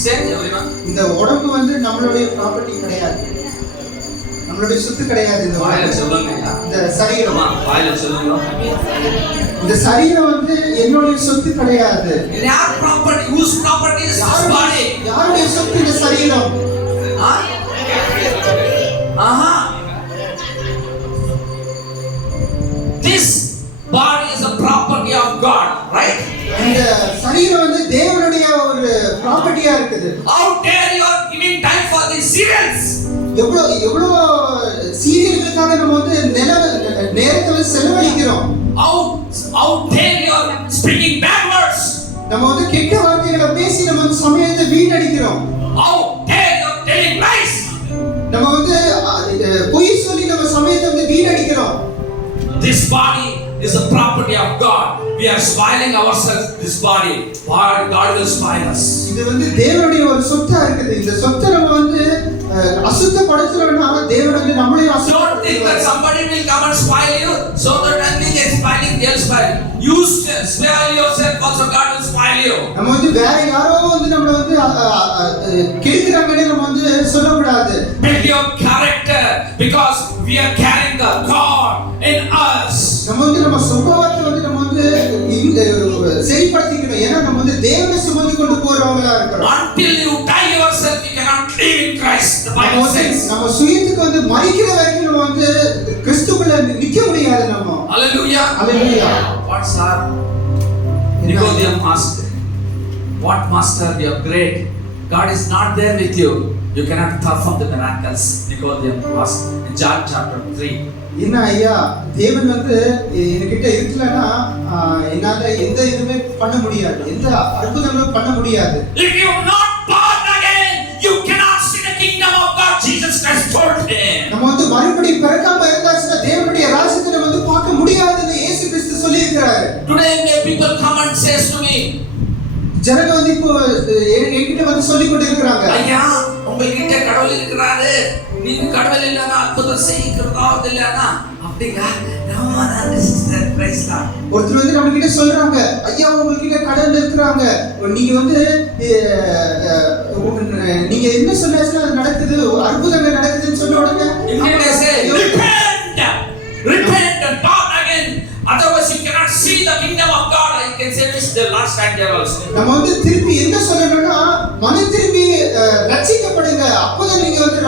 Say everyone. இந்த உடம்பு வந்து நம்மளுடைய ப்ராப்பர்ட்டி கிடையாது, நம்மளுடைய சொத்து கிடையாது. இந்த வாயில உடம்பு, சொல்லுங்க. இந்த சரீரம், வாயில சொல்லுங்க. இந்த சரீரம் வந்து என்னுடைய சொத்து கிடையாது. யார் property? whose property is this body? யாருடைய சொத்து இந்த சரீரம்? This body is a property of God, right? இந்த சரீரம் வந்து தேவனுடைய ஒரு ப்ராப்பர்ட்டியா இருக்குது. How dare you are giving time for these serials? எவ்வளவு சீரியல்களுக்காக நம்ம வந்து நேரத்தை செலவழிக்கிறோம். How dare you are speaking bad words? நம்ம வந்து கெட்ட வார்த்தைகளை பேசி நம்ம வந்து சமயத்தை வீணடிக்கிறோம். How dare you are telling lies? நம்ம வந்து பொய் சொல்லி நம்ம சமயத்தை வந்து வீணடிக்கிறோம். This body is the property of God. We are spoiling ourselves. This body, God will spoil us. இது வந்து தேவனுடைய ஒரு சொத்தா இருக்குது. இந்த சொத்தை நம்ம வந்து அசுத்தப்படுத்துறோம்னா தேவன் வந்து நம்மளையும் Don't think that somebody will come and spoil you, so that when they get spoiling, they'll spoil. You spoil yourself, also God will spoil you. நம்ம வந்து வேற யாரோ வந்து நம்மள வந்து கெடுக்குறாங்கன்னு நம்ம வந்து சொல்லக்கூடாது. Build your character, because we are carrying the God in us. நம்ம வந்து நம்ம சுபாவத்தை வந்து நம்ம வந்து சரிப்படுத்திக்கணும். ஏன்னா நம்ம வந்து தேவனை சுமந்து கொண்டு போறவங்களா இருக்கிறோம். Until you die yourself, you cannot live in Christ. The Bible says. நம்ம சுயத்துக்கு வந்து மரிக்கிற வரைக்கும் நம்ம வந்து கிறிஸ்துவுக்குள்ள நிக்க முடியாது. நம்ம Hallelujah. Hallelujah. What's our Nicodemus asked, what master, you are great. God is not there with you. You cannot perform the miracles. Nicodemus asked in John chapter 3. என்ன ஐயா, தேவன் வந்து என்கிட்ட இருக்கலன்னா என்னால எந்த இதுவுமே பண்ண முடியாது, எந்த அற்புதங்களும் பண்ண முடியாது. If you are not born again, you cannot see the kingdom of God. Jesus Christ told him. நம்ம வந்து மறுபடியும் பிறக்காம இருந்தாச்சுன்னா தேவனுடைய ராஜ்யத்தை நம்ம வந்து பார்க்க முடியாதுன்னு இயேசு கிறிஸ்து சொல்லி இருக்கிறாரு. Today many people come and says to me, ஜனங்க வந்து இப்போ என்கிட்ட வந்து சொல்லி கொண்டு இருக்கிறாங்க, ஐயா உங்ககிட்ட கடவுள் இருக்கிறாரு, நீங்க கடவுள் இல்லனா அற்புதம் செய்கிறதா இல்லனா அப்படிங்க. ஒருத்தர் வந்து நம்ம கிட்ட சொல்றாங்க, ஐயா உங்ககிட்ட கடவுள் இருக்கிறாங்க, நீங்க வந்து நீங்க என்ன சொன்னாச்சுன்னா அது நடக்குது, அற்புதங்கள் நடக்குதுன்னு சொன்ன உடனே repent and born again, otherwise you cannot see the kingdom of God. You can say this, they will not stand there also. நம்ம வந்து திருப்பி என்ன சொல்லணும்னா மனம் திரும்பி ரட்சிக்கப்படுங்க, அப்பதான் நீங்க வந்து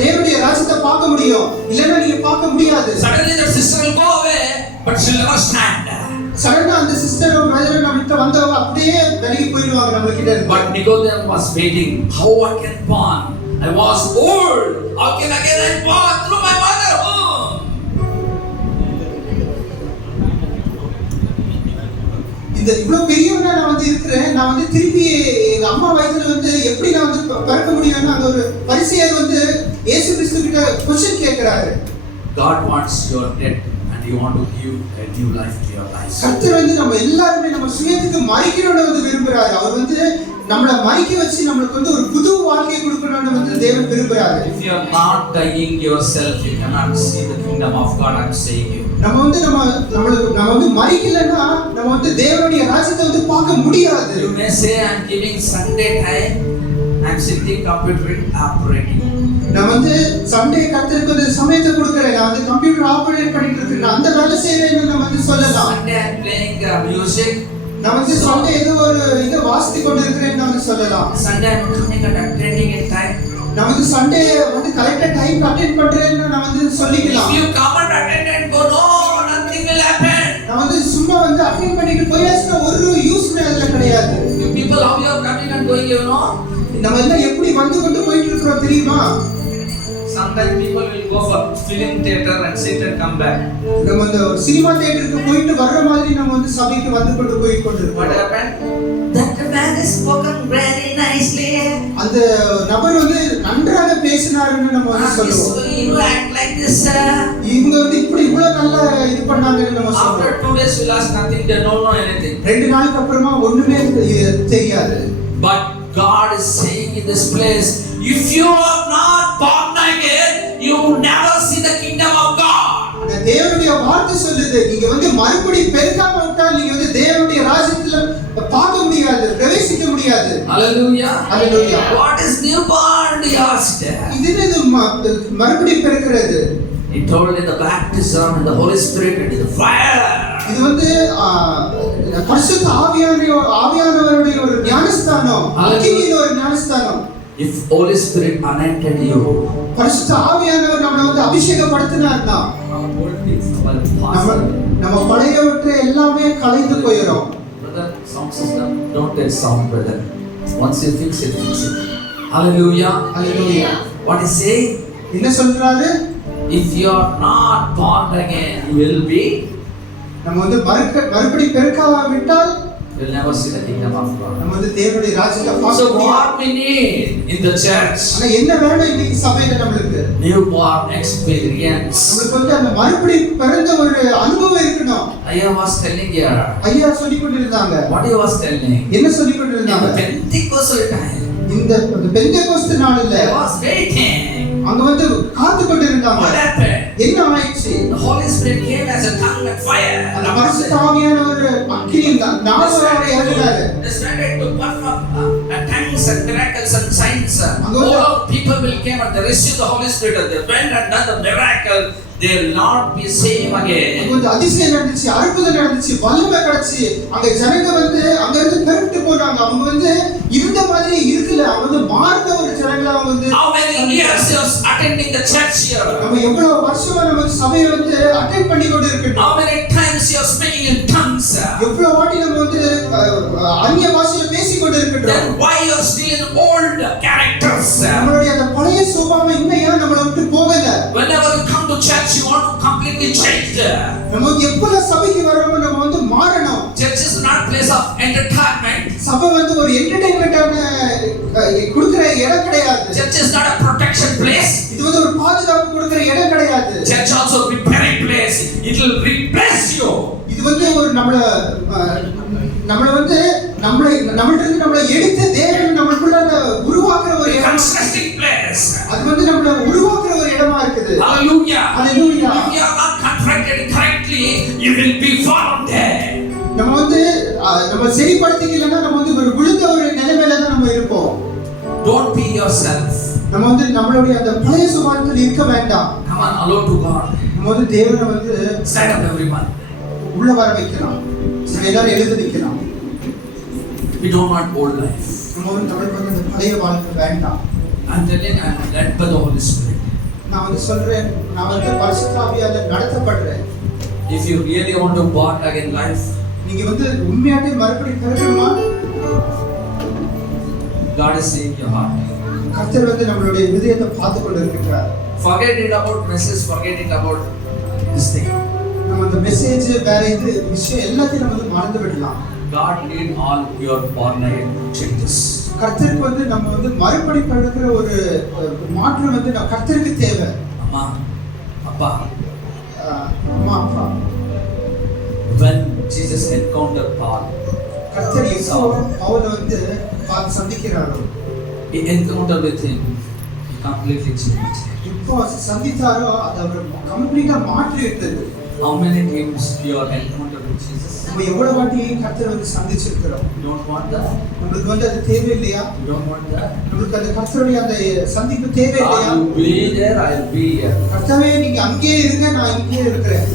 தேவனுடைய ராஜ்யத்தை பார்க்க முடியும், இல்லன்னா நீங்க பார்க்க முடியாது. Suddenly the sister will go away, but she will never stand. சடனா அந்த சிஸ்டர் பிரதர் நம்ம கிட்ட வந்தவங்க அப்படியே விலகி போயிடுவாங்க நம்ம கிட்ட இருந்து. But Nicodemus was waiting. How I can born? I was old. How can again I born through my mother home? இந்த இவ்வளவு பெரியவனா நான் வந்து இருக்கிறேன், நான் வந்து திருப்பி எங்க அம்மா வயசுல வந்து எப்படி நான் வந்து பிறக்க முடியும்னு அந்த ஒரு பரிசேயர் வந்து இயேசு கிறிஸ்து கிட்ட क्वेश्चन கேக்குறாரு. God wants your death and he want to give a new life to your life. கர்த்தர் வந்து நம்ம எல்லாரும் நம்ம சுயத்துக்கு மரிக்கணும்னு வந்து விரும்புறாரு. அவர் வந்து நம்மள மரிக்க வச்சு நமக்கு வந்து ஒரு புது வாழ்க்கையை கொடுக்கணும்னு வந்து தேவன் விரும்புறாரு. If you are not dying yourself, you cannot see the kingdom of God. I'm saying you. நம்ம வந்து மரிக்கலன்னா நம்ம வந்து தேவனுடைய ராஜ்யத்தை வந்து பார்க்க முடியாது. You may say I'm giving Sunday time. I'm sitting computer operating. நான் வந்து சண்டே கர்த்தருக்கு வந்து சமயத்தை கொடுக்கிறேன், நான் வந்து கம்ப்யூட்டர் ஆபரேட் பண்ணிட்டு இருக்கேன், நான் அந்த வேலை செய்றேன்னு நம்ம வந்து சொல்லலாம். Sunday I'm playing music. நான் வந்து சண்டே ஏதோ ஒரு இத வாசித்து கொண்டு இருக்கிறேன்னு நம்ம சொல்லலாம். Sunday I'm coming and attending in time. நான் வந்து சண்டே வந்து கரெக்ட்டா டைம் அட்டெண்ட் பண்றேன்னு நான் வந்து சொல்லிக்கலாம். If you come and attend and go, no, nothing will happen. நான் வந்து சும்மா வந்து அட்டெண்ட் பண்ணிட்டு போயாச்சுன்னா ஒரு யூஸ்மே அதுல கிடையாது. You people, how you are coming and going, you know? நம்ம எல்லாம் எப்படி வந்து கொண்டு போயிட்டு இருக்கோம் தெரியுமா? Sometimes people will go for film theater and sit and come back. நம்ம அந்த சினிமா தியேட்டருக்கு போயிட்டு வர்ற மாதிரி நம்ம வந்து சபைக்கு வந்து கொண்டு இருக்கோம். What happened? That man is spoken very nicely. அந்த நபர் வந்து நன்றாக பேசினாருன்னு நம்ம வந்து சொல்லுவோம். You act like this. இவங்க வந்து இவ்வளவு நல்லா இது பண்ணாங்கன்னு நம்ம சொல்லுவோம். After 2 days we'll ask nothing, they don't know anything. 2 நாளுக்கு அப்புறமா ஒண்ணுமே தெரியாது. But God is saying in this place, if you are not born again, you will never see the kingdom of God. தேவனுடைய வார்த்தை சொல்லுது, நீங்க வந்து மறுபடியும் பெருகாம விட்டால் நீங்க வந்து தேவனுடைய ராஜ்யத்துல முடியாது. Hallelujah. Hallelujah. What is newborn? He asked. இது மறுபடியும் பிறக்கிறது. He told in the baptism in the Holy Spirit and in the fire. இது பரிசுத்த ஆவியானவருடைய ஒரு ஞானஸ்தானம், அக்கினியின் ஒரு ஞானஸ்தானம். If Holy Spirit anointed you, பரிசுத்த ஆவியானவர் நம்மளை அபிஷேகப்படுத்தினார்னா நம்ம பழையவற்றை எல்லாமே கலைந்து போயிடும். Brother, sound system, don't tell sound, brother. Once you fix it, fix it. Hallelujah. Hallelujah. What is saying? என்ன சொல்றாரு? If you are not born again, you will be. நம்ம மறுபடி பிறக்காவிட்டால் you will never see the kingdom of God. நம்ம தேவனுடைய ராஜ்யத்தை பார்க்க So முடியாது. what we need in the church? ஆனா என்ன வேணும் இன்னைக்கு சபையில நம்மளுக்கு? Newborn experience. நம்மளுக்கு அந்த மறுபடி பிறந்த ஒரு அனுபவம் இருக்கணும். ஐயா was telling here. ஐயா சொல்லிக் கொண்டிருந்தாங்க. What he was telling? என்ன சொல்லிக் கொண்டிருந்தாங்க? Pentecostal time. இந்த பெந்தேகோஸ்து நாளில I was waiting. அங்க காத்து கொண்டிருந்தாங்க. What happened? என்ன ஆயிடுச்சு? The Holy Spirit came as a tongue of fire. அந்த பரிசுத்த ஆவியானவர் அக்கினி நாமமாக இறங்கினாரு. They started to perform tongues and miracles and signs. All people will came and they received the Holy Spirit and they went and done the miracle. They will not be same again. கொஞ்சம் அதிசயம் நடந்துச்சு, அற்புதம் நடந்துச்சு, வல்லமை கிடைச்சு. அங்க ஜனங்க அங்க இருந்து பெருட்டு போறாங்க. அவங்க இருந்த மாதிரி இருக்கல. அவங்க மார்க்க ஒரு ஜனங்களா How many years you are attending the church here? நம்ம எவ்வளவு வருஷமா நம்ம சபையை அட்டெண்ட் பண்ணி கொண்டு இருக்கோம். How many times you are speaking in tongues? எவ்வளவு வாட்டி நம்ம அந்நிய பாஷையில பேசிக் கொண்டு இருக்கோம். Then why you are still in old characters? நம்மளுடைய அந்த பழைய சுபாவம் இன்னும் ஏன் நம்மள விட்டு போகல? Whenever you come to church you want to completely change. நம்ம எப்பல சபைக்கு வரோமோ நம்ம மாறணும். Church is not place of entertainment. சபை ஒரு என்டர்டெயின்மென்ட்டான கொடுக்கிற இடம் கிடையாது. Church is not a protection place. இது ஒரு பாதுகாப்பு கொடுக்கிற இடம் கிடையாது. Church also preparing place. It will replace you. இது ஒரு நம்மள எடுத்து தேவன் நமக்குள்ள உருவாக்குற ஒரு இடம். Constructing place. அது நம்மள உருவாக்குற ஒரு இடமா இருக்குது. Hallelujah. Hallelujah. If you are not contracted correctly, you will be found there. நம்ம சரிப்படுத்திக்கலன்னா நம்ம ஒரு விழுந்த ஒரு நிலைமையில தான் நம்ம இருப்போம். Don't be yourself. நம்ம நம்மளுடைய அந்த பழைய சுபாவத்தில் இருக்க வேண்டாம். Come on, allow to God. நம்ம தேவனை stand up everyone. உள்ள வர வைக்கலாம். எல்லாரும் எழுந்து நிக்கலாம். We don't want old life. நம்மளுக்கு அந்த பழைய வாழ்க்கை வேண்டாம். I'm telling you, I'm led by the Holy Spirit. நான் சொல்றேன், நான் பரிசுத்த ஆவியால நடத்தப்படுறேன். If you really want to born again life, நீங்க உண்மையாவே மறுபடி பிறக்கணுமா? God is seeing your heart. கர்த்தர் நம்மளுடைய இதயத்தை பார்த்து கொண்டு இருக்கிறார். Forget it about message, forget it about this thing. நம்ம அந்த மெசேஜ் வேற இது விஷயம் எல்லாத்தையும் நம்ம மறந்து விடலாம். God need all your born again changes. கர்த்தருக்கு நம்ம மறுபடி பிறக்கிற ஒரு மாற்றம் கர்த்தருக்கு தேவை. அம்மா அப்பா அம்மா அப்பா. When Jesus encountered Paul, கர்த்தர் பவுலை பார்த்து சந்திக்கிறாரோ, he encountered with him, he completely changed. இப்போ சந்தித்தாரோ அது அவர் கம்ப்ளீட்டா மாற்றி விட்டது. How many times you are encountered with Jesus? நம்ம எவ்வளவு வாட்டி கர்த்தரை சந்திச்சிருக்கிறோம். You don't want that? உங்களுக்கு அது தேவை இல்லையா? You don't want that? உங்களுக்கு அந்த கர்த்தருடைய அந்த சந்திப்பு தேவை இல்லையா? I will be there, I will be here. கர்த்தாவே நீங்க அங்கேயே இருங்க, நான் இங்கேயே இருக்கிறேன்.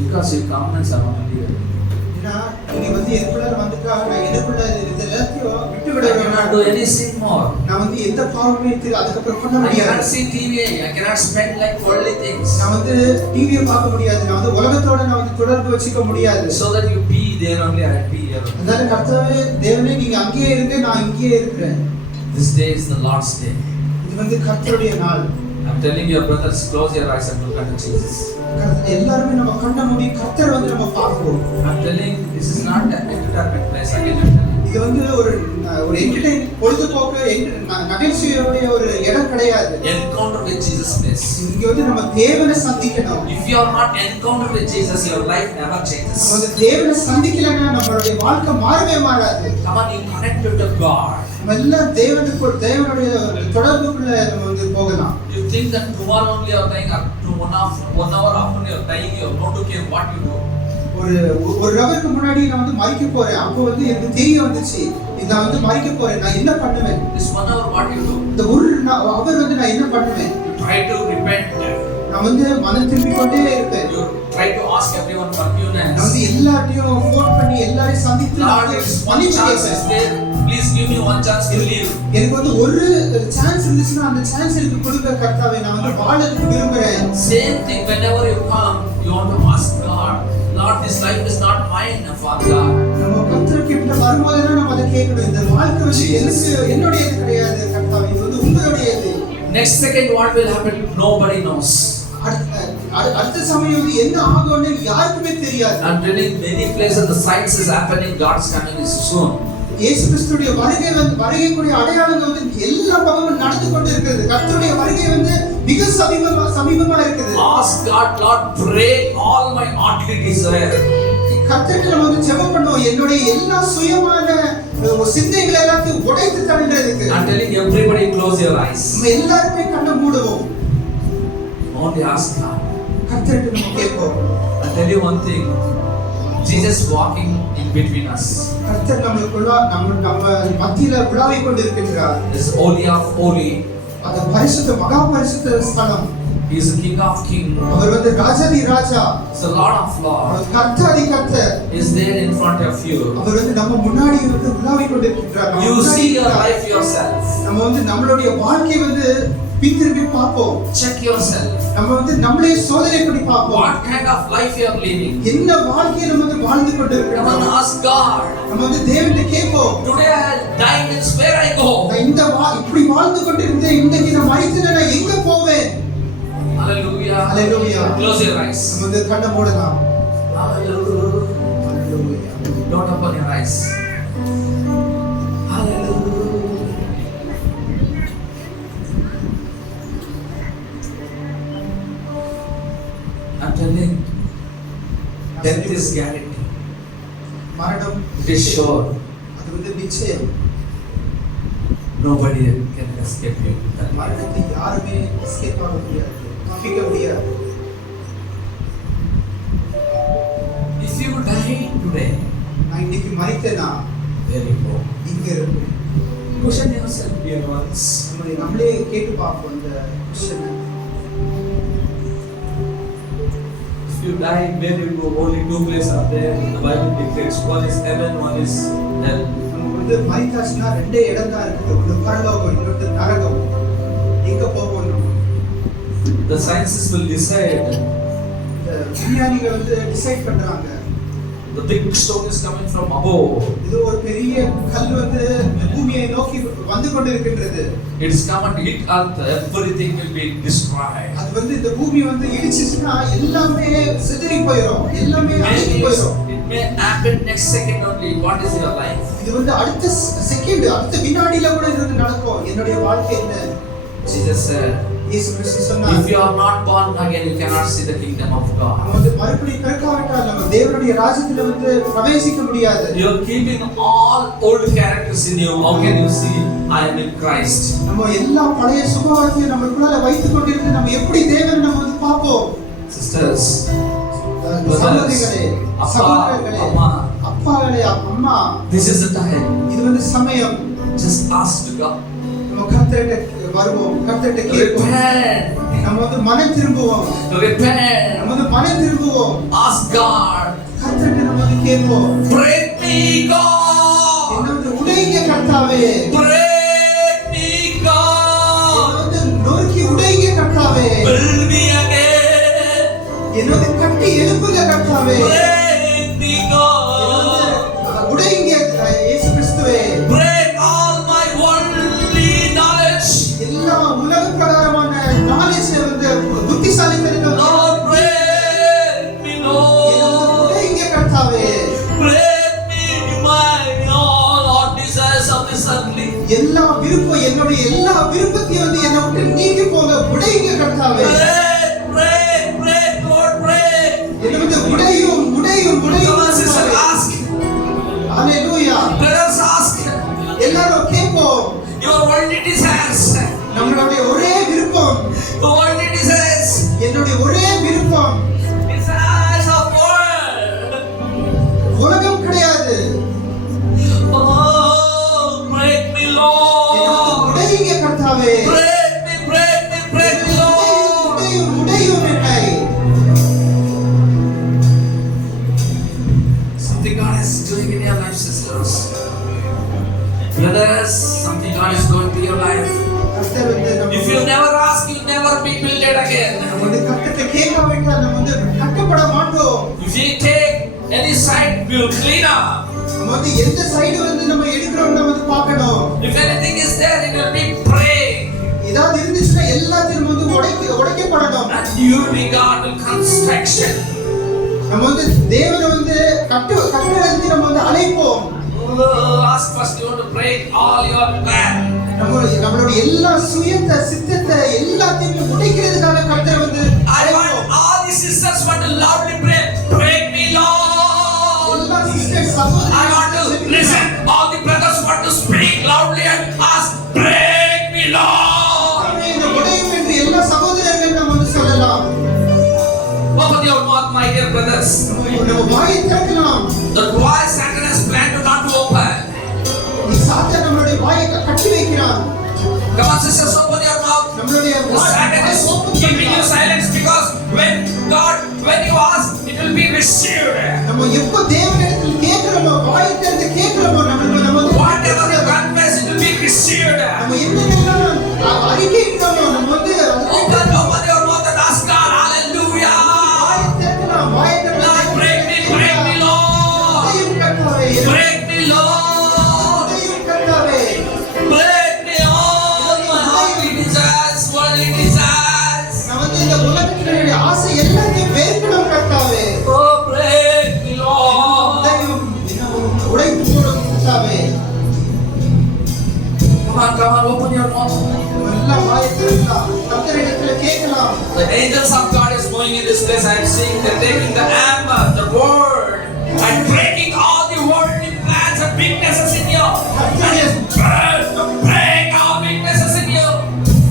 Because you come and surround me. ஏன்னா நீங்க எனக்குள்ள வந்துட்டா நான் எனக்குள்ள எல்லாத்தையும் விட்டு விட I cannot do any sin more. நான் எந்த பாவமே அதுக்கப்புறம் பண்ண I முடியாது. cannot see TV, I cannot spend like worldly things. நான் டிவியை பார்க்க முடியாது. நான் உலகத்தோட தொடர்பு வச்சுக்க முடியாது. So that you be there only, I will be here. அதனால கர்த்தாவே தேவனே நீங்க அங்கேயே இருங்க, நான் இங்கேயே இருக்கிறேன். This day is the Lord's day. இது கர்த்தருடைய நாள். I'm telling your brothers, close your eyes and look at Jesus. எல்லாரும் நம்ம கண்ண மூடி கர்த்தர் நம்ம பார்ப்போம். I'm telling this is not an entertainment place again. I'm telling. இது ஒரு என்டர்டெயின் பொழுதுபோக்கு நகைச்சுவையுடைய ஒரு இடம் கிடையாது. Encounter with Jesus place. இங்க நம்ம தேவனை சந்திக்கணும். If you are not encounter with Jesus, your life never changes. நம்ம தேவனை சந்திக்கலன்னா நம்மளுடைய வாழ்க்கை மாறவே மாறாது. Come on, you connect with God. நம்ம எல்லாம் தேவனுடைய தொடர்புக்குள்ள நம்ம போகலாம். You think that tomorrow only you are dying, up to 1 hour after you are dying, you are not to care what you do. ஒரு ரவருக்கு முன்னாடி நான் வந்து மறிக்க போறேன். அப்போ வந்து எனக்கு தெரிய வந்துச்சு, நான் வந்து மறிக்க போறேன், நான் என்ன பண்ணுவேன்? This 1 hour what you do? இந்த அவர் வந்து நான் என்ன பண்ணுவேன்? You try to repent. நான் வந்து மனம் திரும்பிக் கொண்டே இருப்பேன். You try to ask everyone forgiveness. நான் வந்து எல்லாரையும் ஃபோன் பண்ணி எல்லாரையும் சந்தித்து Lord, if one chance is there, please give me one chance to live. எனக்கு வந்து ஒரு சான்ஸ் இருந்துச்சுன்னா அந்த சான்ஸ் எனக்கு கொடுங்க கர்த்தாவே, நான் வந்து வாழறதுக்கு விரும்புறேன். Same thing whenever you come, you want to ask God, Lord, this life is not mine, Father. நம்ம கர்த்தர்கிட்ட வரும்போதெல்லாம் நம்ம அதை கேட்கணும். இந்த வாழ்க்கை வந்து எனக்கு என்னுடையது கிடையாது கர்த்தாவே, இது வந்து உங்களுடையது. Next second what will happen, nobody knows. அடுத்த சமயம் வந்து என்ன ஆகும்னு யாருக்குமே தெரியாது. I'm telling many places the signs is happening, God's coming is soon. இயேசு கிறிஸ்துடைய வருகைக்குரிய அடையாளங்கள் வந்து எல்லா பக்கமும் நடந்து கொண்டு இருக்கிறது. கர்த்தருடைய வருகை வந்து மிக சமீபமா இருக்குது. Ask God, Lord, break all my earthly desire. கர்த்தருக்கு நம்ம வந்து ஜெபம் பண்ணுவோம், என்னுடைய எல்லா சுயமான சிந்தைகளை எல்லாத்தையும் உடைத்து தள்ளுறதுக்கு. I'm telling everybody, close your eyes. நம்ம எல்லாருமே கண்ணை மூடுவோம். Only ask God. கர்த்தருக்கு நம்ம கேட்போம். I'll tell you one thing, Jesus walking in between us. கர்த்தர் நம்ம மத்தியில உலாவிக் கொண்டிருக்கிறார். This holy of holy. அந்த பரிசுத்த மகா பரிசுத்த ஸ்தலம். He is the King of Kings. அவர் வந்து ராஜாதி ராஜா. He is the Lord of Lords. அவர் கர்த்தாதி கர்த்தர். He is there in front of you. அவர் வந்து நம்ம முன்னாடி வந்து உலாவிக் கொண்டிருக்கிறார். You see your life yourself. நம்ம வந்து நம்மளுடைய வாழ்க்கை வந்து பின்திரும்பி பார்ப்போம். Check yourself. நம்ம வந்து நம்மளே சோதனை பண்ணி பார்ப்போம். What kind of life you are living? என்ன வாழ்க்கையை நம்ம வந்து வாழ்ந்து கொண்டிருக்கிறோம்? Come and ask God. நம்ம வந்து தேவனை கேட்போம். Today I die means where I go. நான் இப்படி வாழ்ந்து கொண்டிருந்தேன், இன்னைக்கு நான் மரித்தேனா நான் எங்க போவேன்? Hallelujah. Hallelujah. Close your eyes. நம்ம வந்து கண்ணை மூடலாம். Hallelujah. Hallelujah. Don't open your eyes. Hallelujah. I'm telling, death is guaranteed. மரணம் It is sure. அது வந்து நிச்சயம். Nobody can escape you. மரணத்தை யாருமே எஸ்கேப் ஆக முடியாது, தப்பிக்க முடியாது. If you die today, நான் இன்னைக்கு மரித்தேனா where you go? இங்க இருப்பேன். Question yourself, dear ones. நம்மளே கேட்டு பார்ப்போம் இந்த question. If you die, where you go? Only two places are there. The Bible declares one is heaven, one is hell. நம்ம வந்து மரித்தாச்சுன்னா ரெண்டே இடம் தான் இருக்குது, ஒன்று பரலோகம், இன்னொரு நரகம். எங்க போவோம் நம்ம? The scientists will decide. இந்த விஞ்ஞானிகள் வந்து டிசைட் பண்றாங்க. The big stone is coming from above. இது ஒரு பெரிய கல் வந்து பூமியை நோக்கி வந்து கொண்டிருக்கின்றது. It is come and hit earth, everything will be destroyed. அது வந்து இந்த பூமி வந்து இடிச்சிச்சுன்னா எல்லாமே சிதறி போயிடும், எல்லாமே அழிஞ்சு போயிடும். It may happen next second only. What is your life? இது வந்து அடுத்த செகண்ட், அடுத்த வினாடியில கூட இது வந்து நடக்கும். என்னுடைய வாழ்க்கை என்ன? Jesus said, இயேசு கிறிஸ்து சொன்னார், if you are not born again, you cannot see the kingdom of God. நம்ம வந்து மறுபடியும் பிறக்காவிட்டால் நம்ம தேவனுடைய ராஜ்யத்துல வந்து பிரவேசிக்க முடியாது. You are keeping all old characters in you. How can you see I am in Christ? நம்ம எல்லா பழைய சுபாவத்தையும் நமக்குள்ள வைத்துக் கொண்டிருந்து நம்ம எப்படி தேவனை நம்ம வந்து பார்ப்போம்? Sisters, சகோதரிகளே, சகோதரர்களே, அப்பாகளே, அம்மா, this is the time. இது வந்து சமயம். Just ask to God. நம்ம கர்த்தர்கிட்ட வருவோம், கர்த்தர்கிட்ட கேட்போம். Repent. நம்ம வந்து மனம் திரும்புவோம். Repent. நம்ம வந்து மனம் திரும்புவோம். Ask God. கர்த்தர்கிட்ட நம்ம வந்து கேட்போம். Break me, God. என்ன வந்து உடைங்க கர்த்தாவே. Break me, God. என்ன வந்து நொறுக்கி உடைங்க கர்த்தாவே. Build me again. என்ன வந்து கட்டி எழுப்புங்க கர்த்தாவே. Break me, God. உடைங்க இயேசு கிறிஸ்துவே. Break all my worldly knowledge. எல்லா உலக பிரகாரமான நாலேஜ் வந்து புத்திசாலித்தனத்தை Lord, break me, Lord. உடைங்க கர்த்தாவே. Break me, my all desires of this earthly. எல்லா விருப்பம், என்னுடைய எல்லா விருப்பத்தையும் வந்து என்னை விட்டு நீக்கி போங்க, உடைங்க கர்த்தாவே. Break, Lord, break. என்னை வந்து உடையும் உடையும் உடையும். Come on, sister, ask. Hallelujah. Let us ask. எல்லாரும் கேட்போம். Your only desires. நம்மளுடைய ஒரே விருப்பம், Your only desires. என்னுடைய ஒரே விருப்பம், Desires of world. something God is doing in your life, sisters. Brothers, something God is going to your life. கர்த்தர் வந்து நம்ம If you never ask, you never be built again. நம்ம வந்து கர்த்தர்ட்ட கேட்காவிட்டால் நம்ம வந்து கட்டப்பட மாட்டோம். If you take any side, we will clean up. நம்ம வந்து எந்த சைடு வந்து நம்ம எடுக்கிறோம்னு நம்ம வந்து பார்க்கணும். If anything is there, it will be prayed. ஏதாவது இருந்துச்சுன்னா எல்லாத்தையும் வந்து உடைக்கப்படணும். And you be God will construction. நம்ம வந்து தேவனை வந்து கட்டடத்துக்கு நம்ம வந்து அழைப்போம். Ask first, you want to break all your plan. நம்மளுடைய எல்லா சுயத்தை சித்தத்தை எல்லாத்தையும் உடைக்கிறதுக்கான கர்த்தர் வந்து I want all the sisters want to loudly pray, break me Lord. எல்லா sisters I want to listen. All the brothers want to speak loudly and ask, break me Lord. இந்த உடையும் என்று எல்லா சகோதரர்கள் நம்ம வந்து சொல்லலாம். Open your mouth, my dear brothers. நம்ம வாயை திறக்கலாம். The voice Satan has planned to not to open. சாத்தான் நம்மளுடைய வாயை கட்டி வைக்கிறான். Come on, sisters, open your mouth. நம்மளுடைய Satan is keeping you silent because when you ask, it will be received. நம்ம எப்போ தேவனிடத்தில் கேட்கிறோமோ வாயை திறந்து கேட்கிறோமோ நம்ம Whatever you confess, it will be received. நம்ம என்னென்னலாம் அறிக்கையிடுறோமோ நம்ம வந்து Open your mouth and ask God, hallelujah. வாயை திறக்கலாம். வாயை திறந்து Lord, break me, Lord. உடையும் கர்த்தாவே. Break me, Lord. உடையும் கர்த்தாவே. Break me all my worldly desires. நான் வந்து இந்த உலகத்தினுடைய ஆசை எல்லாத்தையும் வெறுக்கணும் கர்த்தாவே. Oh, break me, Lord. உடைப்பு போடும் கர்த்தாவே. Come on, open your mouth. நல்லா வாயை திறக்கலாம். கர்த்தரிடத்துல கேட்கலாம். The angels of God is moving in this place. I am seeing they're taking the hammer, the word, and breaking all the worldly plans and weaknesses in you. And just break all weaknesses in you.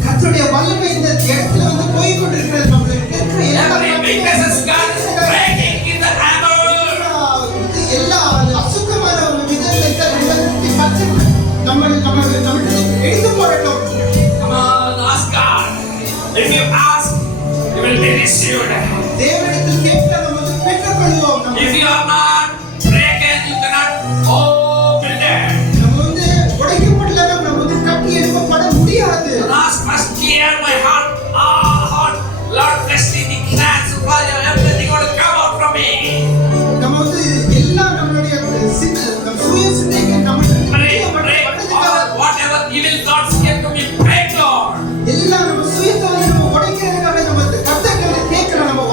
கர்த்தருடைய வல்லமை இந்த இடத்துல வந்து போய் கொண்டிருக்கிறது. நம்மளுக்கு இருக்கிற Every weaknesses God is breaking in the hammer. எல்லா அசுத்தமான விதங்களை கர்த்தர் நம்ம எடுத்து போடட்டும். Come on, ask God. If you ask, you will be received. தேவனிடத்தில் கேட்க நம்ம வந்து பெற்றுக்கொள்வோம். If you are not breaking, you cannot open it. நம்ம வந்து உடைக்கப்படல நம்ம வந்து கட்டி எழுப்பப்பட முடியாது. Ask must clear my heart. Lord, bless me the clans of fire. Everything will come out from me. நம்ம வந்து எல்லா நம்மளுடைய நம்ம சுய சிந்தைக்கு நம்ம Break whatever evil thoughts came to me. Break, Lord. எல்லா நம்ம சுயத்தை வந்து நம்ம உடைக்கிறதுக்காக நம்ம கர்த்தர்கிட்ட கேட்கிறோம். நம்ம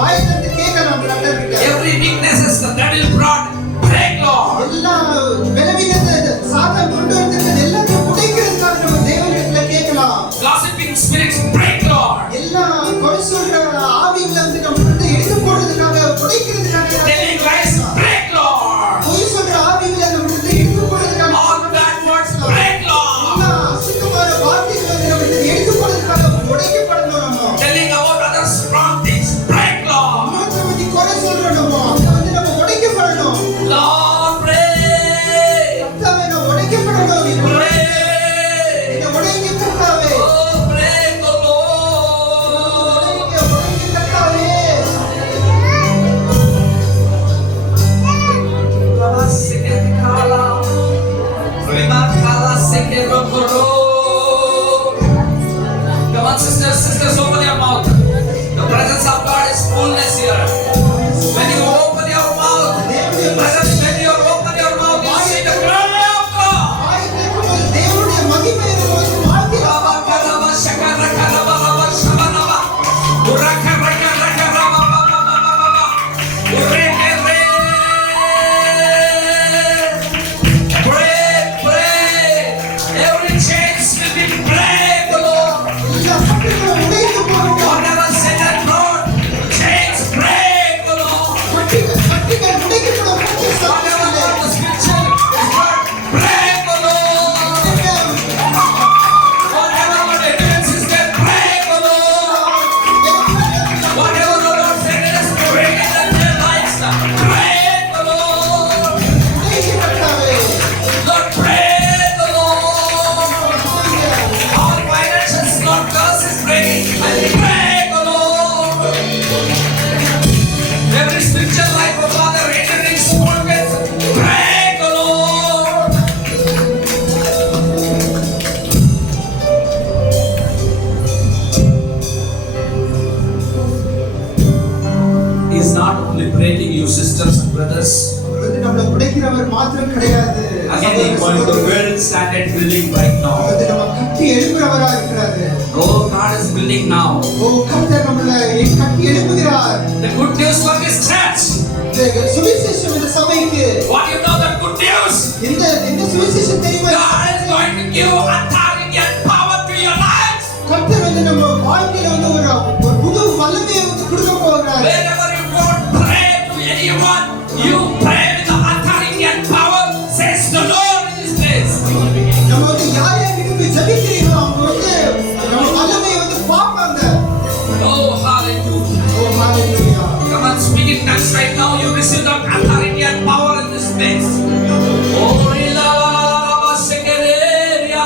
செய்கிறவர் மாத்திரம் கிடையாது. Again, he called the world started building right now. அது நம்ம கட்டி எழுப்புறவரா இருக்கிறாரு. Oh, God is building now. கர்த்தர் நம்மளை கட்டி எழுப்புகிறார். The good news for this church. சுவிசேஷம் இந்த சபைக்கு. What you know the good news? இந்த சுவிசேஷம் தெரியுமா? God is going to give authority and power to your lives. கர்த்தர் வந்து நம்ம வாழ்க்கையில வந்து ஒரு புது வல்லமையை வந்து கொடுக்க போகிறார். Wherever you go, pray to anyone. You pray with the authority and power, says the Lord in this place. நம்ம வந்து யாருக்கு போய் ஜெபிக்கிறீங்களோ அவங்க வந்து நம்ம வல்லமையை வந்து பார்ப்பாங்க. Oh, hallelujah. Oh, hallelujah. Come on, speak in tongues right now. You receive the authority and power in this place. Oh, la la la la sekereria.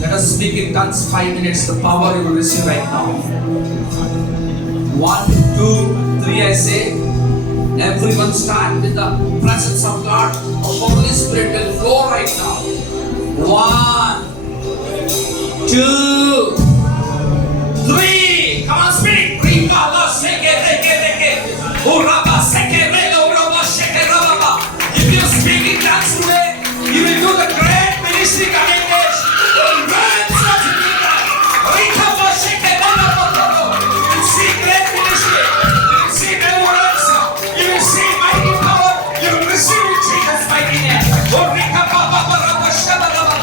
Let us speak in tongues 5 minutes. The power you will receive right now. 1, 2, 3, I say. Everyone stand in the presence of God. The Holy Spirit will flow right now. 1, 2, 3. Come on, speak. Ripa la seke reke reke. Uraba seke reke uraba seke rababa. If you speak in tongues today, you will do the great ministry coming days. Ripa seke rababa. You will see great ministry. You will see deliverance. You will see mighty power. You will receive in Jesus' mighty name. Oh, Rika Baba Baba Shaba Baba.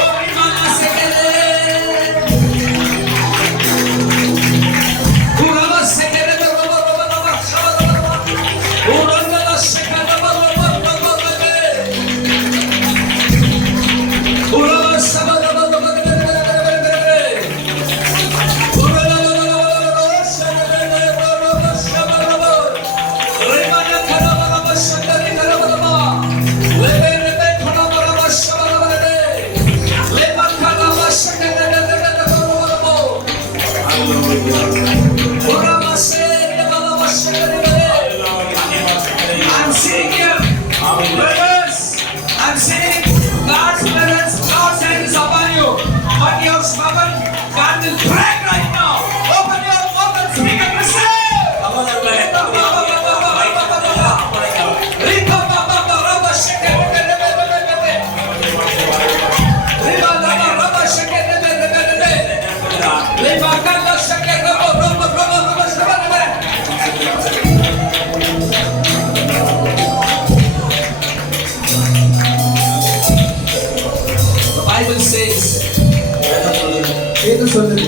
Oh, Rimana Sekere. Urava Sekere Baba Baba Baba Shaba Baba. Uranga Sekere Baba Baba Baba. Urava Shaba Baba Baba. I'm seeing you. Brothers, I'm seeing God's presence, God's hand is upon you. But your stubborn, God will break right now. Open your mouth and speak and receive. The Bible says, வேதம் சொல்லுது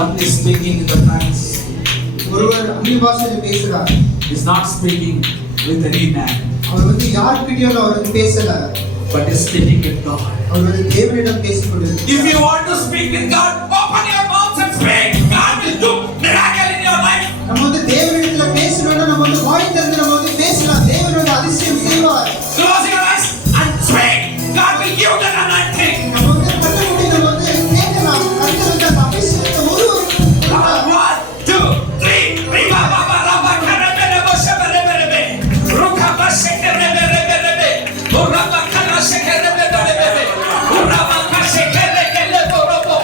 one is speaking in the tongues, ஒருவர் அந்நிய பாஷையில் பேசுறார். is not speaking with any man, அவர் வந்து யார்கிட்டயும் அவர் வந்து பேசல. but is speaking with God. அவர் வந்து தேவனிடம் பேசிக் கொண்டிருக்கிறார். If you want to speak with God, open your mouth and speak. God will do miracle in your life. நம்ம வந்து தேவனிடத்துல பேசணும்னா நம்ம வந்து வாய் திறந்து நம்ம வந்து பேசலாம். தேவன் வந்து அதிசயம் செய்வார். Close your eyes and speak. God will give that anointing. நம்ம வந்து கண்ணை நம்ம வந்து கேட்கலாம். கர்த்தர் வந்து அந்த அபிஷேகத்தை உருவாக்குவார். 1, 2, 3. Riba baba raba karebe rebo shebe rebe rebe. Ruka ba sheke rebe rebe rebe. Uraba kana sheke rebe rebe rebe. Uraba ka sheke rebe rebe robo.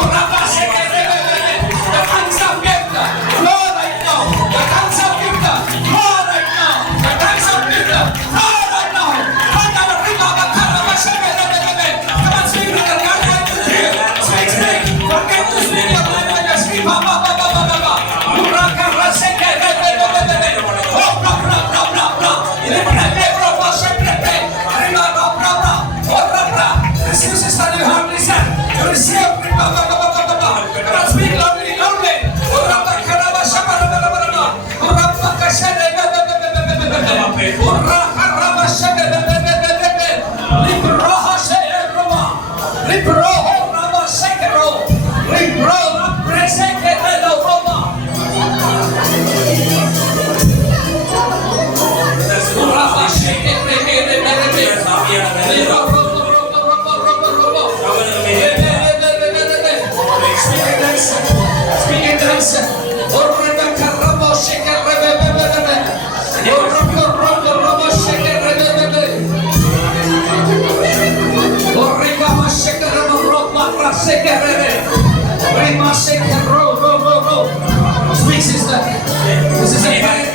Uraba sheke rebe rebe. The tongues of gift, flow right now. The tongues of gift, flow right now. The tongues of gift, flow right now. Father, riba ba karaba shebe rebe rebe. Come on, speak with the God hand to you. Speak, speak. Forget to speak your language. Riba ba ba ba ba ba ba. Uraka ba sheke rebe rebe rebe. Oh, bra bra bra bra bra. Rebe rebe bra sheke rebe. Riba bra bra bra. Oh, bra bra. Receive, sister, you have listened. You receive. Riba ba ba ba ba ba ba. Come on, speak loudly, loudly. Uraba karaba shaba rebe rebe rebe. Uraba ka shebe rebe rebe rebe rebe. Uraka raba shebe rebe rebe rebe. Libroha shebe roma. Libroha raba sheke ro. Libroha preseke rebe roma. Uraba sheke rebe rebe rebe. Libroha raba raba raba raba. Rebe rebe rebe rebe. Speak in tongues. Speak in tongues. Uraba karaba sheke rebe rebe rebe. Uraba raba raba sheke rebe rebe. Uraba sheke rebe raba raba. Speak, sister. This is a very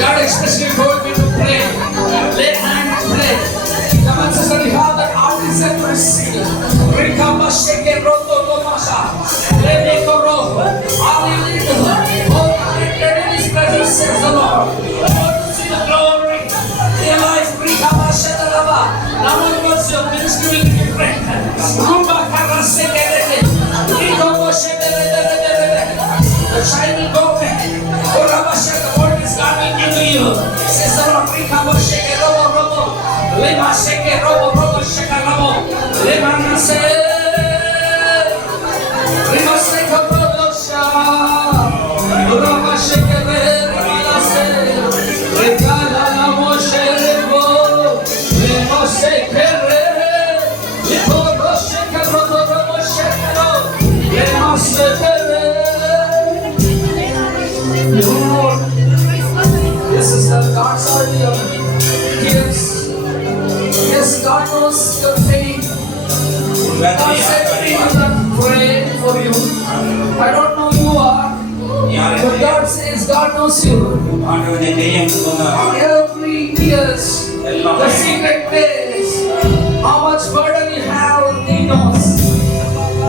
God especially told me to pray. Lay hand and pray. The man says that you have that heart is set to receive. Rikama sheke roto lomasha. Lene koro. Hallelujah. Oh, God, in His presence, says the Lord. Oh, to see the glory. Realize Rikama shetalava. Now onwards your ministry will be different. Ruba kara seke rete. Rikama shetalava. The child will go away. Oh, Rabasha, the word is God will give to you. Says the Lord, Rikama sheke robo robo. Lema sheke robo robo sheka robo. Lema nase. Lema sheke robo sha. Rama sheke rema nase. Rekala namo sherebo. Lema sheke re. Lema sheke robo robo sheka robo. Lema sheke re. Lord, yes, sister, God saw you. Yes, God knows your pain. God said He will pray for you. I don't know who you are, but God says God knows you. Every years, the secret place, how much burden you have, He knows.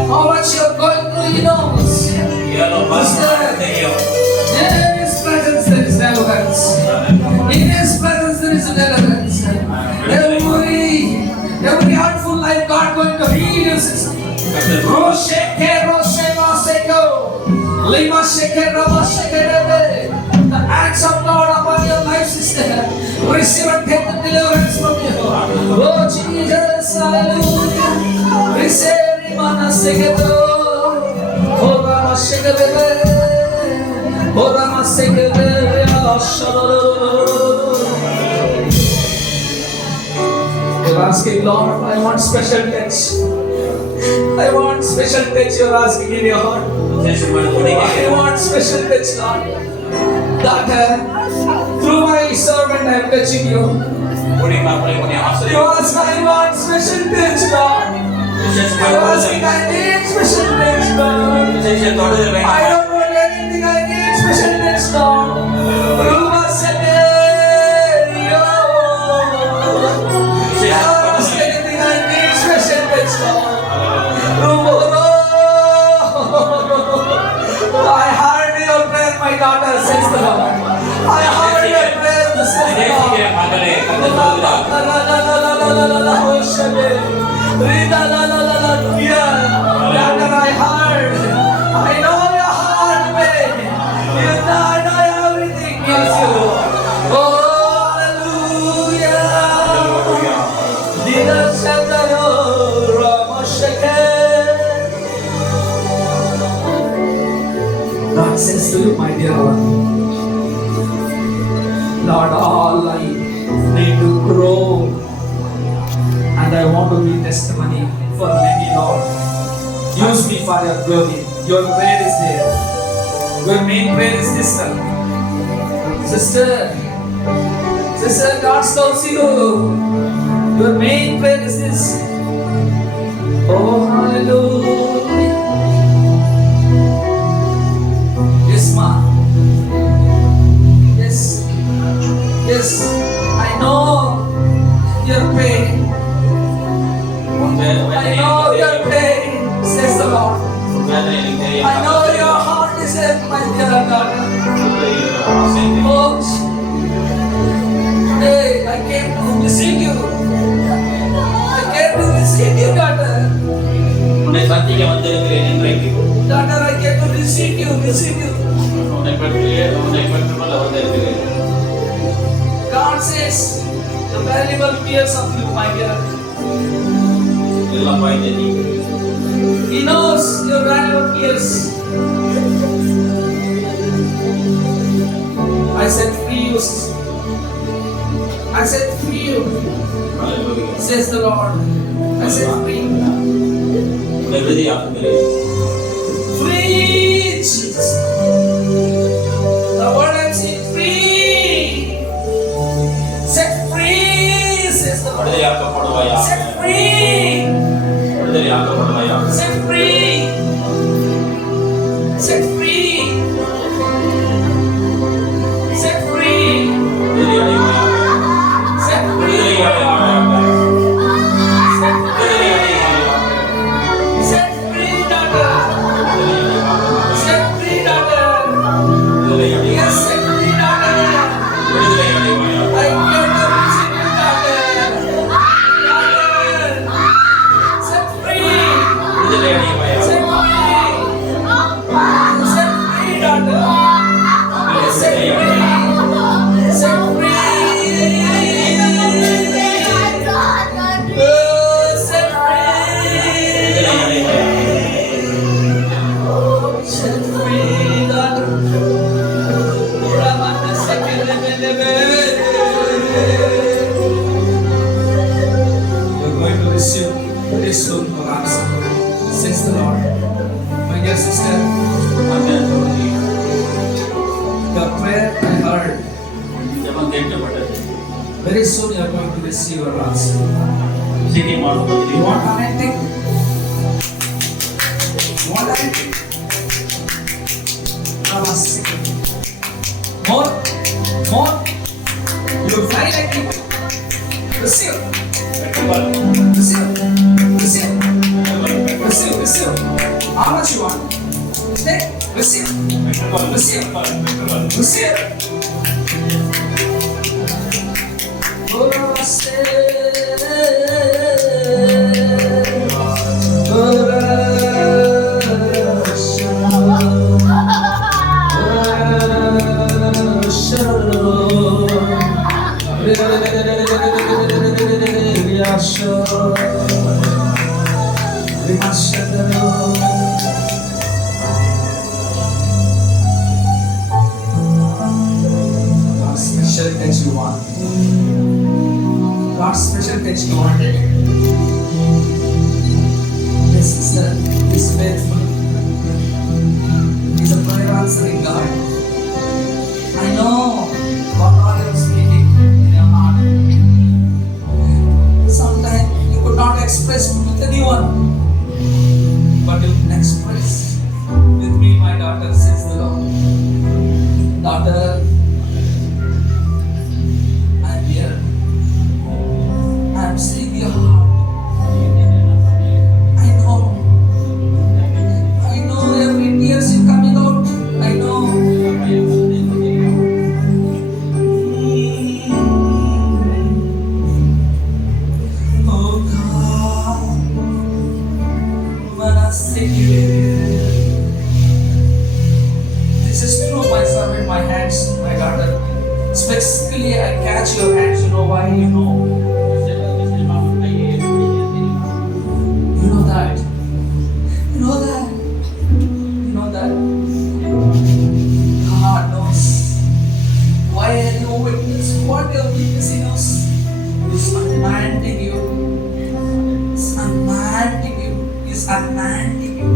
How much you're going through, He knows. In His presence there is deliverance. In His presence there is deliverance. Every hurtful life God going to heal you, sister. The acts of God upon your life, sister. Receive and take the deliverance from you. Oh Jesus, hallelujah. Receive Manaseketo. Oh Ramasekebe. Oh Ramasekebe. You're asking, Lord, I want special touch. I want special touch, you're asking in your heart. I want special touch, Lord. That through my servant I am touching you. You ask, I want special touch, Lord. You asking, I need special touch, Lord. I don't want anything, I need special touch, Lord. Ruba Seterio. I ask anything, I need special touch, Lord. I heard your prayer, my daughter, says the Lord. I heard your prayer, says the Lord. Daughter, I heard. I know your heart, baby. You know, I know everything needs you. Oh, hallelujah. Dida Shandaro Ramashake. God says to you, my dear Lord, Lord, all I need to grow, and I want to be testimony for many, Lord. Use me for your glory. Your prayer is there. Your main prayer is this, sir. Sister, God loves you. Your main prayer is this. Oh, hallelujah. Yes, ma. Yes. Yes. I know your pain. I know your pain, says the Lord. I know your heart is in my dear daughter. Oh, today I came to visit you. I came to visit you, daughter. Daughter, I came to visit you. God says, the valuable tears of you, my dear. He knows your valuable tears. I said free you. I said free you, says the Lord. I said free. Free, Jesus. The word I'm saying free. Set free, says the Lord. Set free. விடுதலையாக்கப்படுவாயாக. Set free. Set free. Set free. விடுதலை அடைவாயாக. Set free. விடுதலை அடைவாயாக. Set விடுதலை அடைவாயாக. Set free, daughter. Set free, daughter. விடுதலை Yes, அடைவாயாக. set free, daughter. விடுதலை அடைவாயாக. I get the vision, daughter. Daughter. Set free. விடுதலை அடைவாயாக. Set free. Set free, daughter. Yes, set free. Set free. Oh, set free. விடுதலை அடைவாயாக. Set free, daughter. Uramana sekelebelebe. You're going to receive very soon your answer, says the Lord. My dear sister, the prayer I heard, ஜெபம் கேட்கப்பட்டது. very soon you are going to receive your answer. சீக்கிரமாக You பதில் want anointing? You want anointing? More? More? You fly like eagle. Receive. Receive. Receive. Receive. Receive. How much you want? Take. Receive. Receive. Receive. God's special touch you want. God's special touch you want. This sister is faithful. He's a prayer answering God. I know what God is speaking in your heart. Sometimes you could not express with anyone, but you can express with me, my daughter, says the Lord. Daughter, I'm here. I'm seeing your heart. I know every tears you coming out. I know. Oh God, when I see you, this is true, my son, in my hands, my daughter. Specifically, I catch your hands. You know why? You know. You know that. You know that. You know that. God knows. Why are you weakness? What your weakness He knows? He's unmanding you. He's unmanding you. He's unmanding you.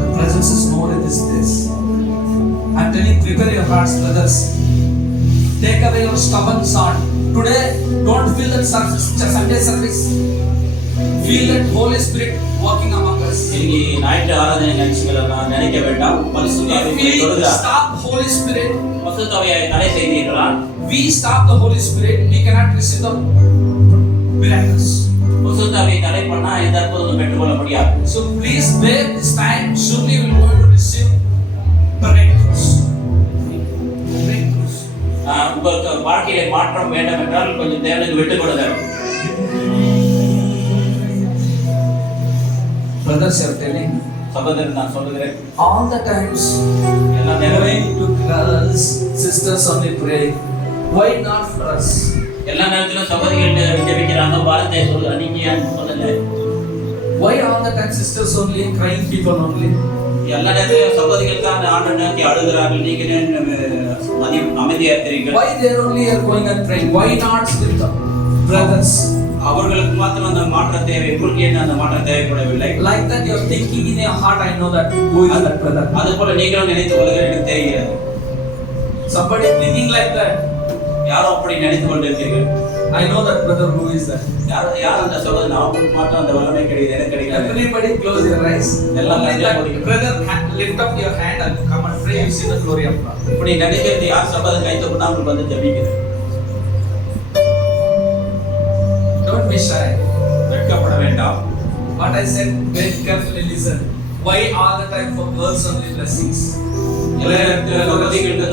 The presence is more in this place. I'm telling, prepare your hearts, brothers. Take away your stubborn heart. Today, don't feel that Sunday service. Feel that Holy Spirit walking among us. இன்னைக்கு ஞாயிற்று ஆராதனை நிகழ்ச்சிகள் நினைக்க வேண்டாம். பரிசுத்தாவியை If we தொடுகிறார். stop Holy Spirit, பரிசுத்தாவியை தடை செய்தீர்களால் we stop the Holy Spirit, we cannot receive the miracles. பரிசுத்தாவியை தடை பண்ணா எந்த அற்புதமும் பெற்றுக்கொள்ள முடியாது. So please bear this time. Surely we will going to receive breakthroughs. Breakthroughs. உங்களுக்கு வாழ்க்கையில மாற்றம் வேண்டும் என்றால் கொஞ்சம் தேவனுக்கு விட்டுக் கொடுங்க. Brothers, you are telling சகோதரன் நான் சொல்லுகிறேன், all the times எல்லா நேரமும் to girls, sisters only pray. Why not for us? எல்லா நேரத்திலும் சகோதரிகள் ஜெபிக்கிறாங்க, வார்த்தை சொல்லுங்க, நீங்க ஏன் சொல்லல? Why all the time sisters only, crying people only? எல்லா நேரத்திலும் சகோதரிகள் தான் ஆண்டவரை நோக்கி அழுகிறார்கள், நீங்க ஏன் அமைதியா இருக்கிறீர்கள்? Why they are only are going and praying? Why not with the brothers? அவர்களுக்கு மாத்திரம் அந்த மாற்றம் தேவை, உங்களுக்கு என்ன அந்த மாற்றம் தேவைப்படவில்லை? Like that you are thinking in your heart, I know that who is that brother. அது போல நீங்களும் நினைத்துக் கொள்ளுங்கள், எனக்கு தெரிகிறது. Somebody thinking like that. யாரோ அப்படி நினைத்து கொண்டிருக்கிறீர்கள். I know that brother who is that. யார் அந்த சகோதரன் அவங்களுக்கு மட்டும் அந்த வல்லமை கிடையாது, எனக்கு கிடைக்காது. Everybody close your eyes. Only that brother lift up your hand and come and pray. You see the glory of God. இப்படி நினைக்கிறது யார் சகோதரன் கை தூக்குனா அவங்களுக்கு வந்து ஜெபிக்கிறது. Don't be shy. வெட்கப்பட வேண்டாம். What I said, very carefully listen. Why all the time for girls only blessings?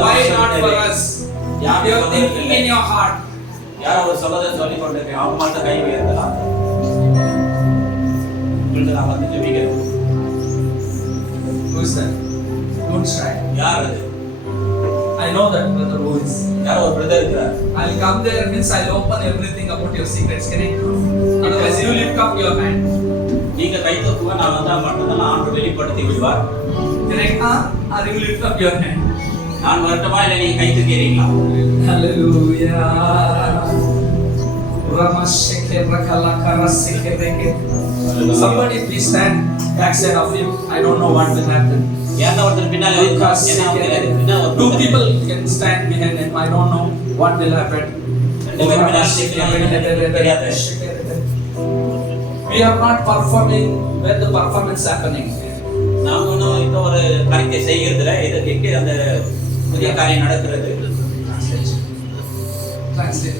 Why not for us? You are thinking in your heart. யாரோ ஒரு சகோதரன் சொல்லிக் கொண்டிருக்கேன், அவங்க மட்டும் கை உயர்த்தலாம். உங்களுக்கு நான் வந்து ஜெபிக்கிறேன். Who is that? Don't shy. யார் அது? I know that brother who is. யாரோ ஒரு பிரதர் இருக்கிறார். I'll come there means I'll open everything about your secrets. Can I? Otherwise you lift up your hand. நீங்க கை தூக்குங்க, நான் வந்தா மட்டும்தான் ஆண்டு வெளிப்படுத்தி விடுவார். Can I? Or you lift up your hand. நான் வரட்டுமா இல்லை நீங்க கை தூக்கிறீங்களா? Hallelujah. Somebody please stand backside of him. I don't know what will happen. யாரோ ஒருத்தர் பின்னால என்ன Two people can stand behind him. I don't know what will happen. We are not performing where the performance happening. நாம இன்னும் இந்த ஒரு காரியத்தை செய்கிறதுல இதுக்கு எங்கே அந்த புதிய காரியம் நடக்கிறது. Translate.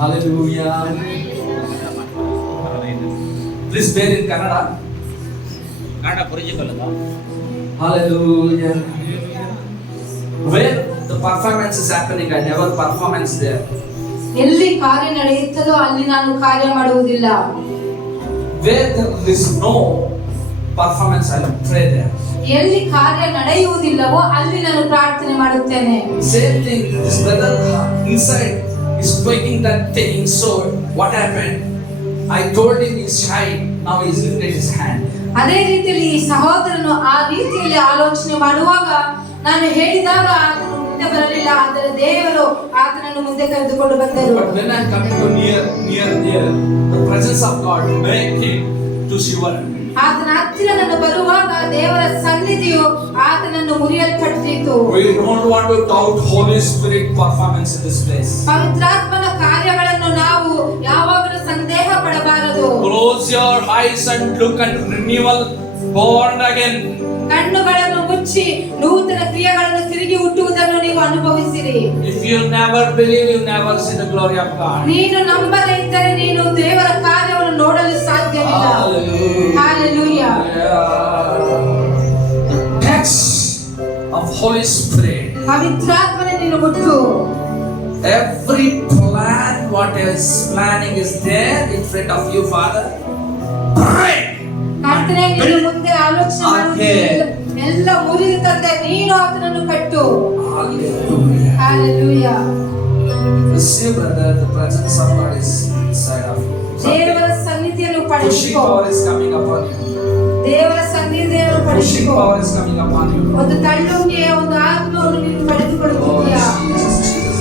Hallelujah. Please bear in Kannada. Kannada புரிஞ்சுக்கொள்ளுங்க. Hallelujah. Where the performance is happening, I never performance there. ಎಲ್ಲಿ ಕಾರ್ಯ ನಡೆಯುತ್ತದೋ ಅಲ್ಲಿ ನಾನು ಕಾರ್ಯ ಮಾಡುವುದಿಲ್ಲ. Where there is no performance, I will pray there. ಎಲ್ಲಿ ಕಾರ್ಯ ನಡೆಯುವುದಿಲ್ಲವೋ ಅಲ್ಲಿ ನಾನು ಪ್ರಾರ್ಥನೆ ಮಾಡುತ್ತೇನೆ. Same thing, this brother inside is quaking that thing. So what happened? I told him he's shy. Now he's lifted his hand. ಅದೇ ರೀತಿಯಲ್ಲಿ ಈ ಸಹೋದರನು ಆ ರೀತಿಯಲ್ಲಿ ಆಲೋಚನೆ ಮಾಡುವಾಗ ನಾನು ಹೇಳಿದಾಗ ಆತನು ಮುಂದೆ ಬರಲಿಲ್ಲ, ಆದರೆ ದೇವರು ಆತನನ್ನು ಮುಂದೆ ಕರೆದುಕೊಂಡು ಬಂದರು. But when I'm coming to near there, the presence of God made him to shiver. ಆತನ ಹತ್ತಿರ ನಾನು ಬರುವಾಗ ದೇವರ ಸನ್ನಿಧಿಯು ಆತನನ್ನು ಮುರಿಯಲ್ಪಟ್ಟಿತು. We don't want to doubt Holy Spirit performance in this place. ಪವಿತ್ರಾತ್ಮನ ಕಾರ್ಯಗಳನ್ನು ನಾವು ಯಾವಾಗಲೂ ಸಂದೇಹ ಪಡಬಾರದು. Close your eyes and look at renewal, born again. ಕಣ್ಣುಗಳನ್ನು ಮುಚ್ಚಿ ನೂತನ ಕ್ರಿಯೆಗಳನ್ನು ತಿರುಗಿ ಹುಟ್ಟುವುದನ್ನು ನೀವು ಅನುಭವಿಸಿರಿ. If you never believe, you never see the glory of God. ನೀನು ನಂಬದೇ ಇದ್ದರೆ ನೀನು ದೇವರ ಕಾರ್ಯವನ್ನು ನೋಡಲು ಸಾಧ್ಯವಿಲ್ಲ. Hallelujah. Touch of Holy Spirit. ಪವಿತ್ರಾತ್ಮನೇ ನೀನು ಮುಟ್ಟು. Every plan, what is planning is there in front of you, Father. Pray. ಕರ್ತನೇ, ನೀನು ಮುಂದೆ ಆಲೋಚನೆ ಮಾಡುವುದು ಎಲ್ಲ ಮುರಿದು ತಂದೆ ನೀನು ಆತನನ್ನು ಕಟ್ಟು. Hallelujah. Receive, brother, the presence of God is inside of you. ದೇವರ ಸನ್ನಿಧಿಯನ್ನು Pushing ಪಡೆದುಕೋ. power is coming upon you. ದೇವರ ಸನ್ನಿಧಿಯನ್ನು Pushing ಪಡೆದುಕೋ. power is coming upon you. ಒಂದು ತಳ್ಳುವಿಕೆಯ ಒಂದು ಆತ್ಮವನ್ನು ನೀನು Oh, ಪಡೆದುಕೊಳ್ಳುತ್ತೀಯಾ? Jesus.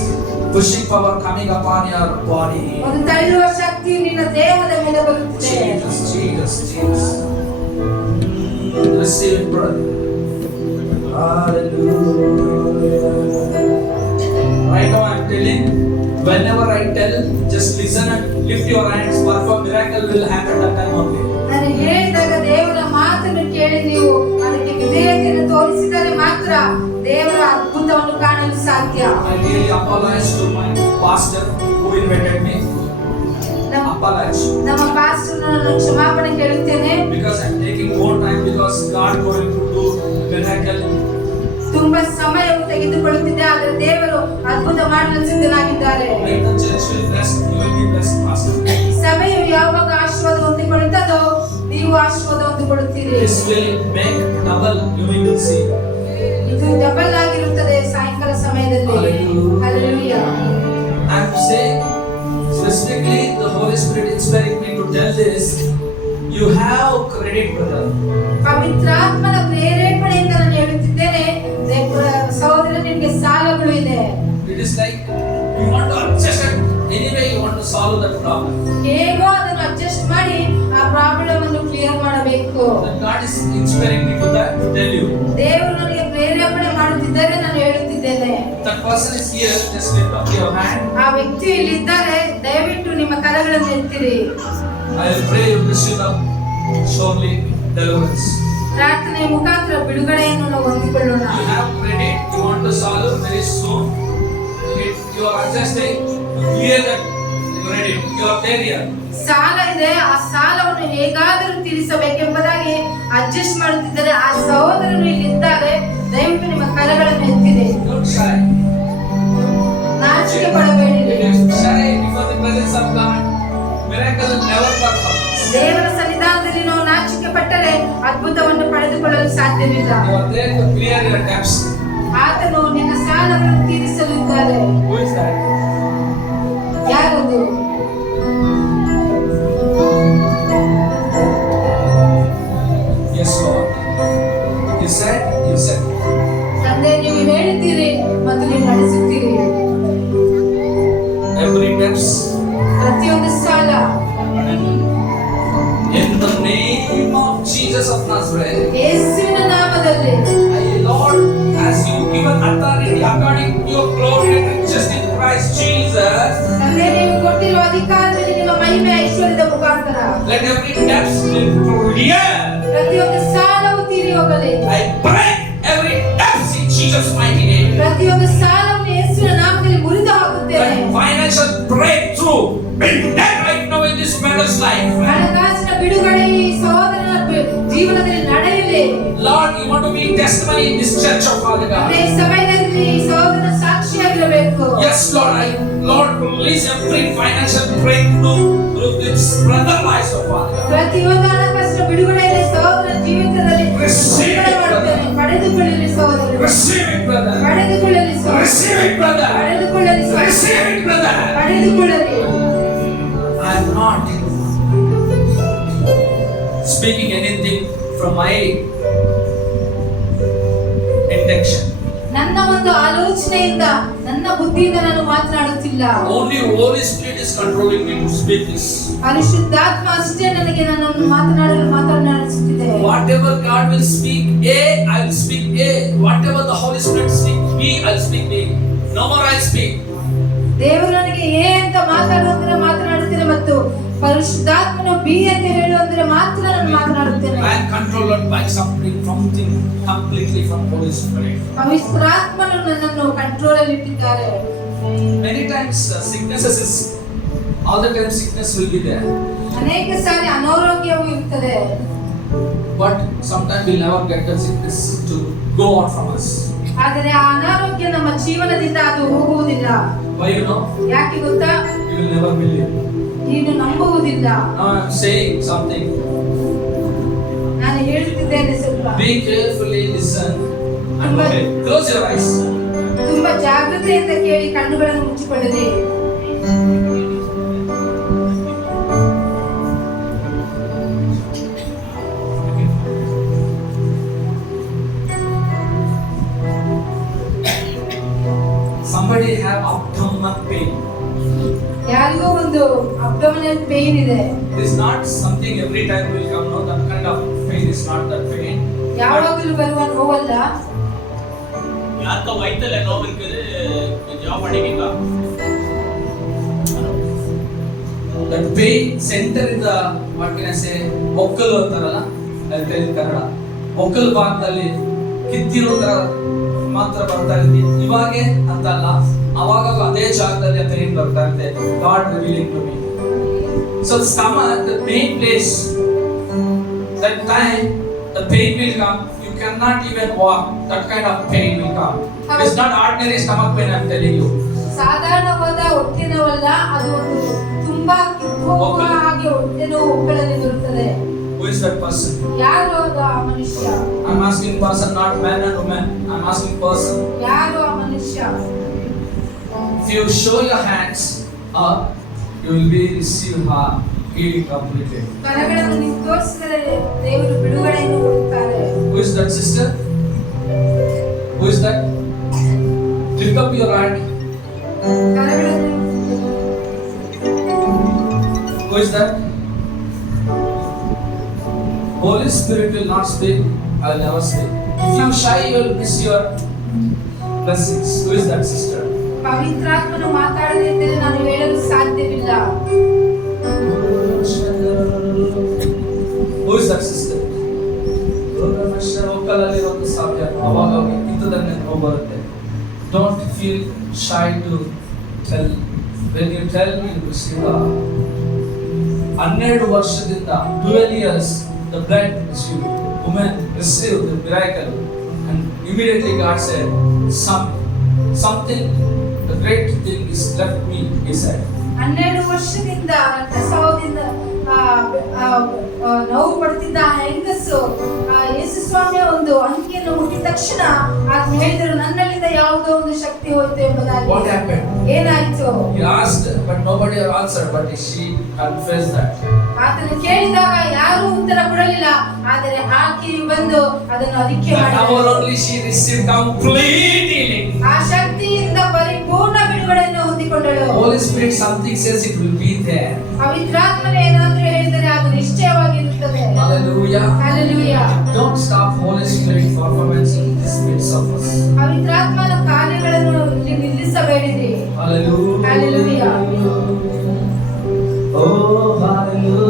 Pushing power coming upon your body. ಒಂದು ತಳ್ಳುವ ಶಕ್ತಿ ನಿನ್ನ ದೇಹದ ಮೇಲೆ ಬರುತ್ತದೆ. Jesus. Receive it, brother. Hallelujah. Right now I'm telling, whenever I tell, just listen and lift your hands. Perform miracle will happen that time only. ನಾನು ಹೇಳಿದಾಗ ದೇವರ ಮಾತನ್ನು ಕೇಳಿ ನೀವು ಅದಕ್ಕೆ ವಿಧೇಯತೆಯನ್ನು ತೋರಿಸಿದರೆ ಮಾತ್ರ ದೇವರ ಅದ್ಭುತವನ್ನು ಕಾಣಲು ಸಾಧ್ಯ. I really apologize to my pastor who invited me. Apologize. ನಮ್ಮ ಪಾಸ್ಟರ್ ನಾನು ಕ್ಷಮಾಪಣೆ ಕೇಳುತ್ತೇನೆ. Because I'm taking more time because God going to do miracle. ತುಂಬಾ ಸಮಯವು ತೆಗೆದುಕೊಳ್ಳುತ್ತಿದೆ, ಆದರೆ ದೇವರು ಅದ್ಭುತ ಮಾಡಲು ಸಿದ್ಧನಾಗಿದ್ದಾರೆ. When the church will bless, you will be blessed, pastor. ಸಮಯವು ಯಾವಾಗ ಆಶೀರ್ವಾದ ಹೊಂದಿಕೊಳ್ಳುತ್ತದೋ ನೀವು ಆಶೀರ್ವಾದ ಹೊಂದಿಕೊಳ್ಳುತ್ತೀರಿ. This will make double, you will see. ಇದು ಡಬಲ್ ಆಗಿರುತ್ತದೆ ಸಾಯಂಕಾಲ ಸಮಯದಲ್ಲಿ. Hallelujah. I'm saying specifically the Holy Spirit inspiring me to tell this. You have credit, brother. ಪವಿತ್ರಾತ್ಮನ ಪ್ರೇರೇಪಣೆಯಿಂದ ನಾನು ಹೇಳುತ್ತಿದ್ದೇನೆ, ಸಹೋದರ ನಿಮಗೆ ಸಾಲಗಳು ಇದೆ. It is like you want to adjust it. Anyway, you want to solve that problem. ಹೇಗೋ ಅದನ್ನು ಅಡ್ಜಸ್ಟ್ ಮಾಡಿ ಆ ಪ್ರಾಬ್ಲಮ್ ಅನ್ನು ಕ್ಲಿಯರ್ ಮಾಡಬೇಕು. That God is inspiring me to that to tell you. ದೇವರು ನನಗೆ ಪ್ರೇರೇಪಣೆ ಮಾಡುತ್ತಿದ್ದಾರೆ ಇದ್ದರೆ ನಾನು ಹೇಳುತ್ತಿದ್ದೇನೆ. That person is here. Just lift up your hand. ಆ ವ್ಯಕ್ತಿ ಇಲ್ಲಿದ್ದಾರೆ, ದಯವಿಟ್ಟು ನಿಮ್ಮ ಕರಗಳನ್ನು ಎತ್ತಿರಿ. I will pray you receive up surely deliverance. ಪ್ರಾರ್ಥನೆಯ ಮುಖಾಂತರ ಬಿಡುಗಡೆಯನ್ನು ನಾವು ಹೊಂದಿಕೊಳ್ಳೋಣ. You have credit. You want to solve very soon. You are adjusting to clear that credit. You are there here. ಸಾಲ ಇದೆ, ಆ ಸಾಲವನ್ನು ಹೇಗಾದರೂ ತೀರಿಸಬೇಕೆಂಬುದಾಗಿ ಅಡ್ಜಸ್ಟ್ ಮಾಡುತ್ತಿದ್ದಾರೆ. ಆ ಸಹೋದರನು ಇಲ್ಲಿದ್ದಾರೆ, ದಯವಿಟ್ಟು ನಿಮ್ಮ ಕರಗಳನ್ನು ಎತ್ತಿರಿ. Don't shy. ನಾಚಿಕೆ ಪಡಬೇಡಿರಿ. If you shy before the presence of God, miracle will never perform. ದೇವರ ಸನ್ನಿಧಾನದಲ್ಲಿ ನಾವು ನಾಚಿಕೆ ಪಟ್ಟರೆ ಅದ್ಭುತವನ್ನು ಪಡೆದುಕೊಳ್ಳಲು ಸಾಧ್ಯವಿಲ್ಲ. You are there to clear your debts. ಆತನು ನಿನ್ನ ಸಾಲಗಳನ್ನು ತೀರಿಸಲಿದ್ದಾರೆ. Who is that? ಯಾರದು? Yes, Lord. You said. ತಂದೆ, ನೀವು ಹೇಳಿದ್ದೀರಿ ಮತ್ತು ನೀವು ನಡೆಸುತ್ತೀರಿ. Every debts. ಪ್ರತಿಯೊಂದು ಸಾಲ In the name of Jesus of Nazareth. ಯೇಸುವಿನ ನಾಮದಲ್ಲಿ, Lord, as you given authority according to your glory and riches in Christ Jesus, ತಂದೆ, ನೀವು ಕೊಟ್ಟಿರುವ ಅಧಿಕಾರದಲ್ಲಿ ನಿಮ್ಮ ಮಹಿಮೆ ಐಶ್ವರ್ಯದ ಮುಖಾಂತರ let every debt be clear. ಪ್ರತಿಯೊಂದು ಸಾಲವು ತೀರಿ ಹೋಗಲಿ. I break every debt in Jesus' mighty name. ಪ್ರತಿಯೊಂದು ಸಾಲವನ್ನು ಯೇಸುವಿನ ನಾಮದಲ್ಲಿ ಮುರಿದು ಹಾಕುತ್ತೇನೆ. That financial breakthrough be dead right now in this man's life. ಹಣಕಾಸಿನ ಬಿಡುಗಡೆ ಈ ಸಹೋದರನ ಜೀವನದಲ್ಲಿ ನಡೆಯಲಿ. Lord, you want to be testimony in this church, oh Father God. ಈ ಸಮಯದಲ್ಲಿ ಈ ಸಹೋದರನ ಸಾಕ್ಷಿಯಾಗಿರಬೇಕು. Yes, Lord, release every financial breakthrough through this brother life, oh Father God. ಪ್ರತಿಯೊಂದು ಹಣಕಾಸಿನ ಬಿಡುಗಡೆಯಲ್ಲಿ ಸಹೋದರನ ಜೀವಿತದಲ್ಲಿ ಪಡೆದುಕೊಳ್ಳಲಿ ಸಹೋದರ. Receive it, brother. ಪಡೆದುಕೊಳ್ಳಲಿ ಸಹೋದರ. Receive it, brother. ಪಡೆದುಕೊಳ್ಳಲಿ ಸಹೋದರ. Receive it, brother. ಪಡೆದುಕೊಳ್ಳಲಿ. I am not speaking anything from my intention. ನನ್ನ ಒಂದು ಆಲೋಚನೆಯಿಂದ, ನನ್ನ ಬುದ್ಧಿಯಿಂದ ನಾನು ಮಾತನಾಡುತ್ತಿಲ್ಲ. Only Holy Spirit is controlling me to speak this. ಪರಿಶುದ್ಧಾತ್ಮ ಅಷ್ಟೇ ನನಗೆ ನನ್ನನ್ನು ಮಾತನಾಡಿಸುತ್ತಿದೆ. Whatever God will speak A, I will speak A. Whatever the Holy Spirit speak B, I will speak B. No more I speak. ದೇವರು ನನಗೆ ಎ ಅಂತ ಮಾತಾಡುವಂದ್ರೆ ಮಾತನಾಡುತ್ತೇನೆ ಮತ್ತು ಪರಿಶುದ್ಧಾತ್ಮನು ಬಿ ಅಂತ ಹೇಳುವಂದ್ರೆ ಮಾತ್ರ ನಾನು ಮಾತನಾಡುತ್ತೇನೆ. I am controlled by something completely from Holy Spirit. ಪವಿತ್ರಾತ್ಮನು ನನ್ನನ್ನು ಕಂಟ್ರೋಲ್ ಅಲ್ಲಿ ಇಟ್ಟಿದ್ದಾರೆ. Many times sicknesses is all the time sickness will be there. ಅನೇಕ ಸಾರಿ ಅನಾರೋಗ್ಯವು ಇರುತ್ತದೆ. But sometimes we'll never get the sickness to go out from us. ಆದರೆ ಆ ಅನಾರೋಗ್ಯ ನಮ್ಮ ಜೀವನದಿಂದ ಅದು ಹೋಗುವುದಿಲ್ಲ. Why you know? ಯಾಕೆ ಗೊತ್ತಾ? You will never believe. ನೀನು ನಂಬುವುದಿಲ್ಲ. Now I am saying something. ನಾನು ಹೇಳುತ್ತಿದ್ದೇನೆ, ಸ್ವಲ್ಪ Be carefully listen and obey. Close your eyes. ತುಂಬಾ ಜಾಗೃತೆಯಿಂದ ಕೇಳಿ, ಕಣ್ಣುಗಳನ್ನು ಮುಚ್ಚಿಕೊಳ್ಳದೆ. Somebody have abdominal pain. ಯಾರಿಗೋ ಒಂದು ಅಬ್ಡೋಮಿನಲ್ ಪೇನ್ ಇದೆ. It is not something every time will come. No, that kind of pain is not that pain. ಯಾವಾಗಲೂ ಬರುವ ನೋವಲ್ಲ. யாருக்கோ வயித்துல நோவு இருக்குது, ஜாப் பண்ணிக்கீங்களா? That pain center in the, what can I say, vocal ಅಂತಾರಲ್ಲ, I tell in ಕನ್ನಡ, vocal ಭಾಗದಲ್ಲಿ ಕಿತ್ತಿರೋ ತರ ಮಾತ್ರ ಬರ್ತಾ ಇರುತ್ತೆ. ಇವಾಗೆ ಅಂತಲ್ಲ, ಅವಾಗ ಅದೇ ಜಾಗದಲ್ಲಿ ಪೇನ್ ಬರ್ತಾ ಇರುತ್ತೆ. God revealing to me. So stomach, the main place, that time the pain will come. You cannot even walk. That kind of pain will come. It's not ordinary stomach pain, I'm telling you. ಸಾಧಾರಣವಾದ ಹೊಟ್ಟೆ ನೋವಲ್ಲ, ಅದು ಒಂದು ತುಂಬಾ ಕಿತ್ತೋಗುವ ಹಾಗೆ ಹೊಟ್ಟೆ ನೋವು ಒಕ್ಕಳಲ್ಲಿ ಬರುತ್ತದೆ. Who is that person? ಯಾರು ಅದು ಆ ಮನುಷ್ಯ? I'm asking person, not man and woman. I'm asking person. ಯಾರು ಆ ಮನುಷ್ಯ? If you show your hands up, you will be receive her healing completely. ಕರಗಳನ್ನು ನೀವು ತೋರಿಸಿದರೆ ದೇವರು ಬಿಡುಗಡೆಯನ್ನು ಕೊಡುತ್ತಾರೆ. Who is that sister? Who is that? Lift up your hand. ಕರಗಳನ್ನು Who is that? Holy Spirit will not speak. I will never speak. If you shy, you will miss your blessings. Who is that sister? ಪವಿತ್ರಾತ್ಮನು ಮಾತಾಡದಿದ್ದರೆ ನಾನು ಹೇಳಲು ಸಾಧ್ಯವಿಲ್ಲ. Who is that sister? ಒಕ್ಕಲಲ್ಲಿ ಒಂದು ಸಾಧ್ಯ ಅವಾಗ ಇಂಥದನ್ನೇ ನೋವು ಬರುತ್ತೆ. Don't feel shy to tell. When you tell, you receive. 12 ವರ್ಷದಿಂದ 12 years the blood issue woman received the miracle, and immediately God said something the great thing is left me, he said. 12 ವರ್ಷದಿಂದ ರಕ್ತಸ್ರಾವದಿಂದ ನೋವು ಪಡ್ತಿದ್ದ ಹೆಂಗಸು ಯೇಸು ಸ್ವಾಮಿಯ ಒಂದು ಅಂಕಿಯನ್ನು ಮುಟ್ಟಿದ ತಕ್ಷಣ ಆತ ಹೇಳಿದರು, ನನ್ನಲ್ಲಿಂದ ಯಾವುದೋ ಒಂದು ಶಕ್ತಿ ಹೋಯಿತು ಎಂಬುದಾಗಿ. What happened? ಏನಾಯ್ತು? He asked, but nobody answered, but she confessed that. ಆತನು ಕೇಳಿದಾಗ ಯಾರೂ ಉತ್ತರ ಕೊಡಲಿಲ್ಲ, ಆದರೆ ಆಕೆಯು ಬಂದು ಅದನ್ನು ಅರಿಕೆ That hour ಮಾಡಿದಳು. only she received complete healing. ಆ ಶಕ್ತಿಯಿಂದ ಪರಿಪೂರ್ಣ ಬಿಡುಗಡೆಯನ್ನು ಹೊಂದಿಕೊಂಡಳು. Holy Spirit something says it will be there. ಪವಿತ್ರಾತ್ಮನು ಏನಾದರೂ ಹೇಳಿದರೆ ಅದು ನಿಶ್ಚಯವಾಗಿರುತ್ತದೆ. Hallelujah. Hallelujah. Don't stop Holy Spirit performance in this midst of us. ಪವಿತ್ರಾತ್ಮನ ಕಾರ್ಯಗಳನ್ನು ಇಲ್ಲಿ ನಿಲ್ಲಿಸಬೇಡಿರಿ. Hallelujah. Hallelujah. Oh, hallelujah.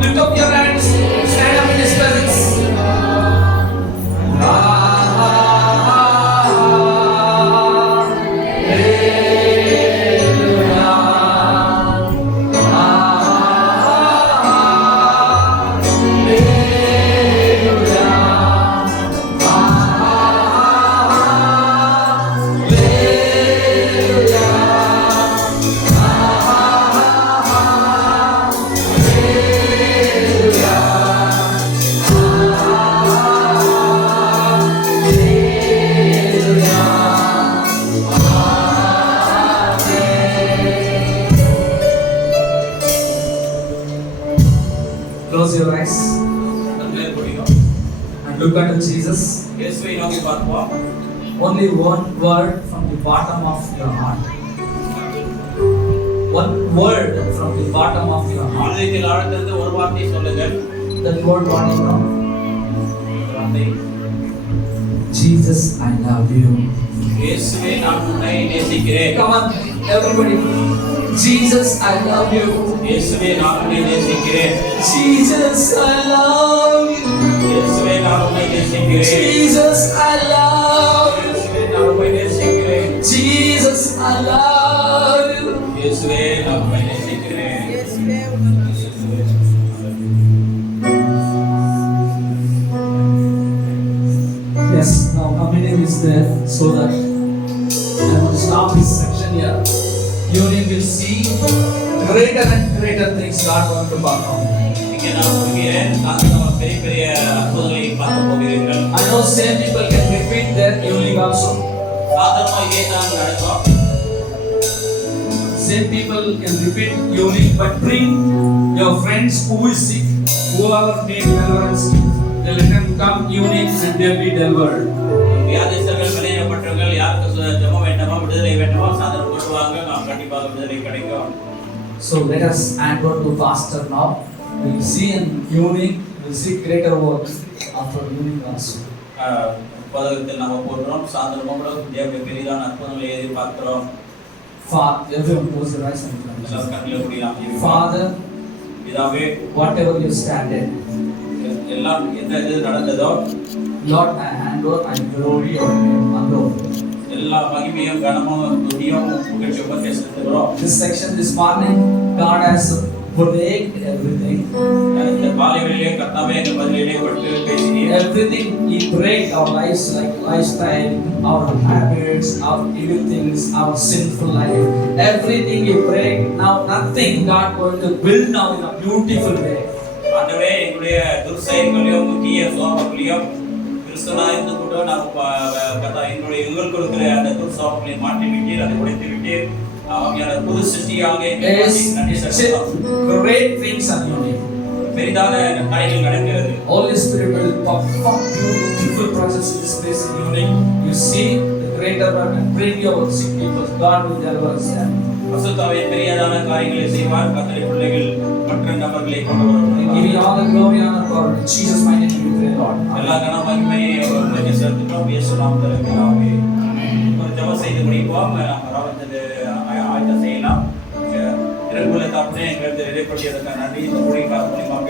Lift up your hands, stand up in His presence. Close your eyes and look unto Jesus. இயேசுவை நோக்கி பார்ப்போம். Only one word from the bottom of your heart. One word from the bottom of your heart. ஆழத்தில் ஆழ்ந்திருந்து ஒரு வார்த்தை சொல்லுங்கள். That word what you know? வார்த்தை. Jesus, I love you. இயேசுவே நான் உன்னை நேசிக்கிறேன். Come on, everybody. Jesus, I love you. இயேசுவே நான் உன்னை நேசிக்கிறேன். Jesus, I love you. இயேசுவே நான் உன்னை நேசிக்கிறேன். Jesus, I love you. இயேசுவே நான் உன்னை நேசிக்கிறேன். Jesus, I love you. இயேசுவே நான் உன்னை நேசிக்கிறேன். Yes, now communion is there so that I want to stop this section here. Union will see greater and greater things God wants to perform. இங்கே நான் சொல்கிறேன், நான் பெரிய பெரிய அற்புதங்களை பார்க்க போகிறீர்கள். I know same people can repeat their healing also. சாதாரணமாக இதே தான் நடக்கும். Same people can repeat healing, but bring your friends who is sick, whoever need deliverance, they let them come healing and they'll be delivered. வியாதிஸ்தர்கள், விளையாடப்பட்டவர்கள், யாருக்கு ஜெபம் வேண்டுமோ, விடுதலை வேண்டுமோ, சாதனம் கொண்டு வாங்க, நாம் கண்டிப்பாக விடுதலை கிடைக்கும். So let us hand over to Pastor now. We will see in healing, we will see greater work after healing also. பதகத்தில் நாம் போடுறோம். சாதனமும் கூட தேவனுடைய பெரிதான அற்புதங்களை எதிர்பார்க்கிறோம். Father, everyone close their eyes and pray. எல்லாரும் கண்களை மூடி நாம் ஜெபிப்போம். Father, பிதாவே, whatever you started, எல்லாம் என்ன இது நடந்ததோ, Lord, I hand over, I glory your name alone. எல்லா மகிமையும் கனமும் துதியும் புகழ்ச்சியும் பற்றி செலுத்துகிறோம். This section this morning, God has break everything. இந்த காலை வேளையிலே கர்த்தாவே எங்கள் பதிலிலே பட்டு பேசினீர். Everything He break our lives, like lifestyle, our habits, our evil things, our sinful life. Everything He break. Now nothing God going to build now in a beautiful way. ஆண்டவரே, எங்களுடைய துர்செயல்களையும் தீய சுபாவங்களையும் கிறிஸ்தவனாக இருந்து கூட நாம் கர்த்தா எங்களுடைய எங்களுக்கு கொடுக்கிற அந்த துர்சபாவங்களை மாற்றி விட்டீர், அதை உடைத்து விட்டீர். புது சிருஷ்டியாக நன்றி செலுத்துகிறோம். Great things are your name. பெரிதான காரியங்கள் நடக்கிறது. Holy Spirit will perform beautiful process in this place in evening. You see the greater work and bring your sick people. God will deliver us. பரிசுத்தாவே பெரியதான காரியங்களை செய்வார். கர்த்தருடைய பிள்ளைகள் மற்ற நபர்களை கொண்டு We give you வருவார். all the glory and honor, God. In Jesus' mighty name we pray, Lord. எல்லா கன மகிமையை உங்களுக்கு செலுத்துகிறோம். இயேசு நாமத்தில் பிதாவே. ஒரு ஜெபம் செய்து முடிப்போம். நாம் ராவத்தது ஆயத்தம் செய்யலாம். திருக்குள்ள தாப்பனே எங்களுக்கு வெளிப்படுத்தியதற்காக நன்றி. இந்த ஊழியக்காரர் மூலியமாக